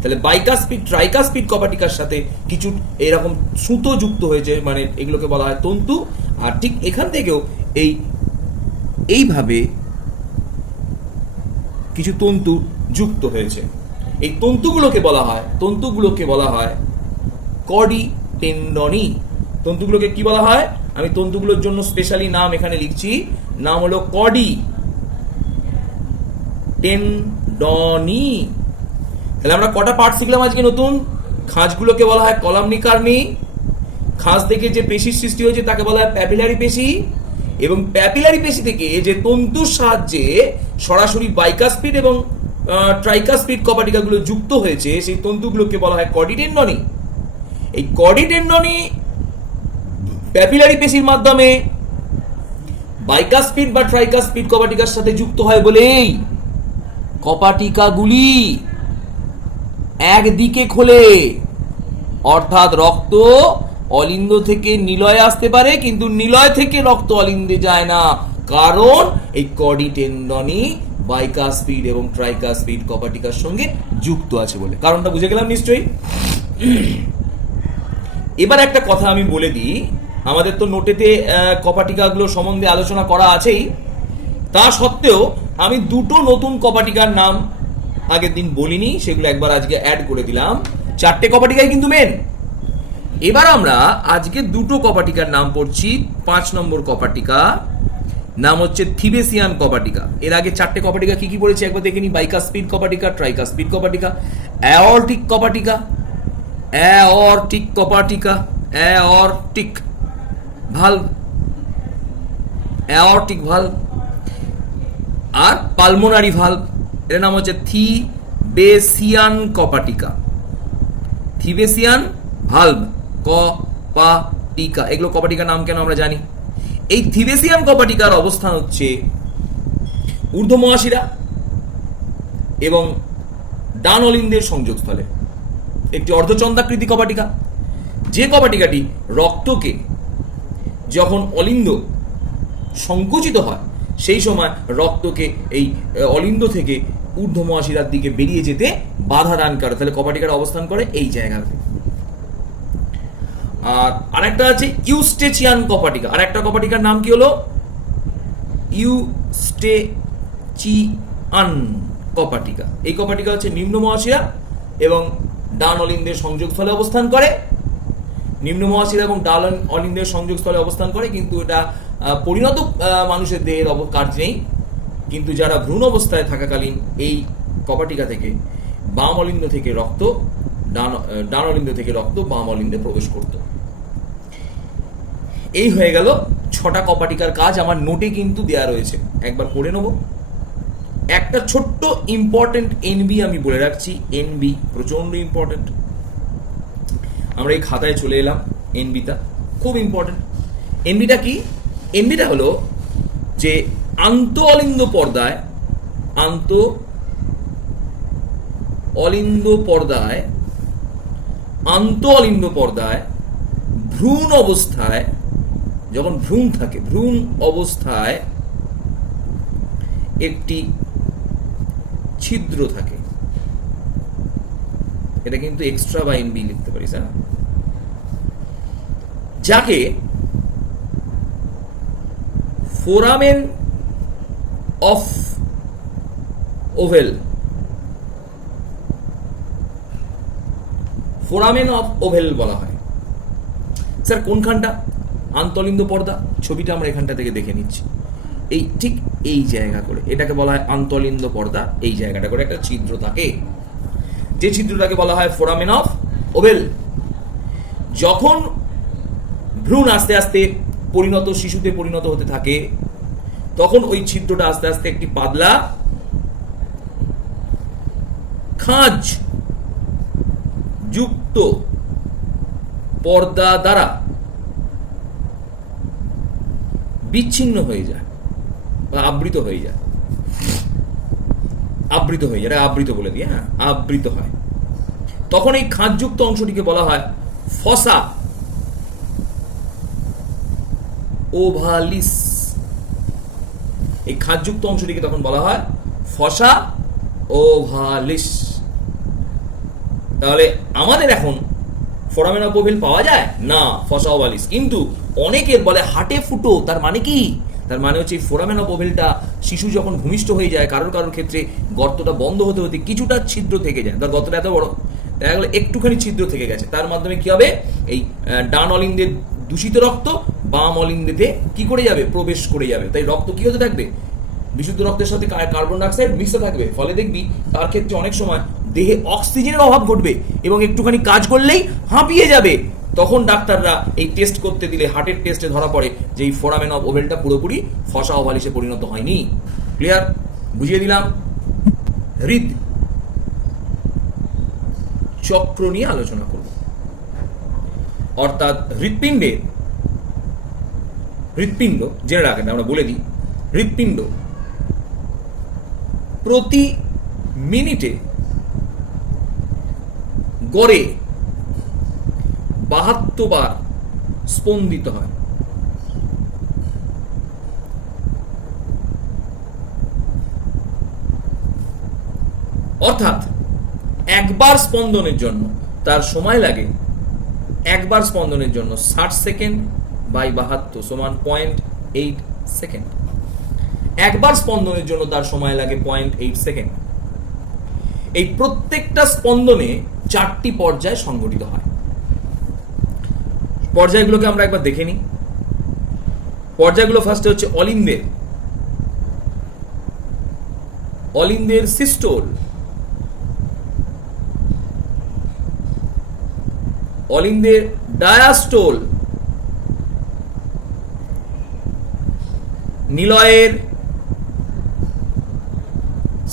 তাহলে বাইকাসপিড ট্রাইকাসপিড কপাটিকার সাথে কিছু এরকম সুতো যুক্ত হয়েছে, মানে এগুলোকে বলা হয় তন্তু। আর ঠিক এখান থেকেও এইভাবে কিছু তন্তু যুক্ত হয়েছে। এই তন্তুগুলোকে বলা হয় কর্ডি টেন্ডনি। তন্তুগুলোকে কি বলা হয়, আমি তন্তুগুলোর জন্য স্পেশালি নাম এখানে লিখছি, নাম হলো কর্ডি টেন্ডনি। তাহলে আমরা কটা পার্ট শিখলাম আজকে নতুন। খাঁজগুলোকে বলা হয় কলামনিক কার্নি, খাঁজ থেকে যে পেশির সৃষ্টি হয়েছে তাকে বলা হয় প্যাপিলারি পেশি, এবং প্যাপিলারি পেশি থেকে যে তন্তুর সাহায্যে সরাসরি বাইকাসপিড এবং ট্রাইকাসপিড কপাটিকাগুলো যুক্ত হয়েছে, সেই তন্তুগুলোকে বলা হয় কর্ডি টেন্ডনি। এই কর্ডি টেন্ডনি প্যাপিলারি পেশির মাধ্যমে বাইকাসপিড বা ট্রাইকাসপিড কপাটিকার সাথে যুক্ত হয় বলেই কপাটিকাগুলি একদিকে খোলে। অর্থাৎ রক্ত অলিন্দ থেকে নিলয়ে আসতে পারে, কিন্তু নিলয় থেকে রক্ত অলিন্দে যায় না, কারণ এই কর্ডি টেন্ডনি বাইকাসপিড এবং ট্রাইকাসপিড কপাটিকার সঙ্গে যুক্ত আছে বলে। কারণটা বুঝে গেলাম নিশ্চয়ই। এবার একটা কথা আমি বলে দিই, আমাদের তো নোটেতে কপাটিকাগুলো সম্বন্ধে আলোচনা করা আছেই, তা সত্ত্বেও আমি দুটো নতুন কপাটিকার নাম আগের দিন বলিনি, সেগুলো একবার আজকে অ্যাড করে দিলাম। চারটে কপাটিকাই কিন্তু মেন। এবার আমরা আজকে দুটো কপাটিকার নাম পড়ছি। 5 নম্বর কপাটিকা নাম হচ্ছে থিবেসিয়ান কপাটিকা। এর আগে 4টে কপাটিকা কি কি পড়েছি একবার দেখে নি। বাইকাস্পিড কপাটিকা, ট্রাইকাস্পিড কপাটিকা, অ্যাওর্টিক কপাটিকা, অ্যাওর্টিক কপাটিকা, অ্যাওর্টিক ভালভ, অ্যাওর্টিক ভালভ আর পালমোনারি ভালভ। এর নাম হচ্ছে থিবেসিয়ান কপাটিকা, থিবেসিয়ান ভালভ, কপাটিকা। এগুলো কপাটিকার নাম কেন আমরা জানি। এই থিবেসিয়ান কপাটিকার অবস্থান হচ্ছে ঊর্ধ্ব মহাশিরা এবং ডান অলিন্দের সংযোগস্থলে। একটি অর্ধচন্দ্রাকৃতি কপাটিকা, যে কপাটিকাটি রক্তকে যখন অলিন্দ সংকুচিত হয় সেই সময় রক্তকে এই অলিন্দ থেকে ঊর্ধ্ব মহাশিরার দিকে বেরিয়ে যেতে বাধা দান করে। তাহলে কপাটিকার অবস্থান করে এই জায়গাতে। আর আরেকটা আছে ইউস্টেচিয়ান কপাটিকা। আর একটা কপাটিকার নাম কি হলো ইউস্টেচিয়ান কপাটিকা। এই কপাটিকা হচ্ছে নিম্ন মহাশিরা এবং ডান অলিন্দের সংযোগস্থলে অবস্থান করে। নিম্ন মহাশিরা এবং ডান অলিন্দের সংযোগস্থলে অবস্থান করে, কিন্তু এটা পরিণত মানুষের দেহের কাজ নেই। কিন্তু যারা ভ্রূণ অবস্থায় থাকাকালীন এই কপাটিকা থেকে বাম অলিন্দ থেকে রক্ত ডান অলিন্দ থেকে রক্ত বাম অলিন্দে প্রবেশ করত। এই হয়ে গেল 6টা কপাটিকার কাজ। আমার নোটে কিন্তু দেয়া রয়েছে, একবার পড়ে নেব। একটা ছোট্ট ইম্পর্টেন্ট এনবি আমি বলে রাখছি। এনবি প্রচন্ড ইম্পর্টেন্ট। আমরা এই খাতায় চলে এলাম। এনবিটা খুব ইম্পর্টেন্ট। এনবিটা কি? এনবিটা হলো যে আন্ত অলিন্দ পর্দায় ভ্রূণ অবস্থায়, যখন ভ্রূণ থাকে, ভ্রূণ অবস্থায় একটি ছিদ্র থাকে। এটা কিন্তু এক্সট্রা বা এনবি লিখতে পারিস, হ্যাঁ, যাকে foramen of oval, foramen of oval বলা হয়। স্যার কোনখানটা? আন্তলিন্দ পর্দা। ছবিটা আমরা এখানটা থেকে দেখে নিচ্ছি। এই ঠিক এই জায়গা করে এটাকে বলা হয় আন্তলিন্দ পর্দা। এই জায়গাটা করে একটা ছিদ্র থাকে, যে ছিদ্রটাকে বলা হয় ফোরামেন অফ ওভেল। যখন ভ্রূণ আস্তে আস্তে শিশুতে পরিণত হতে থাকে, তখন ওই ছিদ্রটা আস্তে আস্তে একটি পাতলা খাঁজ যুক্ত পর্দা দ্বারা বিচ্ছিন্ন হয়ে যায় বা আবৃত হয়ে যায়। আবৃত বলে দিয়ে, হ্যাঁ, আবৃত হয়। তখন এই খাঁজযুক্ত অংশটিকে বলা হয় ফসা ওভালিস। এই খাঁজযুক্ত অংশটিকে তখন বলা হয় ফসা ওভালিস। তাহলে আমাদের এখন ফোরামেন অফ ওভেল পাওয়া যায় না, ফসা ওভালিস। কিন্তু অনেকের বলে হাটে ফুটো। তার মানে কি? তার মানে হচ্ছে ফোরামেন অফ ওভেলটা শিশু যখন ভূমিষ্ঠ হয়ে যায়, কারোর ক্ষেত্রে গর্তটা বন্ধ হতে হতে কিছুটা ছিদ্র থেকে যায়। তার গর্তটা এত বড়, দেখা গেল একটুখানি ছিদ্র থেকে গেছে। তার মাধ্যমে কি হবে? এই ডান অলিন্দের দূষিত রক্ত বাম অলিন্দেতে কি করে যাবে? প্রবেশ করে যাবে। তাই রক্ত কি হতে থাকবে? বিশুদ্ধ রক্তের সাথে কার্বন ডাইঅক্সাইড মিশতে থাকবে। ফলে দেখবি তার ক্ষেত্রে অনেক সময় দেহে অক্সিজেনের অভাব ঘটবে এবং একটুখানি কাজ করলেই হাঁপিয়ে যাবে। তখন ডাক্তাররা এই টেস্ট করতে দিলে হার্টের টেস্টে ধরা পড়ে যে এই ফোরামেন অফ ওভেলটা পুরোপুরি ফসা ওভালিসে পরিণত হয়নি। ক্লিয়ার? বুঝিয়ে দিলাম। হৃদ চক্র নিয়ে আলোচনা করব। অর্থাৎ হৃৎপিণ্ড জেনে রাখেন, আমরা বলে দিই, হৃৎপিণ্ড প্রতি মিনিটে গড়ে 72 বার স্পন্দিত হয়। অর্থাৎ একবার স্পন্দনের জন্য তার সময় লাগে, একবার স্পন্দনের জন্য 60 সেকেন্ড বাই 72 সমান 0.8 সেকেন্ড। একবার স্পন্দনের জন্য তার সময় লাগে 0.8 সেকেন্ড। এই প্রত্যেকটা স্পন্দনে 4টি পর্যায় সংঘটিত হয়। পর্যায়গুলোকে আমরা একবার দেখে নিই। পর্যায়গুলো ফার্স্টে হচ্ছে অলিন্দের সিস্টোল, অলিন্দের ডায়াস্টোল, নিলয়ের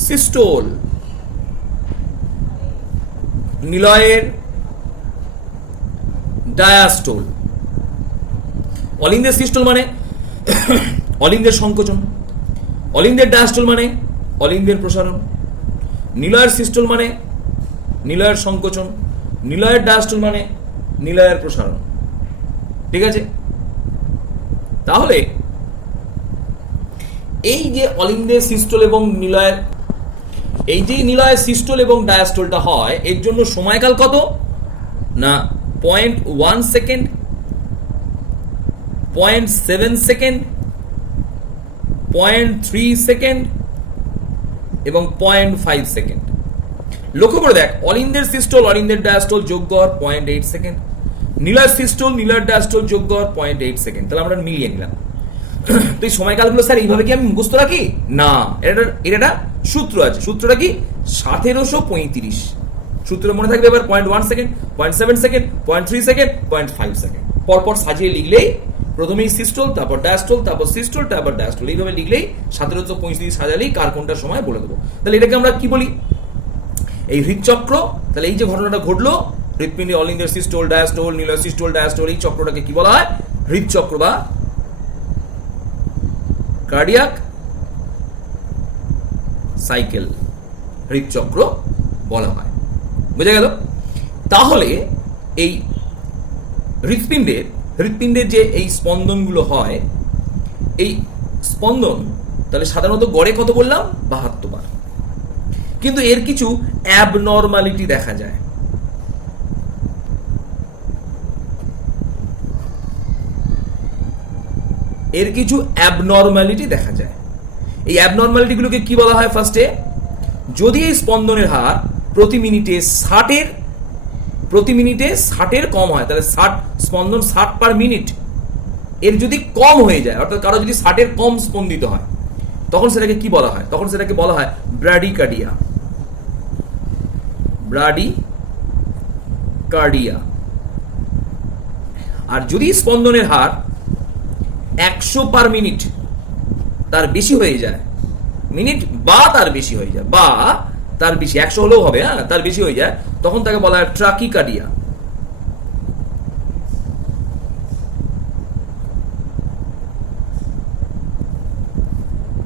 সিস্টোল, নিলয়ের ডায়াস্টোল। অলিন্দের সিস্টোল মানে অলিন্দের সংকোচন, অলিন্দের ডায়াস্টোল মানে অলিন্দের প্রসারণ, নিলয়ের সিস্টোল মানে নিলয়ের সংকোচন, নিলয়ের ডায়াস্টোল মানে নিলয়ের প্রসারণ। ঠিক আছে? তাহলে এই যে অলিন্দের সিস্টোল এবং নিলয়ের, এই যে নিলয়ের সিস্টোল এবং ডায়াস্টোলটা হয়, এর জন্য সময়কাল কত না 0.1 সেকেন্ড, 0.7 সেকেন্ড, 0.3 সেকেন্ড এবং 0.5 সেকেন্ড। লক্ষ্য করে দেখ, অলিন্দের সিস্টোল অলিন্দের ডায়াস্টোল যোগ গড় 0.8 সেকেন্ড, নিলয়ের সিস্টোল নিলয়ের ডায়াস্টোল যোগ গড় 0.8 সেকেন্ড। তাহলে আমরা মিলিয়ে নিলাম। তো এই সময়কালগুলো স্যার এইভাবে কি আমি মুখস্থ রাখি? না, এর একটা সূত্র আছে। সূত্রটা কি? 1735। সূত্র মনে থাকবে এবার 0.1 সেকেন্ড, 0.7 সেকেন্ড, 0.3 সেকেন্ড, 0.5 সেকেন্ড। পরপর সাজিয়ে লিখলেই, প্রথমেই সিস্টোল, তারপর ডায়াস্টোল, তারপর সিস্টোল, তারপর ডায়াস্টোল, এইভাবে লিখলেই 1735 সাজালেই কার কোনটা সময় বলে দেবো। তাহলে এটাকে আমরা কি বলি? এই হৃদচক্র। তাহলে এই যে ঘটনাটা ঘটলো, হৃৎপিণ্ডে অলিন্দের সিস্টোল ডায়াস্টোল, নিলয়ের সিস্টোল ডায়াস্টোল, এই চক্রটাকে কি বলা হয়? হৃদচক্র বা কার্ডিয়াক সাইকেল, হৃদচক্র বলা হয়। বুঝা গেল? তাহলে এই হৃৎপিণ্ডের যে এই স্পন্দনগুলো হয়, এই স্পন্দন তাহলে সাধারণত গড়ে কত বললাম? 72 বার। কিন্তু এর কিছু অ্যাবনর্মালিটি দেখা যায়। এর কিছু অ্যাবনর্মালিটি দেখা যায়। এই অ্যাবনর্মালিটিগুলোকে কি বলা হয়? ফার্স্টে, যদি এই স্পন্দনের হার প্রতি মিনিটে 60-এর কম হয়, তাহলে 60 স্পন্দন 60 পার মিনিট, এর যদি কম হয়ে যায়, অর্থাৎ কারো যদি 60-এর কম স্পন্দিত হয়, তখন সেটাকে কি বলা হয়? তখন সেটাকে বলা হয় ব্র্যাডিকার্ডিয়া। ব্র্যাডিকার্ডিয়া। আর যদি স্পন্দনের হার 100 পার মিনিট তার বেশি হয়ে যায়, মিনিট বা তার বেশি হয়ে যায়, বা তার বেশি, 100 হলেও হবে, হ্যাঁ, তার বেশি হয়ে যায়, তখন তাকে বলা হয় ট্রাকিকার্ডিয়া।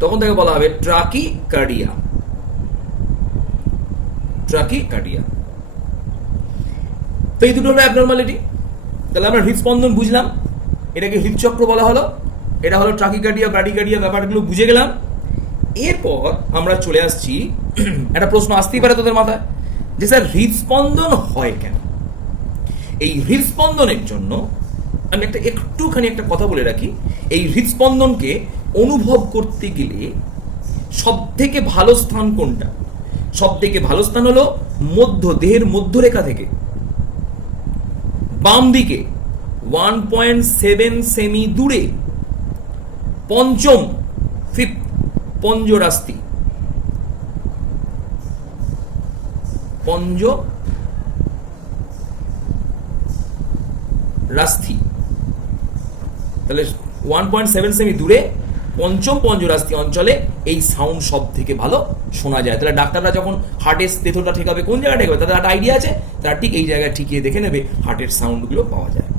তখন তাকে বলা হবে ট্রাকিকার্ডিয়া। ট্রাকিকার্ডিয়া। তো এই দুটো হলো অ্যাবনর্মালিটি। তাহলে আমরা হৃদস্পন্দন বুঝলাম, এটাকে হৃদচক্র বলা হলো, এটা হলো ট্রাকিকার্ডিয়া ব্র্যাডিকার্ডিয়া, ব্যাপারগুলো বুঝে গেলাম। এরপর আমরা চলে আসছি, একটা প্রশ্ন আসতেই পারে তোদের মাথায় যে স্যার হৃদস্পন্দন হয় কেন? এই হৃদস্পন্দনের জন্য আমি একটুখানি একটা কথা বলে রাখি। এই হৃদস্পন্দনকে অনুভব করতে গেলে সব থেকে ভালো স্থান কোনটা? সব থেকে ভালো স্থান হলো দেহের মধ্যরেখা থেকে বাম দিকে 1.7 সেমি দূরে পঞ্জরাস্থি। তাহলে 1.7 সেমি দূরে পঞ্জরাস্থি অঞ্চলে এই সাউন্ড সব থেকে ভালো শোনা যায়। তাহলে ডাক্তাররা যখন হার্টের স্টেথোটা ঠেকাবে, কোন জায়গায় ঠেকাবে, তাদের একটা আইডিয়া আছে, তারা ঠিক এই জায়গায় ঠিকিয়ে দেখে নেবে হার্টের সাউন্ডগুলো পাওয়া যায়।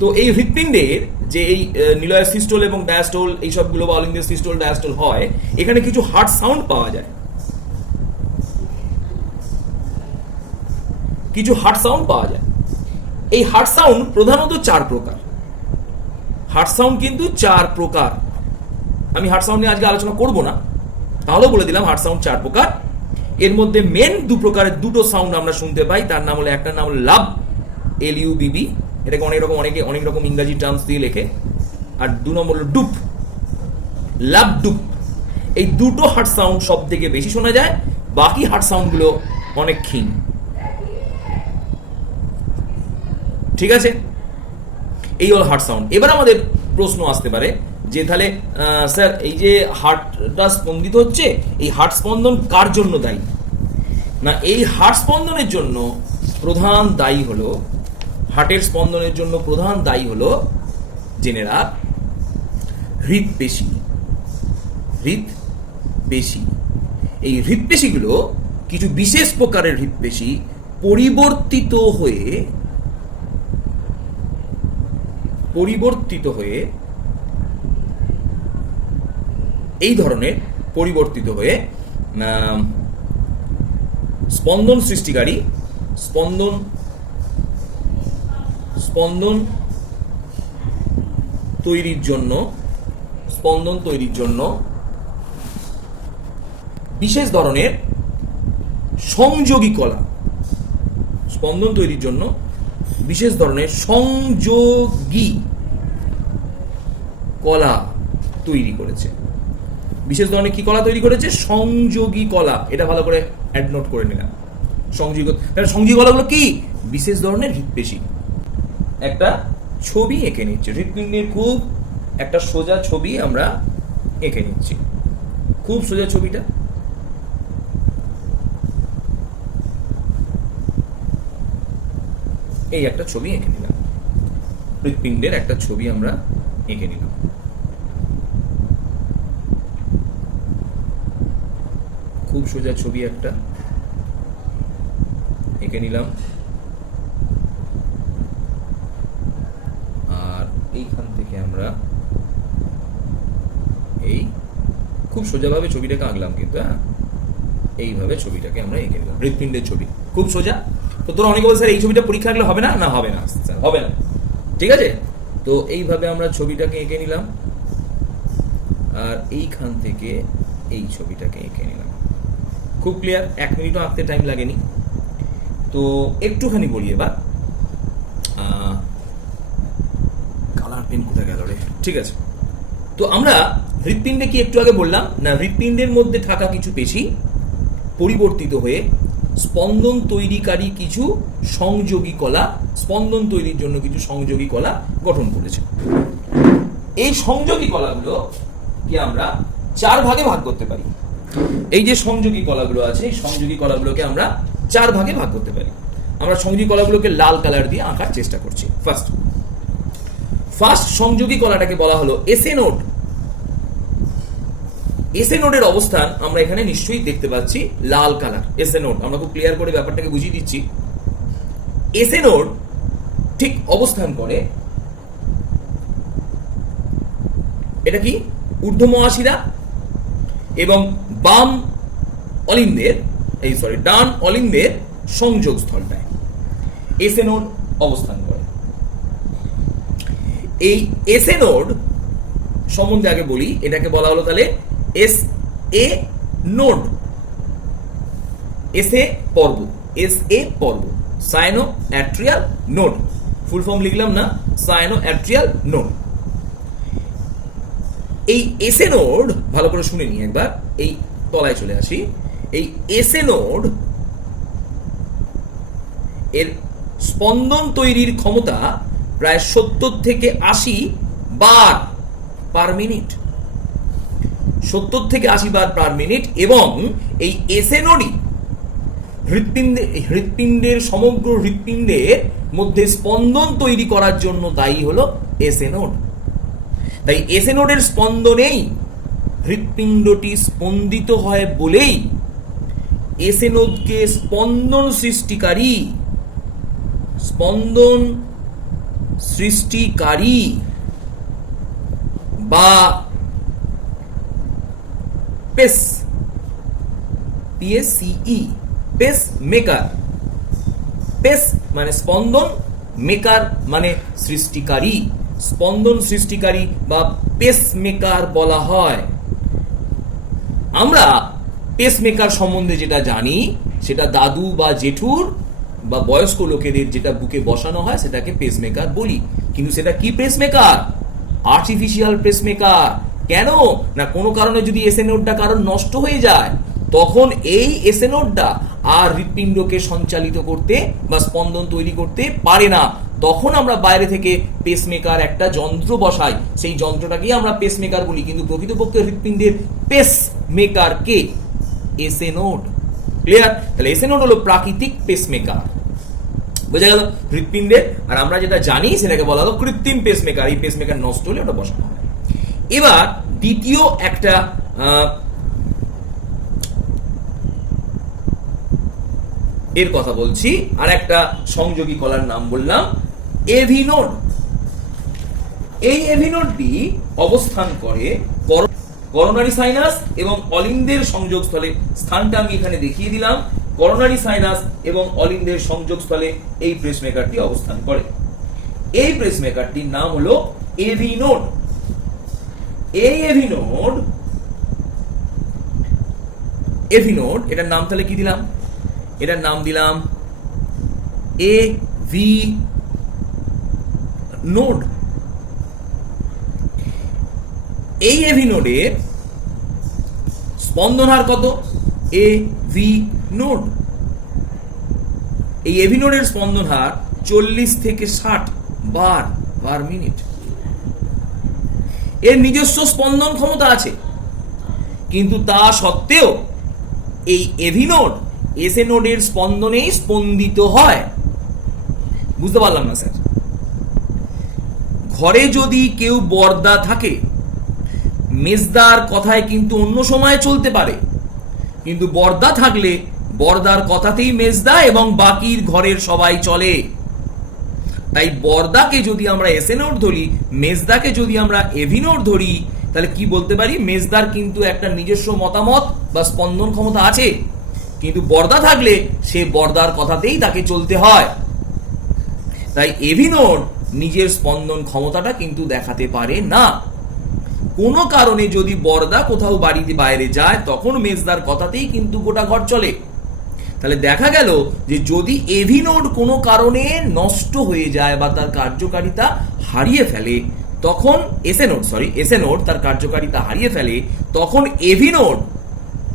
তো এই হৃৎপিণ্ডের যে এই নিলয়ের সিস্টোল এবং ডায়াস্টোল, এই সবগুলো বা অলিন্দের সিস্টোল ডায়াস্টোল হয়, এখানে কিছু হার্ট সাউন্ড পাওয়া যায়। কিছু হার্ট সাউন্ড পাওয়া যায়। এই হার্ট সাউন্ড প্রধানত 4 প্রকার। হার্ট সাউন্ড কিন্তু 4 প্রকার। আমি হার্ট সাউন্ড নিয়ে আজকে আলোচনা করব না, তাহলেও বলে দিলাম হার্ট সাউন্ড 4 প্রকার। এর মধ্যে মেন 2 প্রকারের দুটো সাউন্ড আমরা শুনতে পাই। তার নাম হলো, একটা নাম হলো লাভ, LUBB, এটাকে অনেক রকম ইংরেজি টার্মস দিয়ে লেখে। আর 2 নম্বর হলো ডুপ, লাভ ডুপ। এই দুটো হার্ট সাউন্ড সব থেকে বেশি শোনা যায়, বাকি হার্ট সাউন্ডগুলো অনেক ক্ষীণ। ঠিক আছে? এই হলো হার্ট সাউন্ড। এবার আমাদের প্রশ্ন আসতে পারে যে তাহলে স্যার এই যে হার্টটা স্পন্দিত হচ্ছে, এই হার্ট স্পন্দন কার জন্য দায়ী? না, এই হার্ট স্পন্দনের জন্য প্রধান দায়ী হলো, হার্টের স্পন্দনের জন্য প্রধান দায়ী হলো জেনে রাখ হৃদপেশি। হৃদপেশি, এই হৃদপেশিগুলো কিছু বিশেষ প্রকারের হৃদপেশি পরিবর্তিত হয়ে এই ধরনের পরিবর্তিত হয়ে স্পন্দন সৃষ্টিকারী, স্পন্দন তৈরির জন্য বিশেষ ধরনের সংযোগী কলা, স্পন্দন তৈরির জন্য বিশেষ ধরনের সংযোগী কলা তৈরি করেছে। বিশেষ ধরনের কি কলা তৈরি করেছে? সংযোগী কলা। এটা ভালো করে অ্যাড নোট করে নিলাম। সংযোগী কলাগুলো কি? বিশেষ ধরনের হৃদপেশি। একটা ছবি এঁকে নিচ্ছে, হৃৎপিণ্ডের খুব একটা সোজা ছবি আমরা এঁকে নিচ্ছি, খুব সোজা ছবিটা। এই একটা ছবি এঁকে নিলাম, হৃৎপিণ্ডের একটা ছবি আমরা এঁকে নিলাম। খুব সোজা ছবি একটা এঁকে নিলাম। আর এইখান থেকে আমরা এই খুব সোজাভাবে ছবিটাকে আঁকলাম, কিন্তু এইভাবে ছবিটাকে আমরা এঁকে নিলাম, হৃৎপিণ্ডের ছবি খুব সোজা। তো তোরা অনেকে বল স্যার এই ছবিটা পরীক্ষা রাখলে হবে না? না, হবে না স্যার, হবে না। ঠিক আছে, তো এইভাবে আমরা ছবিটাকে এঁকে নিলাম, আর এইখান থেকে এই ছবিটাকে এঁকে নিলাম। খুব ক্লিয়ার, 1 মিনিটও আঁকতে টাইম লাগেনি। তো একটুখানি বলি এবার, কালার পেন কোথায় গেল রে? ঠিক আছে, তো আমরা হৃৎপিণ্ডে কি একটু আগে বললাম না, হৃৎপিণ্ডের মধ্যে থাকা কিছু পেশি পরিবর্তিত হয়ে স্পন্দন তৈরিকারী কিছু সংযোগী কলা, স্পন্দন তৈরির জন্য কিছু সংযোগী কলা গঠন করেছে। এই সংযোগী কলাগুলো কি আমরা 4 ভাগে ভাগ করতে পারি। এই যে সংযোগী কলাগুলো আছে, এই সংযোগী কলাগুলোকে আমরা 4 ভাগে ভাগ করতে পারি। আমরা সংযোগী কলাগুলোকে লাল কালার দিয়ে আঁকার চেষ্টা করছি। ফার্স্ট সংযোগী কলাটাকে বলা হলো এসএ নোড। এসএ নোডের অবস্থান আমরা এখানে নিশ্চয়ই দেখতে পাচ্ছি, লাল কালার এসএ নোড। আমরা খুব ক্লিয়ার করে ব্যাপারটাকে বুঝিয়ে দিচ্ছি। এসএ নোড ঠিক অবস্থান করে, এটা কি ঊর্ধ্ব মহাশিরা এবং বাম অলিন্দের, ডান অলিন্দের সংযোগ স্থলটায় এসএ নোড অবস্থান করে। এই এসএ নোড সম্বন্ধে আগে বলি, এটাকে বলা হলো তাহলে এসএ নোড, এসএ পর্ব, এসএ পর্ব, cyano atrial node. Full form লিখলাম না, সায়ানো অ্যাট্রিয়াল নোড। এই এসএ নোড ভালো করে শুনে নি একবার, এই তলায় চলে আসি। এই এসএ নোড এর স্পন্দন তৈরির ক্ষমতা প্রায় 70 থেকে 80 বার পার মিনিট, 70 থেকে 80 বার পার মিনিট। এবং এই এসএ নোডই হৃৎপিণ্ডের সমগ্র হৃৎপিণ্ডের মধ্যে স্পন্দন তৈরি করার জন্য দায়ী হলো এসএ নোড। তাই এসএ নোডের স্পন্দনেই হৃৎপিণ্ডটি স্পন্দিত হয় বলেই এসএ নোডকে স্পন্দন সৃষ্টিকারী বা pace, PSCE, pace maker. Pace মানে স্পন্দন, মেকার মানে সৃষ্টিকারী, স্পন্দন সৃষ্টিকারী বা পেস মেকার বলা হয়। আমরা পেস মেকার সম্বন্ধে যেটা জানি সেটা দাদু বা জেঠুর বা বয়স্ক লোকেদের যেটা বুকে বসানো হয় সেটাকে পেস মেকার বলি। কিন্তু সেটা কি pace maker? Artificial pace maker. কেন না, কোনো কারণে যদি এসএ নোডটা কারণ নষ্ট হয়ে যায়, তখন এই এসএ নোডটা আর হৃৎপিণ্ডকে সঞ্চালিত করতে বা স্পন্দন তৈরি করতে পারে না, তখন আমরা বাইরে থেকে পেসমেকার একটা যন্ত্র বসাই, সেই যন্ত্রটাকেই আমরা পেসমেকার বলি। কিন্তু প্রকৃতপক্ষে হৃৎপিণ্ডের পেসমেকার কে? SA node. ক্লিয়ার? তাহলে এসএ নোড হলো প্রাকৃতিক পেসমেকার, বোঝা গেল হৃৎপিণ্ডের। আর আমরা যেটা জানি সেটাকে বলা হলো কৃত্রিম পেসমেকার। এই পেসমেকার নষ্ট হলে ওটা বসানো হয়। এবার দ্বিতীয় একটা এর কথা বলছি, আর একটা সংযোগী কলার নাম বললাম এভি নোড। এই এভি নোডটি অবস্থান করে করোনারি সাইনাস এবং অলিন্দের সংযোগস্থলে। স্থানটা আমি এখানে দেখিয়ে দিলাম। করোনারি সাইনাস এবং অলিন্দের সংযোগস্থলে এই পেসমেকারটি অবস্থান করে। এই পেসমেকারটির নাম হলো এভি নোড। এই এভি নোড এটার নাম তাহলে কি দিলাম? এটার নাম দিলাম এভি নোড। এই এভি নোডের স্পন্দন হার কত? AV node. এই এভি নোডের স্পন্দন হার 40 থেকে 60 বার পার মিনিট। এর নিজস্ব স্পন্দন ক্ষমতা আছে, কিন্তু তা সত্ত্বেও এই এভি নোড এসএ নোডের স্পন্দনেই স্পন্দিত হয়। বুঝতে পারলাম না স্যার। ঘরে যদি কেউ বর্দা থাকে, মেজদার কথায় কিন্তু অন্য সময় চলতে পারে, কিন্তু বর্দা থাকলে বর্দার কথাতেই মেজদা এবং বাকির ঘরের সবাই চলে। তাই বর্দাকে যদি আমরা এসএ নোড ধরি, মেজদাকে যদি আমরা এভি নোড ধরি, তাহলে কি বলতে পারি? মেজদার কিন্তু একটা নিজস্ব মতামত বা স্পন্দন ক্ষমতা আছে, কিন্তু বর্দা থাকলে সে বর্দার কথাতেই তাকে চলতে হয়। তাই এভি নোড নিজের স্পন্দন ক্ষমতাটা কিন্তু দেখাতে পারে না। কোনো কারণে যদি বর্দা কোথাও বাড়িতে বাইরে যায়, তখন মেজদার কথাতেই কিন্তু গোটা ঘর চলে। তাহলে দেখা গেল যে যদি এভি নোড কোনো কারণে নষ্ট হয়ে যায় বা তার কার্যকারিতা হারিয়ে ফেলে, তখন এসএ নোড তার কার্যকারিতা হারিয়ে ফেলে, তখন এভি নোড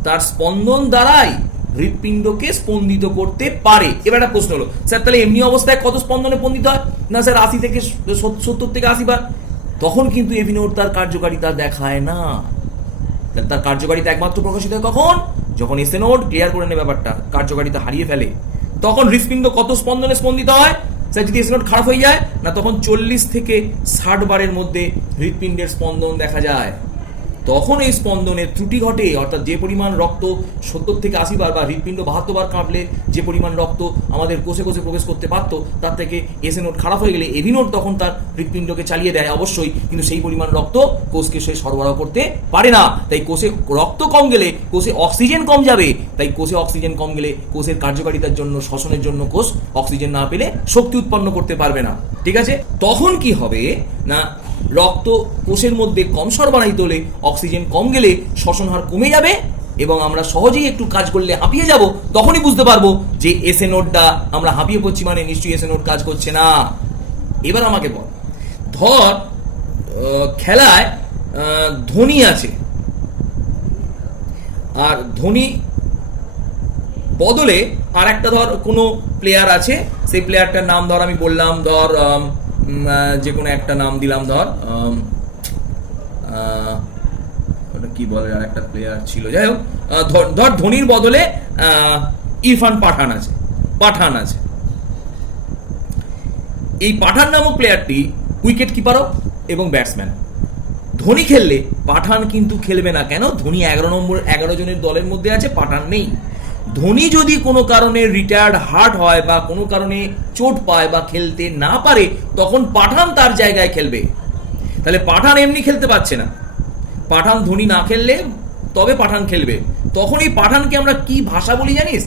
তার স্পন্দন দ্বারাই হৃৎপিণ্ডকে স্পন্দিত করতে পারে। এবার একটা প্রশ্ন হলো, স্যার তাহলে এমনি অবস্থায় কত স্পন্দনে স্পন্দিত হয়? না স্যার 80 থেকে 70 থেকে 80 বার। তখন কিন্তু এভি নোড তার কার্যকারিতা দেখায় না। তার কার্যকারিতা একমাত্র প্রকাশিত হয় কখন? যখন এসএ নোড ক্লিয়ার করে নেয় ব্যাপারটা, কার্যকারিতা হারিয়ে ফেলে। তখন হৃৎপিণ্ড কত স্পন্দনে স্পন্দিত হয়? স্যার যদি এসএ নোড খারাপ হয়ে যায়, না তখন 40 থেকে 60 বারের মধ্যে হৃৎপিণ্ডের স্পন্দন দেখা যায়। তখন এই স্পন্দনের ত্রুটি ঘটে, অর্থাৎ যে পরিমাণ রক্ত 70 থেকে 80 বার বা হৃৎপিণ্ড 72 বার কাঁপলে যে পরিমাণ রক্ত আমাদের কোষে কোষে প্রবেশ করতে পারত, তার থেকে এসএ নোড খারাপ হয়ে গেলে এভি নোড তখন তার হৃৎপিণ্ডকে চালিয়ে দেয় অবশ্যই, কিন্তু সেই পরিমাণ রক্ত কোষকে সে সরবরাহ করতে পারে না। তাই কোষে রক্ত কম গেলে কোষে অক্সিজেন কম যাবে। তাই কোষে অক্সিজেন কম গেলে কোষের কার্যকারিতার জন্য, শ্বসনের জন্য কোষ অক্সিজেন না পেলে শক্তি উৎপন্ন করতে পারবে না। ঠিক আছে? তখন কি হবে না, রক্ত কোষের মধ্যে কম সরবরাহিত হলে, অক্সিজেন কম গেলে শ্বসন হার কমে যাবে এবং আমরা সহজেই একটু কাজ করলে হাঁপিয়ে যাব। তখনই বুঝতে পারবো যে এসএ নোডটা আমরা হাঁপিয়ে পড়ছি, মানে নিশ্চয়ই এসএ নোড কাজ করছে না। এবার আমাকে বল, ধর খেলায় ধোনি আছে, আর ধোনি বদলে আর একটা ধর কোনো প্লেয়ার আছে, সেই প্লেয়ারটার নাম ধর আমি বললাম, ধর যে কোনো একটা নাম দিলাম, ধর ওটা কি বলে, আর একটা প্লেয়ার ছিল, যাই হোক ধর ধোনির বদলে ইরফান পাঠান আছে। এই পাঠান নামক প্লেয়ারটি উইকেট কিপারও এবং ব্যাটসম্যান। ধোনি খেললে পাঠান কিন্তু খেলবে না। কেন? ধোনি 11 জনের দলের মধ্যে আছে, পাঠান নেই। ধোনি যদি কোনো কারণে রিটায়ার্ড হার্ট হয় বা কোনো কারণে চোট পায় বা খেলতে না পারে, তখন পাঠান তার জায়গায় খেলবে। তাহলে পাঠান এমনি খেলতে পারছে না, পাঠান ধোনি না খেললে তবে পাঠান খেলবে। তখন এই পাঠানকে আমরা কি ভাষা বলি জানিস?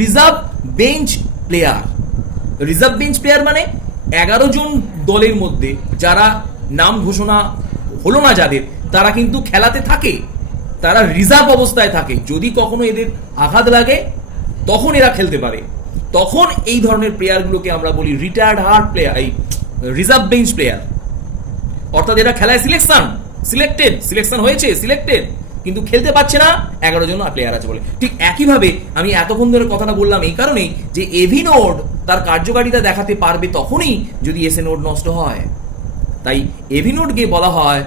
Reserve bench player. Reserve bench player মানে 11 জন দলের মধ্যে যারা নাম ঘোষণা হলো না যাদের, তারা কিন্তু খেলাতে থাকে, তারা রিজার্ভ অবস্থায় থাকে। যদি কখনো এদের আঘাত লাগে তখন এরা খেলতে পারে। তখন এই ধরনের প্লেয়ারগুলোকে আমরা বলি রিটায়ার্ড হার্ট প্লেয়ার, এই রিজার্ভ বেঞ্চ প্লেয়ার। অর্থাৎ এরা খেলায় সিলেকশন হয়েছে, কিন্তু খেলতে পারছে না, 11 জন প্লেয়ার আছে বলে। ঠিক একইভাবে আমি এতক্ষণ ধরে কথাটা বললাম এই কারণেই যে এভি নোড তার কার্যকারিতা দেখাতে পারবে তখনই যদি এসএ নোড নষ্ট হয়। তাই এভি নোডকে বলা হয়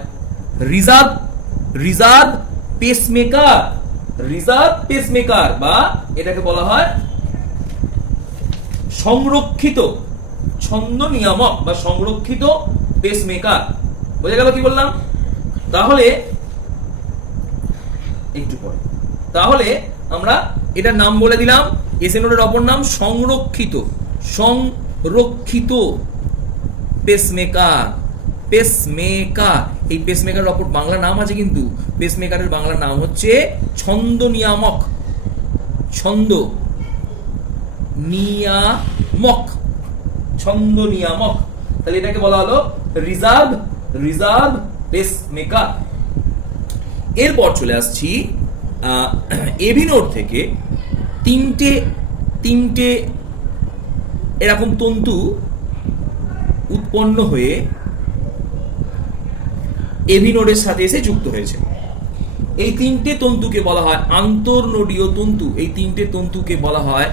রিজার্ভ পেসমেকার বা এটাকে বলা হয় সংরক্ষিত ছন্দ নিয়ামক বা সংরক্ষিত পেসমেকার। বোঝা গেল কি বললাম? তাহলে একটু পরে আমরা এটার নাম বলে দিলাম, এসএ নোডের অপর নাম সংরক্ষিত পেসমেকার। এই পেসমেকারের অপর বাংলা নাম আছে, কিন্তু পেসমেকারের বাংলা নাম হচ্ছে ছন্দ নিয়ামক। তাহলে এটাকে বলা হলো রিজার্ভ পেসমেকার। এরপর চলে আসছি এভি নোড থেকে তিনটে এরকম তন্তু উৎপন্ন হয়ে এভি নোডের সাথে এসে যুক্ত হয়েছে। এই তিনটে তন্তুকে বলা হয় আন্তঃনোডীয় তন্তু। এই তিনটে তন্তুকে বলা হয়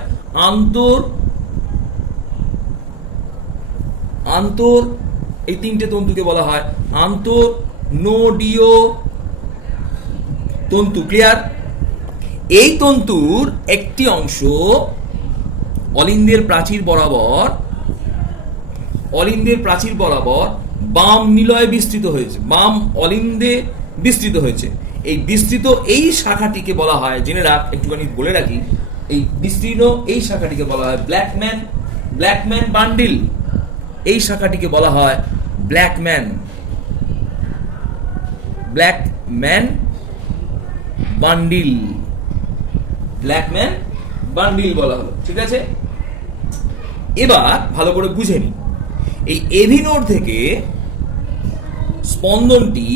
আন্তঃনোডীয় তন্তু। ক্লিয়ার? এই তন্তুর একটি অংশ অলিন্দের প্রাচীর বরাবর বাম নিলয়ে বিস্তৃত হয়েছে, বাম অলিন্দে বিস্তৃত হয়েছে। এই বিস্তৃত এই শাখাটিকে বলা হয়, জেনে রাখ, একটুখানি বলে রাখি, এই বিস্তীর্ণ এই শাখাটিকে বলা হয় ব্ল্যাকম্যান বান্ডিল। এই শাখাটিকে বলা হয় ব্ল্যাকম্যান বান্ডিল বলা হলো। ঠিক আছে, এবার ভালো করে বুঝে নি। এই এভি নোড থেকে স্পন্দনটি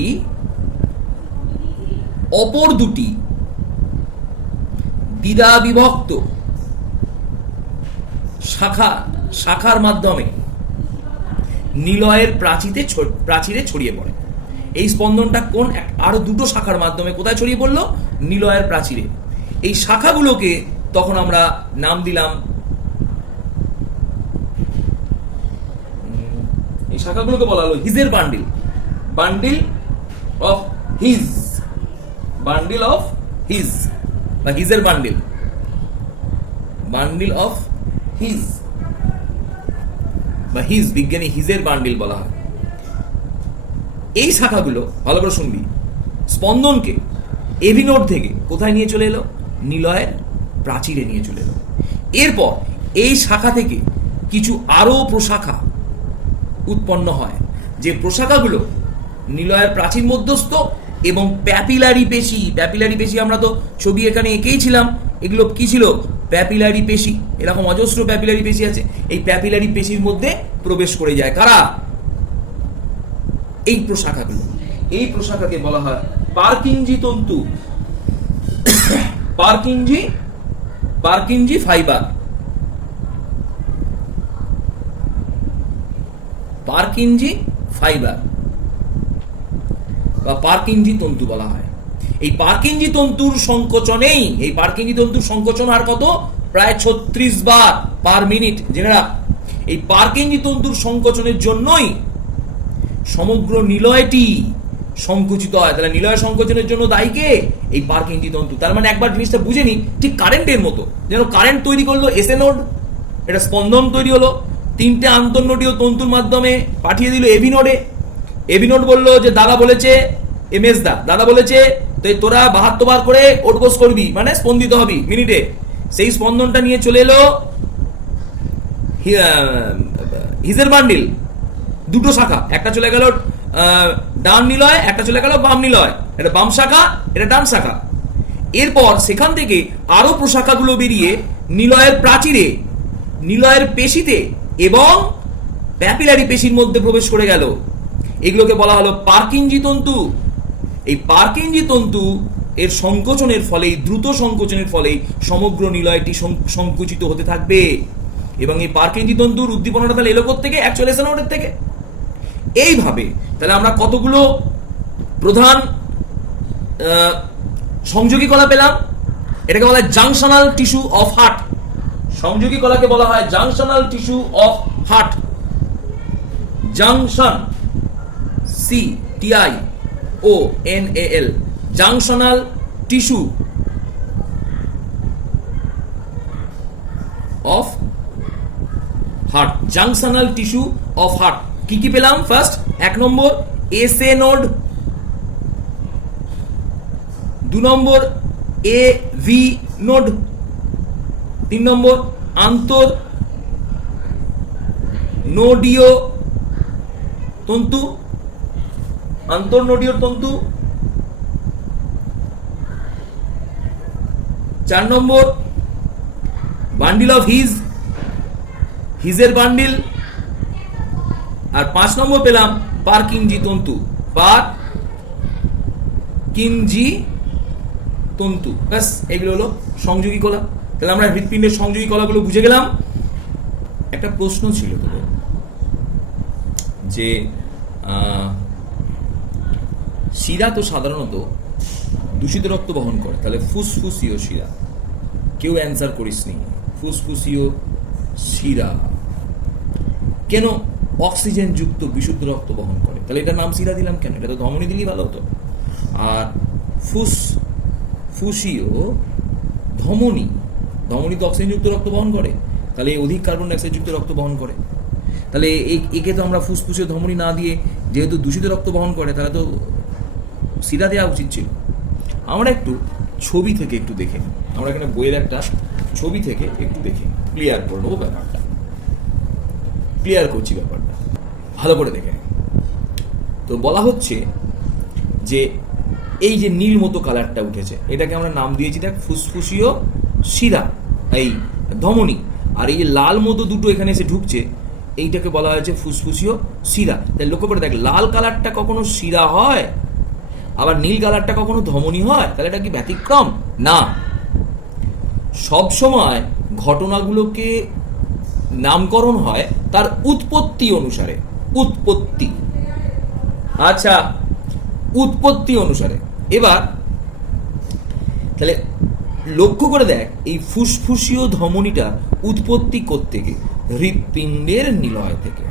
অপর দুটি দ্বিধা বিভক্ত শাখার মাধ্যমে নিলয়ের প্রাচীরে ছড়িয়ে পড়ে। এই স্পন্দনটা কোন আরো দুটো শাখার মাধ্যমে কোথায় ছড়িয়ে পড়লো? নিলয়ের প্রাচীরে। এই শাখাগুলোকে তখন আমরা নাম দিলাম, এই শাখাগুলোকে বলা হলো হিজের বান্ডিল অফ হিজ বা হিজের বান্ডিল অফ হিজ বা হিজ, বিজ্ঞানী হিজের বান্ডিল বলা হয়। এই শাখাগুলো ভালো করে শুনবি, স্পন্দনকে এভি নোড থেকে কোথায় নিয়ে চলে এলো? নিলয়ের প্রাচীরে নিয়ে চলে এলো। এরপর এই শাখা থেকে কিছু আরো প্রশাখা উৎপন্ন হয়, যে প্রশাখাগুলো নিলয়ের প্রাচীর মধ্যস্থ এবং প্যাপিলারি পেশি আমরা তো ছবি এখানে এঁকেইছিলাম। এগুলো কি ছিল? প্যাপিলারি পেশি। এরকম অজস্র প্যাপিলারি পেশি আছে। এই প্যাপিলারি পেশির মধ্যে প্রবেশ করে যায় কারা? এই প্রশাখাগুলো। এই প্রশাখাকে বলা হয় পার্কিঞ্জি তন্তু, পার্কিঞ্জি ফাইবার, বা পার্কিঞ্জি তন্তু বলা হয়। এই পার্কিঞ্জি তন্তুর সংকোচন আর কত? প্রায় 36 বার পার মিনিট। জেনে রাখ, এই পার্কিঞ্জি তন্তুর সংকোচনের জন্যই সমগ্র নিলয়টি সংকুচিত হয়। তাহলে নিলয় সংকোচনের জন্য দায়ী কে? এই পার্কিঞ্জি তন্তু। তার মানে একবার জিনিসটা বুঝে নি, ঠিক কারেন্টের মতো, যেন কারেন্ট তৈরি করলো এসএ নোড, এটা স্পন্দন তৈরি হলো, তিনটে আন্তঃনোডীয় তন্তুর মাধ্যমে পাঠিয়ে দিল এভি নোডে। এভি নোড বললো যে দাদা বলেছে, দাদা বলেছে তোরা 72 বার করে ওটবোস করবি, মানে স্পন্দিত হবি মিনিটে। সেই স্পন্দনটা নিয়ে চলে এলো হিজের বান্ডিল, দুটো শাখা, একটা চলে গেল ডান নিলয়, একটা চলে গেল বাম নিলয়। এটা বাম শাখা, এটা ডান শাখা। এরপর সেখান থেকে আরো প্রশাখাগুলো বেরিয়ে নিলয়ের প্রাচীরে, নিলয়ের পেশিতে এবং প্যাপিলারি পেশির মধ্যে প্রবেশ করে গেল। এগুলোকে বলা হলো পার্কিঞ্জি তন্তু। এই পার্কিঞ্জি তন্তু এর সংকোচনের ফলে, দ্রুত সংকোচনের ফলে সমগ্র নিলয়টি সংকুচিত হতে থাকবে। এবং এই পার্কিঞ্জি তন্তুর উদ্দীপনাটা তাহলে এলো থেকে অ্যাকচুয়াল এসএ নোডের থেকে। এইভাবে তাহলে আমরা কতগুলো প্রধান সংযোগী কলা পেলাম। এটাকে বলা হয় জাংশনাল টিস্যু অফ হার্ট, সংযোগী কলাকে বলা হয় junctional tissue of heart. Junction, CTIONAL, junctional tissue of heart, junctional tissue of heart. কি কি পেলাম? ফার্স্ট 1 নম্বর SA নোড, 2 নম্বর AV নোড, 3 নম্বর আন্তর নোডীয় তন্তু, আন্তঃনোডীয় তন্তু, 4 নম্বর বান্ডিল অফ হিজের বান্ডিল, আর 5 নম্বর পেলাম পারকিনজি তন্তু, পারকিনজি তন্তু। ব্যাস, এগুলো হলো সংযোগী কলা। তাহলে আমরা হৃৎপিণ্ডের সংযোগী কলাগুলো বুঝে গেলাম। একটা প্রশ্ন ছিল তোদের যে শিরা তো সাধারণত দূষিত রক্ত বহন করে, তাহলে ফুসফুসীয় শিরা, কেউ অ্যান্সার করিসনি। ফুসফুসীয় শিরা কেন অক্সিজেন যুক্ত বিশুদ্ধ রক্ত বহন করে? তাহলে এটার নাম শিরা দিলাম কেন? এটা তো ধমনী দিলেই ভালো হতো। আর ফুসফুসীয় ধমনী, ধমনী তো অক্সিজেন যুক্ত রক্ত বহন করে, তাহলে অধিক কার্বন ডাইঅক্সাইড যুক্ত রক্ত বহন করে। তাহলে একে তো আমরা ফুসফুসীয় ধমনী না দিয়ে, যেহেতু দূষিত রক্ত বহন করে, তাহলে তো শিরা দেওয়া উচিত ছিল। আমরা একটু ছবি থেকে একটু দেখে, আমরা এখানে বইয়ের একটা ছবি থেকে একটু দেখে ক্লিয়ার করে নেবো ব্যাপারটা। ক্লিয়ার করছি ব্যাপারটা, ভালো করে দেখে। তো বলা হচ্ছে যে এই যে নীল মতো কালারটা উঠেছে, এটাকে আমরা নাম দিয়েছি দেখ ফুসফুসীয় শিরা, এই ধমনী। আর এই যে লাল মতো দুটো এখানে এসে ঢুকছে, এইটাকে বলা হয়েছে ফুসফুসীয় শিরা। তাই লক্ষ্য করে দেখ, লাল কালারটা কখনো শিরা হয়, আবার নীল কালারটা কখনো ধমনী হয়। তাহলে এটা কি ব্যতিক্রম? না, সব সময় ঘটনাগুলোকে নামকরণ হয় তার উৎপত্তি অনুসারে। উৎপত্তি, আচ্ছা, উৎপত্তি অনুসারে। এবার তাহলে লক্ষ্য করে দেখ, এই ফুসফুসীয় ধমনীটা উৎপত্তি কোত্থেকে? হৃৎপিণ্ডের নিলয় থেকে।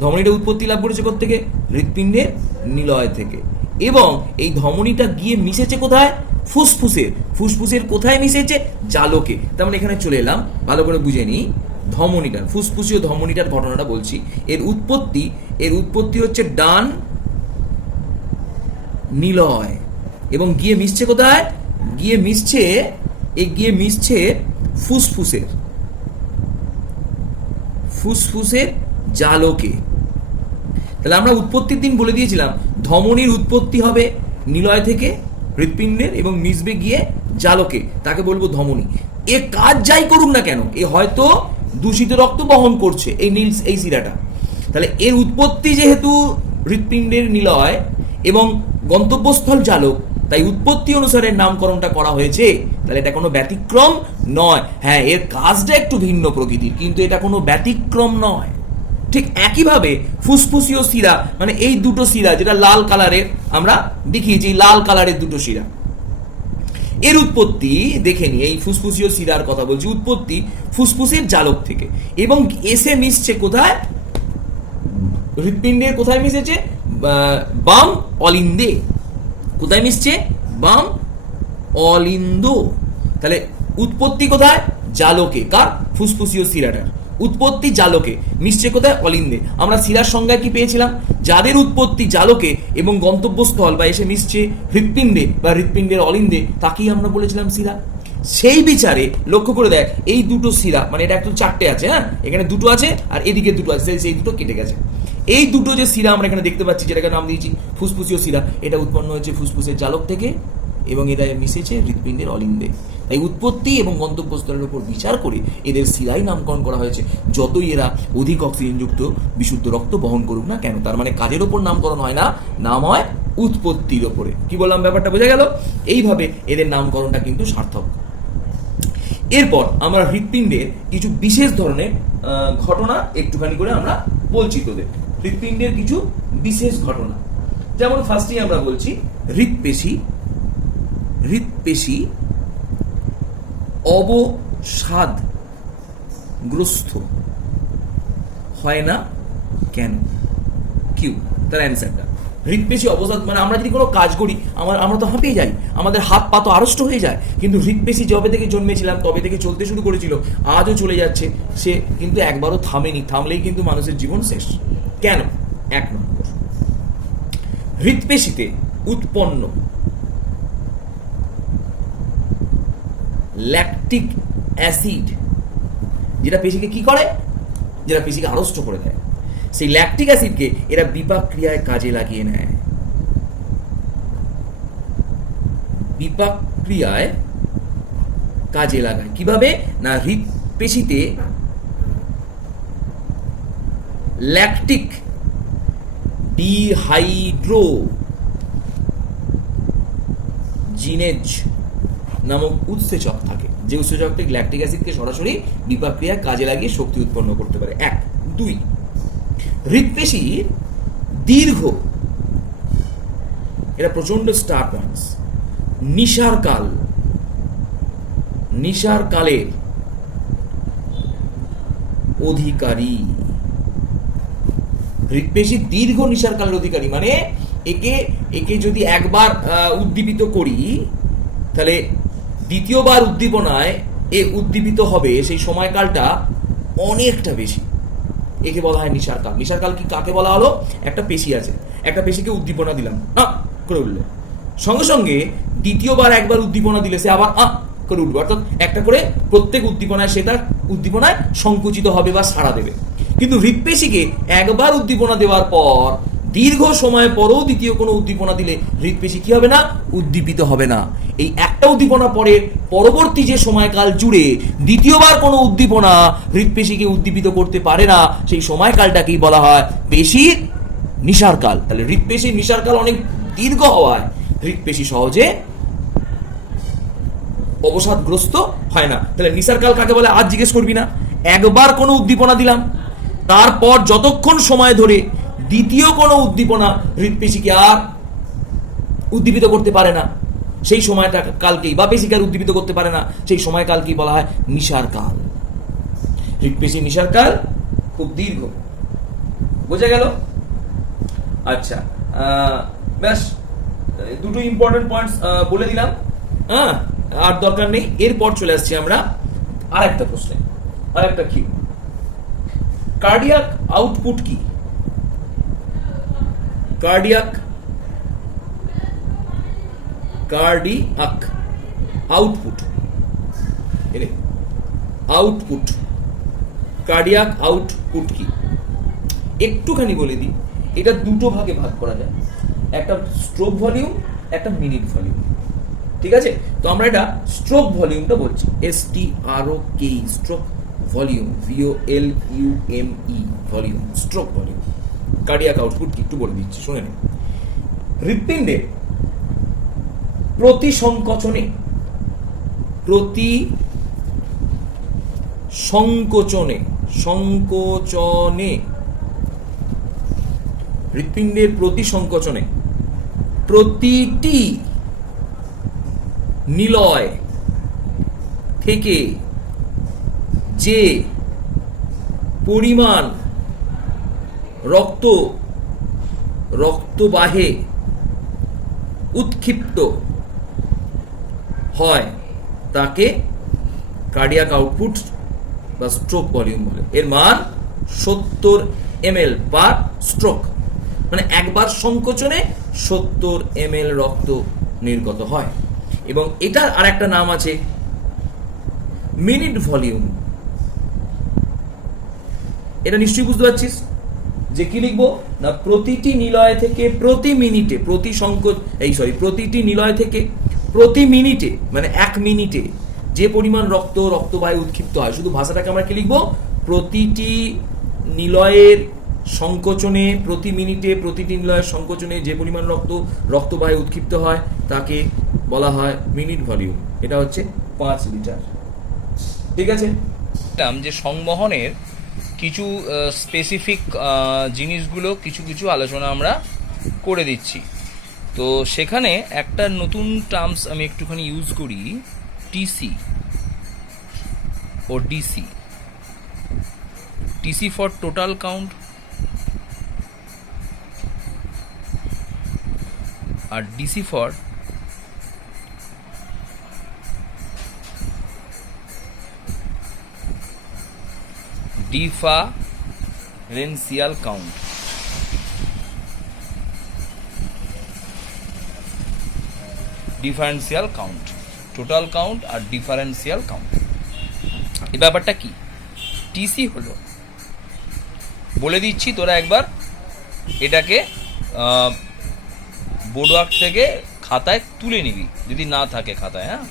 ধমনীটা উৎপত্তি লাভ করেছে কোত্থেকে? হৃৎপিণ্ডের নিলয় থেকে। এবং এই ধমনীটা গিয়ে মিশেছে কোথায়? ফুসফুসের। ফুসফুসের কোথায় মিশেছে? জালকে। তার মানে এখানে চলে এলাম, ভালো করে বুঝে নিই। ধমনীটার, ফুসফুসীয় ধমনীটার ঘটনাটা বলছি। এর উৎপত্তি হচ্ছে ডান নিলয়, এবং গিয়ে মিশছে কোথায়? গিয়ে মিশছে ফুসফুসের জালকে। তাহলে আমরা উৎপত্তির দিন বলে দিয়েছিলাম ধমনীর উৎপত্তি হবে নিলয় থেকে হৃৎপিণ্ডের, এবং মিশবে গিয়ে জালকে, তাকে বলবো ধমনী। এ কাজ যাই করুক না কেন, এ হয়তো দূষিত রক্ত বহন করছে, এই শিরাটা। তাহলে এর উৎপত্তি যেহেতু হৃৎপিণ্ডের নিলয় এবং গন্তব্যস্থল জালক, তাই উৎপত্তি অনুসারে নামকরণটা করা হয়েছে। তাহলে এটা কোনো ব্যতিক্রম নয়। হ্যাঁ, এর কাজটা একটু ভিন্ন প্রকৃতির, কিন্তু এটা কোনো ব্যতিক্রম নয়। ঠিক একইভাবে ফুসফুসীয় শিরা, মানে এই দুটো শিরা যেটা লাল কালারের আমরা দেখিয়েছি, লাল কালারের দুটো শিরা, এর উৎপত্তি দেখে নি। এই ফুসফুসীয় শিরার কথা বলছি, উৎপত্তি ফুসফুসের জালক থেকে, এবং এসে মিশছে কোথায়? হৃৎপিণ্ডের কোথায় মিশেছে? বাম অলিন্দে। কোথায় মিশছে? বাম অলিন্দ। তাহলে উৎপত্তি কোথায়? জালকে। কার? ফুসফুসীয় শিরাটার উৎপত্তি জালকে, মিশছে কোথায়? অলিন্দে। আমরা শিরার সংজ্ঞায় কি পেয়েছিলাম? যাদের উৎপত্তি জালকে এবং গন্তব্যস্থল বা এসে মিশছে হৃৎপিণ্ডে বা হৃৎপিণ্ডের অলিন্দে, তাকেই আমরা বলেছিলাম শিরা। সেই বিচারে লক্ষ্য করে দেখ, এই দুটো শিরা, মানে এটা একটু চারটে আছে, হ্যাঁ, এখানে দুটো আছে আর এদিকে দুটো আছে, সেই দুটো কেটে গেছে। এই দুটো যে শিরা আমরা এখানে দেখতে পাচ্ছি, যেটাকে নাম দিয়েছি ফুসফুসীয় শিরা, এটা উৎপন্ন হয়েছে ফুসফুসের জালক থেকে এবং এটা মিশেছে হৃৎপিণ্ডের অলিন্দে। তাই উৎপত্তি এবং গন্তব্যস্থলের উপর বিচার করে এদের শিরাই নামকরণ করা হয়েছে, যতই এরা অধিক অক্সিজেনযুক্ত বিশুদ্ধ রক্ত বহন করুক না কেন। তার মানে কাজের ওপর নামকরণ হয় না, নাম হয় উৎপত্তির ওপরে। কি বললাম, ব্যাপারটা বোঝা গেল? এইভাবে এদের নামকরণটা কিন্তু সার্থক। এরপর আমরা হৃৎপিণ্ডের কিছু বিশেষ ধরনের ঘটনা একটুখানি করে আমরা বলছি তোদের। হৃৎপিণ্ডের কিছু বিশেষ ঘটনা, যেমন ফার্স্টেই আমরা বলছি হৃৎপেশি অবসাদ গ্রস্ত হয় না কেন? কিউ তার অ্যান্সারটা। হৃদপেশি অবসাদ মানে আমরা যদি কোনো কাজ করি আমরা তো হাঁপিয়ে যাই, আমাদের হাত পা তো আড়ষ্ট হয়ে যায়, কিন্তু হৃদপেশি যবে থেকে জন্মেছিলাম তবে থেকে চলতে শুরু করেছিল, আজও চলে যাচ্ছে, সে কিন্তু একবারও থামেনি। থামলেই কিন্তু মানুষের জীবন শেষ। কেন? 1 নম্বর, হৃদপেশিতে উৎপন্ন ল্যাকটিক অ্যাসিড, যেটা পেশিকে কি করে, যেটা পেশিকে আড়ষ্ট করে দেয়, সেই ল্যাকটিক অ্যাসিডকে এরা বিপাক ক্রিয়ায় কাজে লাগিয়ে নেয়। বিপাক ক্রিয়ায় কাজে লাগায় কিভাবে? না, হৃদপেশিতে ল্যাকটিক ডিহাইড্রোজিনেজ নামক উৎসেচক থাকে, যে উৎসেচকটি ল্যাকটিক অ্যাসিডকে সরাসরি বিপাক ক্রিয়ায় কাজে লাগিয়ে শক্তি উৎপন্ন করতে পারে। 1, 2, হৃদপেশির দীর্ঘ, এটা প্রচন্ড স্টার পয়েন্টস, নিশার কালের অধিকারী। হৃদপেশি দীর্ঘ নিশার কালের অধিকারী মানে একে যদি একবার উদ্দীপিত করি, তাহলে দ্বিতীয়বার উদ্দীপনায় এ উদ্দীপিত হবে সেই সময়কালটা অনেকটা বেশি। একে বলা হয় নিশার কাল। নিশার কাল কি কাকে বলা হলো? একটা পেশি আছে, একটা পেশিকে উদ্দীপনা দিলাম, করে উঠলো, সঙ্গে সঙ্গে দ্বিতীয়বার একবার উদ্দীপনা দিলে সে আবার করে উঠবে, অর্থাৎ একটা করে প্রত্যেক উদ্দীপনায় সে তার উদ্দীপনায় সংকুচিত হবে বা সাড়া দেবে। কিন্তু হৃদপেশিকে একবার উদ্দীপনা দেওয়ার পর দীর্ঘ সময় পরও দ্বিতীয় কোনো উদ্দীপনা দিলে হৃদপেশি কি হবে না? উদ্দীপিত হবে না। এই একটা উদ্দীপনা পরে পরবর্তী যে সময়কাল জুড়ে দ্বিতীয়বার কোনো উদ্দীপনা হৃদপেশিকে উদ্দীপিত করতে পারে না, সেই সময়কালটাকেই বলা হয় পেশির নিশার কাল। তাহলে হৃদপেশির নিশার কাল অনেক দীর্ঘ হওয়ায় হৃদপেশি সহজে অবসাদগ্রস্ত হয় না। তাহলে নিশার কাল কাকে বলে আজ জিজ্ঞেস করবি না। একবার কোনো উদ্দীপনা দিলাম, তারপর যতক্ষণ সময় ধরে দ্বিতীয় কোনো উদ্দীপনা হৃদপেশিকে আর উদ্দীপিত করতে পারে না, সেই সময়টা কালকেই, বা পেশিকে আর উদ্দীপিত করতে পারে না, সেই সময়কালকেই বলা হয় নিশার কাল। হৃদপেশির নিশার কাল খুব দীর্ঘ। বোঝা গেল? আচ্ছা, ব্যাস দুটো ইম্পর্টেন্ট পয়েন্টস বলে দিলাম, আর দরকার নেই। এরপর চলে আসছি আমরা আর একটা প্রশ্নে, আর একটা কি, কার্ডিয়াক আউটপুট কি? কার্ডিয়াক আউটপুট, কার্ডিয়াক আউটপুট কি? একটুখানি বলে দিই, এটা দুটো ভাগে ভাগ করা যায়, একটা স্ট্রোক ভলিউম, একটা মিনিট ভলিউম। ঠিক আছে, তো আমরা এটা স্ট্রোক ভলিউমটা বলছি, STROK, stroke volume, VOLUME, volume, stroke volume. Cardiac output কি একটু বলে দিচ্ছি, শুনে নিন। হৃৎপিণ্ডে প্রতি সংকোচনে হৃৎপিণ্ডের প্রতি সংকোচনে প্রতিটি নিলয় থেকে যে পরিমাণ রক্তবাহে উৎক্ষিপ্ত হয় তাকে কার্ডিয়াক আউটপুট বা স্ট্রোক ভলিউম বলে। এর মান 70 ml পার স্ট্রোক, মানে একবার সংকোচনে 70 ml রক্ত নির্গত হয়। এবং এটার আর একটা নাম আছে মিনিট ভলিউম। এটা নিশ্চয়ই বুঝতে পারছিস যে কি লিখবো না, প্রতিটি নিলয় থেকে প্রতি মিনিটে, প্রতিটি নিলয় থেকে প্রতি মিনিটে, মানে 1 মিনিটে যে পরিমাণ রক্তবাহে উৎক্ষিপ্ত হয়, শুধু ভাষাটাকে আমরা কি লিখবো, প্রতিটি নিলয়ের সংকোচনে, প্রতি মিনিটে প্রতিটি নিলয়ের সংকোচনে যে পরিমাণ রক্তবাহে উৎক্ষিপ্ত হয় তাকে বলা হয় মিনিট ভলিউম। এটা হচ্ছে 5 লিটার। ঠিক আছে, যে সংবহনের কিছু স্পেসিফিক জিনিসগুলো কিছু আলোচনা আমরা করে দিচ্ছি। তো সেখানে একটা নতুন টার্মস আমি একটুখানি ইউজ করি, TC ও DC। TC for total count আর DC for differential count. Differential count, total count আর ডিফারেন্সিয়াল কাউন্ট। এই ব্যাপারটা কি? টিসি হলো, বলে দিচ্ছি, তোরা একবার এটাকে বোর্ডওয়ার্ক থেকে খাতায় তুলে নিবি যদি না থাকে খাতায়। হ্যাঁ,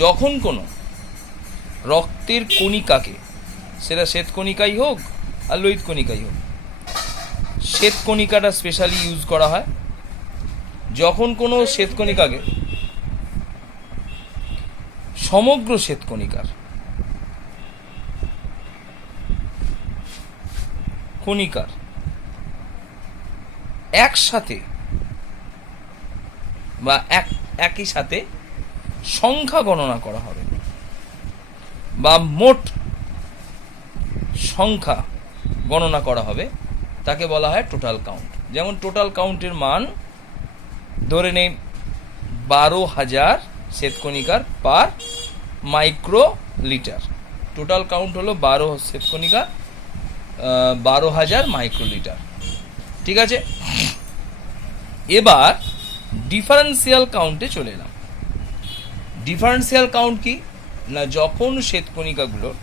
যখন কোনো রক্তের কণিকাকে, সেটা শ্বেতকণিকাই হোক আর লোহিত কণিকাই হোক, শ্বেতকণিকাটা স্পেশালি ইউজ করা হয়। যখন কোনো শ্বেতকণিকাকে, সমগ্র শ্বেতকণিকার কণিকার একসাথে বা একই সাথে সংখ্যা গণনা করা হবে বা মোট সংখ্যা গণনা করা হবে, তাকে বলা হয় টোটাল কাউন্ট। যেমন টোটাল কাউন্টের মান ধরে নেই 12,000 শ্বেতকণিকার পার মাইক্রোলিটার। টোটাল কাউন্ট হলো 12 শ্বেতকণিকা 12,000 মাইক্রোলিটার। ঠিক আছে, এবার ডিফারেন্সিয়াল কাউন্টে চলে এলাম। ডিফারেন্সিয়াল কাউন্ট কি না, যখন শ্বেতকণিকাগুলোর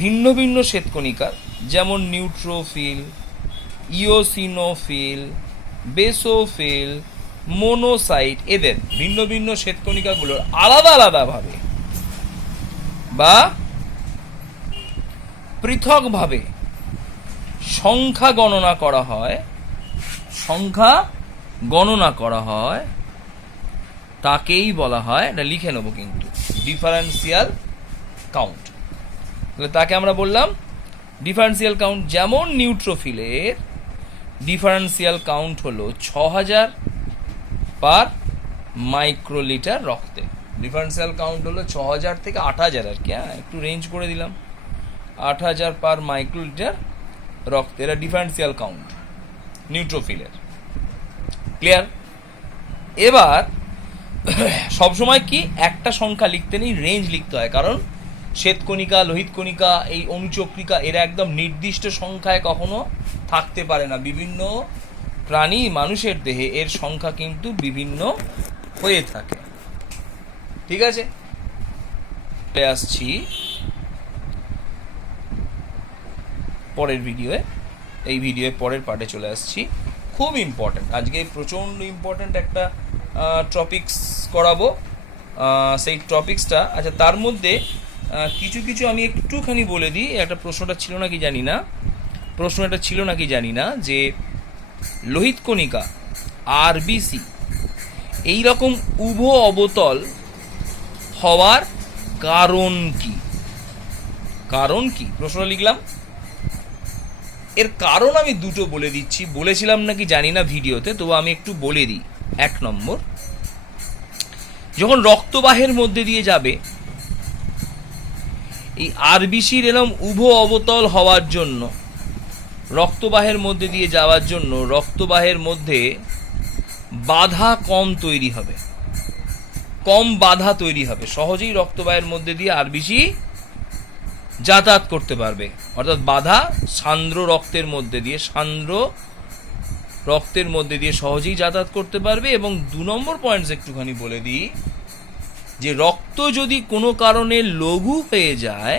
ভিন্ন ভিন্ন শ্বেতকণিকার, যেমন নিউট্রোফিল, ইওসিনোফিল, বেসোফিল, মোনোসাইট, এদের ভিন্ন ভিন্ন শ্বেতকণিকাগুলোর আলাদা আলাদাভাবে বা পৃথকভাবে সংখ্যা গণনা করা হয়, সংখ্যা গণনা করা হয়, তাকেই বলা হয়, এটা লিখে নেবো কিন্তু, ডিফারেন্সিয়াল কাউন্ট। তাহলে তাকে আমরা বললাম ডিফারেন্সিয়াল কাউন্ট। যেমন নিউট্রোফিলের ডিফারেন্সিয়াল কাউন্ট হলো 6,000 পার মাইক্রোলিটার রক্তে। ডিফারেন্সিয়াল কাউন্ট হলো 6,000 থেকে 8,000 আর কি, হ্যাঁ একটু রেঞ্জ করে দিলাম, 8,000 পার মাইক্রোলিটার রক্তে। এরা ডিফারেন্সিয়াল কাউন্ট নিউট্রোফিলের। ক্লিয়ার? এবার সবসময় কি একটা সংখ্যা লিখতে নেই, রেঞ্জ লিখতে হয়, কারণ শ্বেতকণিকা, লোহিত কণিকা, এই অনুচক্রিকা এরা একদম নির্দিষ্ট সংখ্যায় কখনো থাকতে পারে না। বিভিন্ন প্রাণী, মানুষের দেহে এর সংখ্যা কিন্তু বিভিন্ন হয়ে থাকে। ঠিক আছে, আসছি পরের ভিডিওয়ে, এই ভিডিওয়ে পরের পার্টে চলে আসছি। খুব ইম্পর্ট্যান্ট, আজকে প্রচণ্ড ইম্পর্ট্যান্ট একটা টপিকস করাবো। সেই টপিক্সটা, আচ্ছা তার মধ্যে কিছু কিছু আমি একটুখানি বলে দিই। একটা প্রশ্নটা ছিল নাকি জানি না, যে লোহিত কণিকা আরবিসি এই রকম উভ অবতল হওয়ার কারণ কি? প্রশ্নটা লিখলাম, এর কারণ আমি দুটো বলে দিচ্ছি, বলেছিলাম নাকি জানি না ভিডিওতে, তবু আমি একটু বলে দিই। 1 নম্বর, যখন রক্তবাহের মধ্যে দিয়ে যাবে, এই আরবিসির এরকম উভ অবতল হওয়ার জন্য, রক্তবাহের মধ্যে দিয়ে যাওয়ার জন্য রক্তবাহের মধ্যে বাধা কম তৈরি হবে, কম বাধা তৈরি হবে, সহজেই রক্তবাহের মধ্যে দিয়ে আরবিসি যাতায়াত করতে পারবে। অর্থাৎ বাধা সান্দ্র রক্তের মধ্যে দিয়ে সহজেই যাতায়াত করতে পারবে। এবং 2 নম্বর পয়েন্টস একটুখানি বলে দিই, যে রক্ত যদি কোনো কারণে লঘু হয়ে যায়,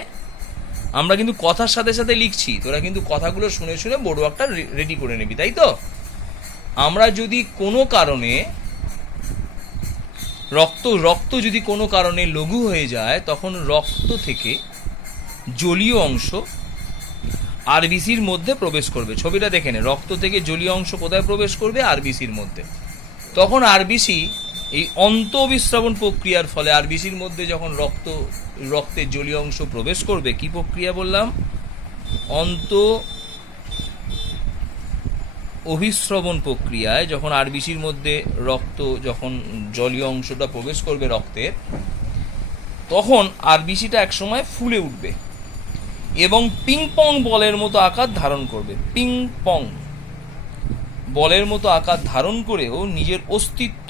আমরা কিন্তু কথার সাথে সাথে লিখছি, তোরা কিন্তু কথাগুলো শুনে শুনে বোর্ডওয়ার্কটা রেডি করে নিবি, তাই তো? আমরা যদি কোনো কারণে রক্ত যদি কোনো কারণে লঘু হয়ে যায়, তখন রক্ত থেকে জলীয় অংশ আরবিসির মধ্যে প্রবেশ করবে। ছবিটা দেখে নে, রক্ত থেকে জলীয় অংশ কোথায় প্রবেশ করবে? আরবিসির মধ্যে। তখন আরবিসি এই অন্তঃবিস্রবণ প্রক্রিয়ার ফলে আরবিসির মধ্যে যখন রক্তের জলীয় অংশ প্রবেশ করবে, কি প্রক্রিয়া বললাম? অভিস্রবণ প্রক্রিয়ায় যখন আরবিসির মধ্যে যখন জলীয় অংশটা প্রবেশ করবে রক্তের, তখন আরবিসিটা একসময় ফুলে উঠবে। এবং পিং পং বলের মতো আকার ধারণ করবে। পিং পং বলের মতো আকার ধারণ করেও নিজের অস্তিত্ব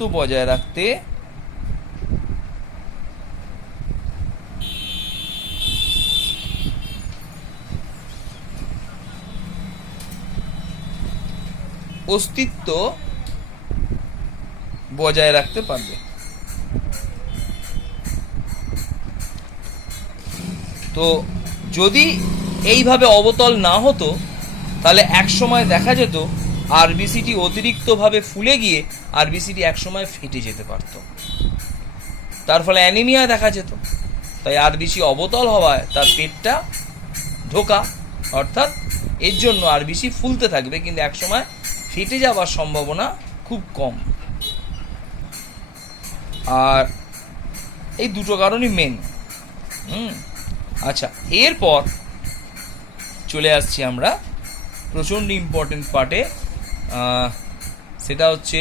বজায় রাখতে পারবে। তো যদি এইভাবে অবতল না হতো তাহলে একসময় দেখা যেত আরবিসিটি অতিরিক্তভাবে ফুলে গিয়ে আরবিসিটি একসময় ফেটে যেতে পারত, তার ফলে অ্যানিমিয়া দেখা যেত। তাই আরবিসি অবতল হওয়ায় তার পেটটা ঢোকা, অর্থাৎ এর জন্য আরবিসি ফুলতে থাকবে কিন্তু একসময় ফেটে যাওয়ার সম্ভাবনা খুব কম। আর এই দুটো কারণই মেন। আচ্ছা, এরপর চলে আসছি আমরা প্রচণ্ড ইম্পর্টেন্ট পার্টে, সেটা হচ্ছে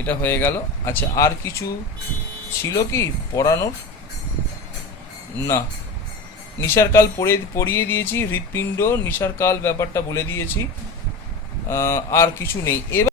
এটা হয়ে গেল। আচ্ছা, আর কিছু ছিল কি পড়ানোর? না, নিশার কাল পড়িয়ে দিয়েছি, হৃৎপিণ্ড নিশার কাল ব্যাপারটা বলে দিয়েছি, আর কিছু নেই। এবার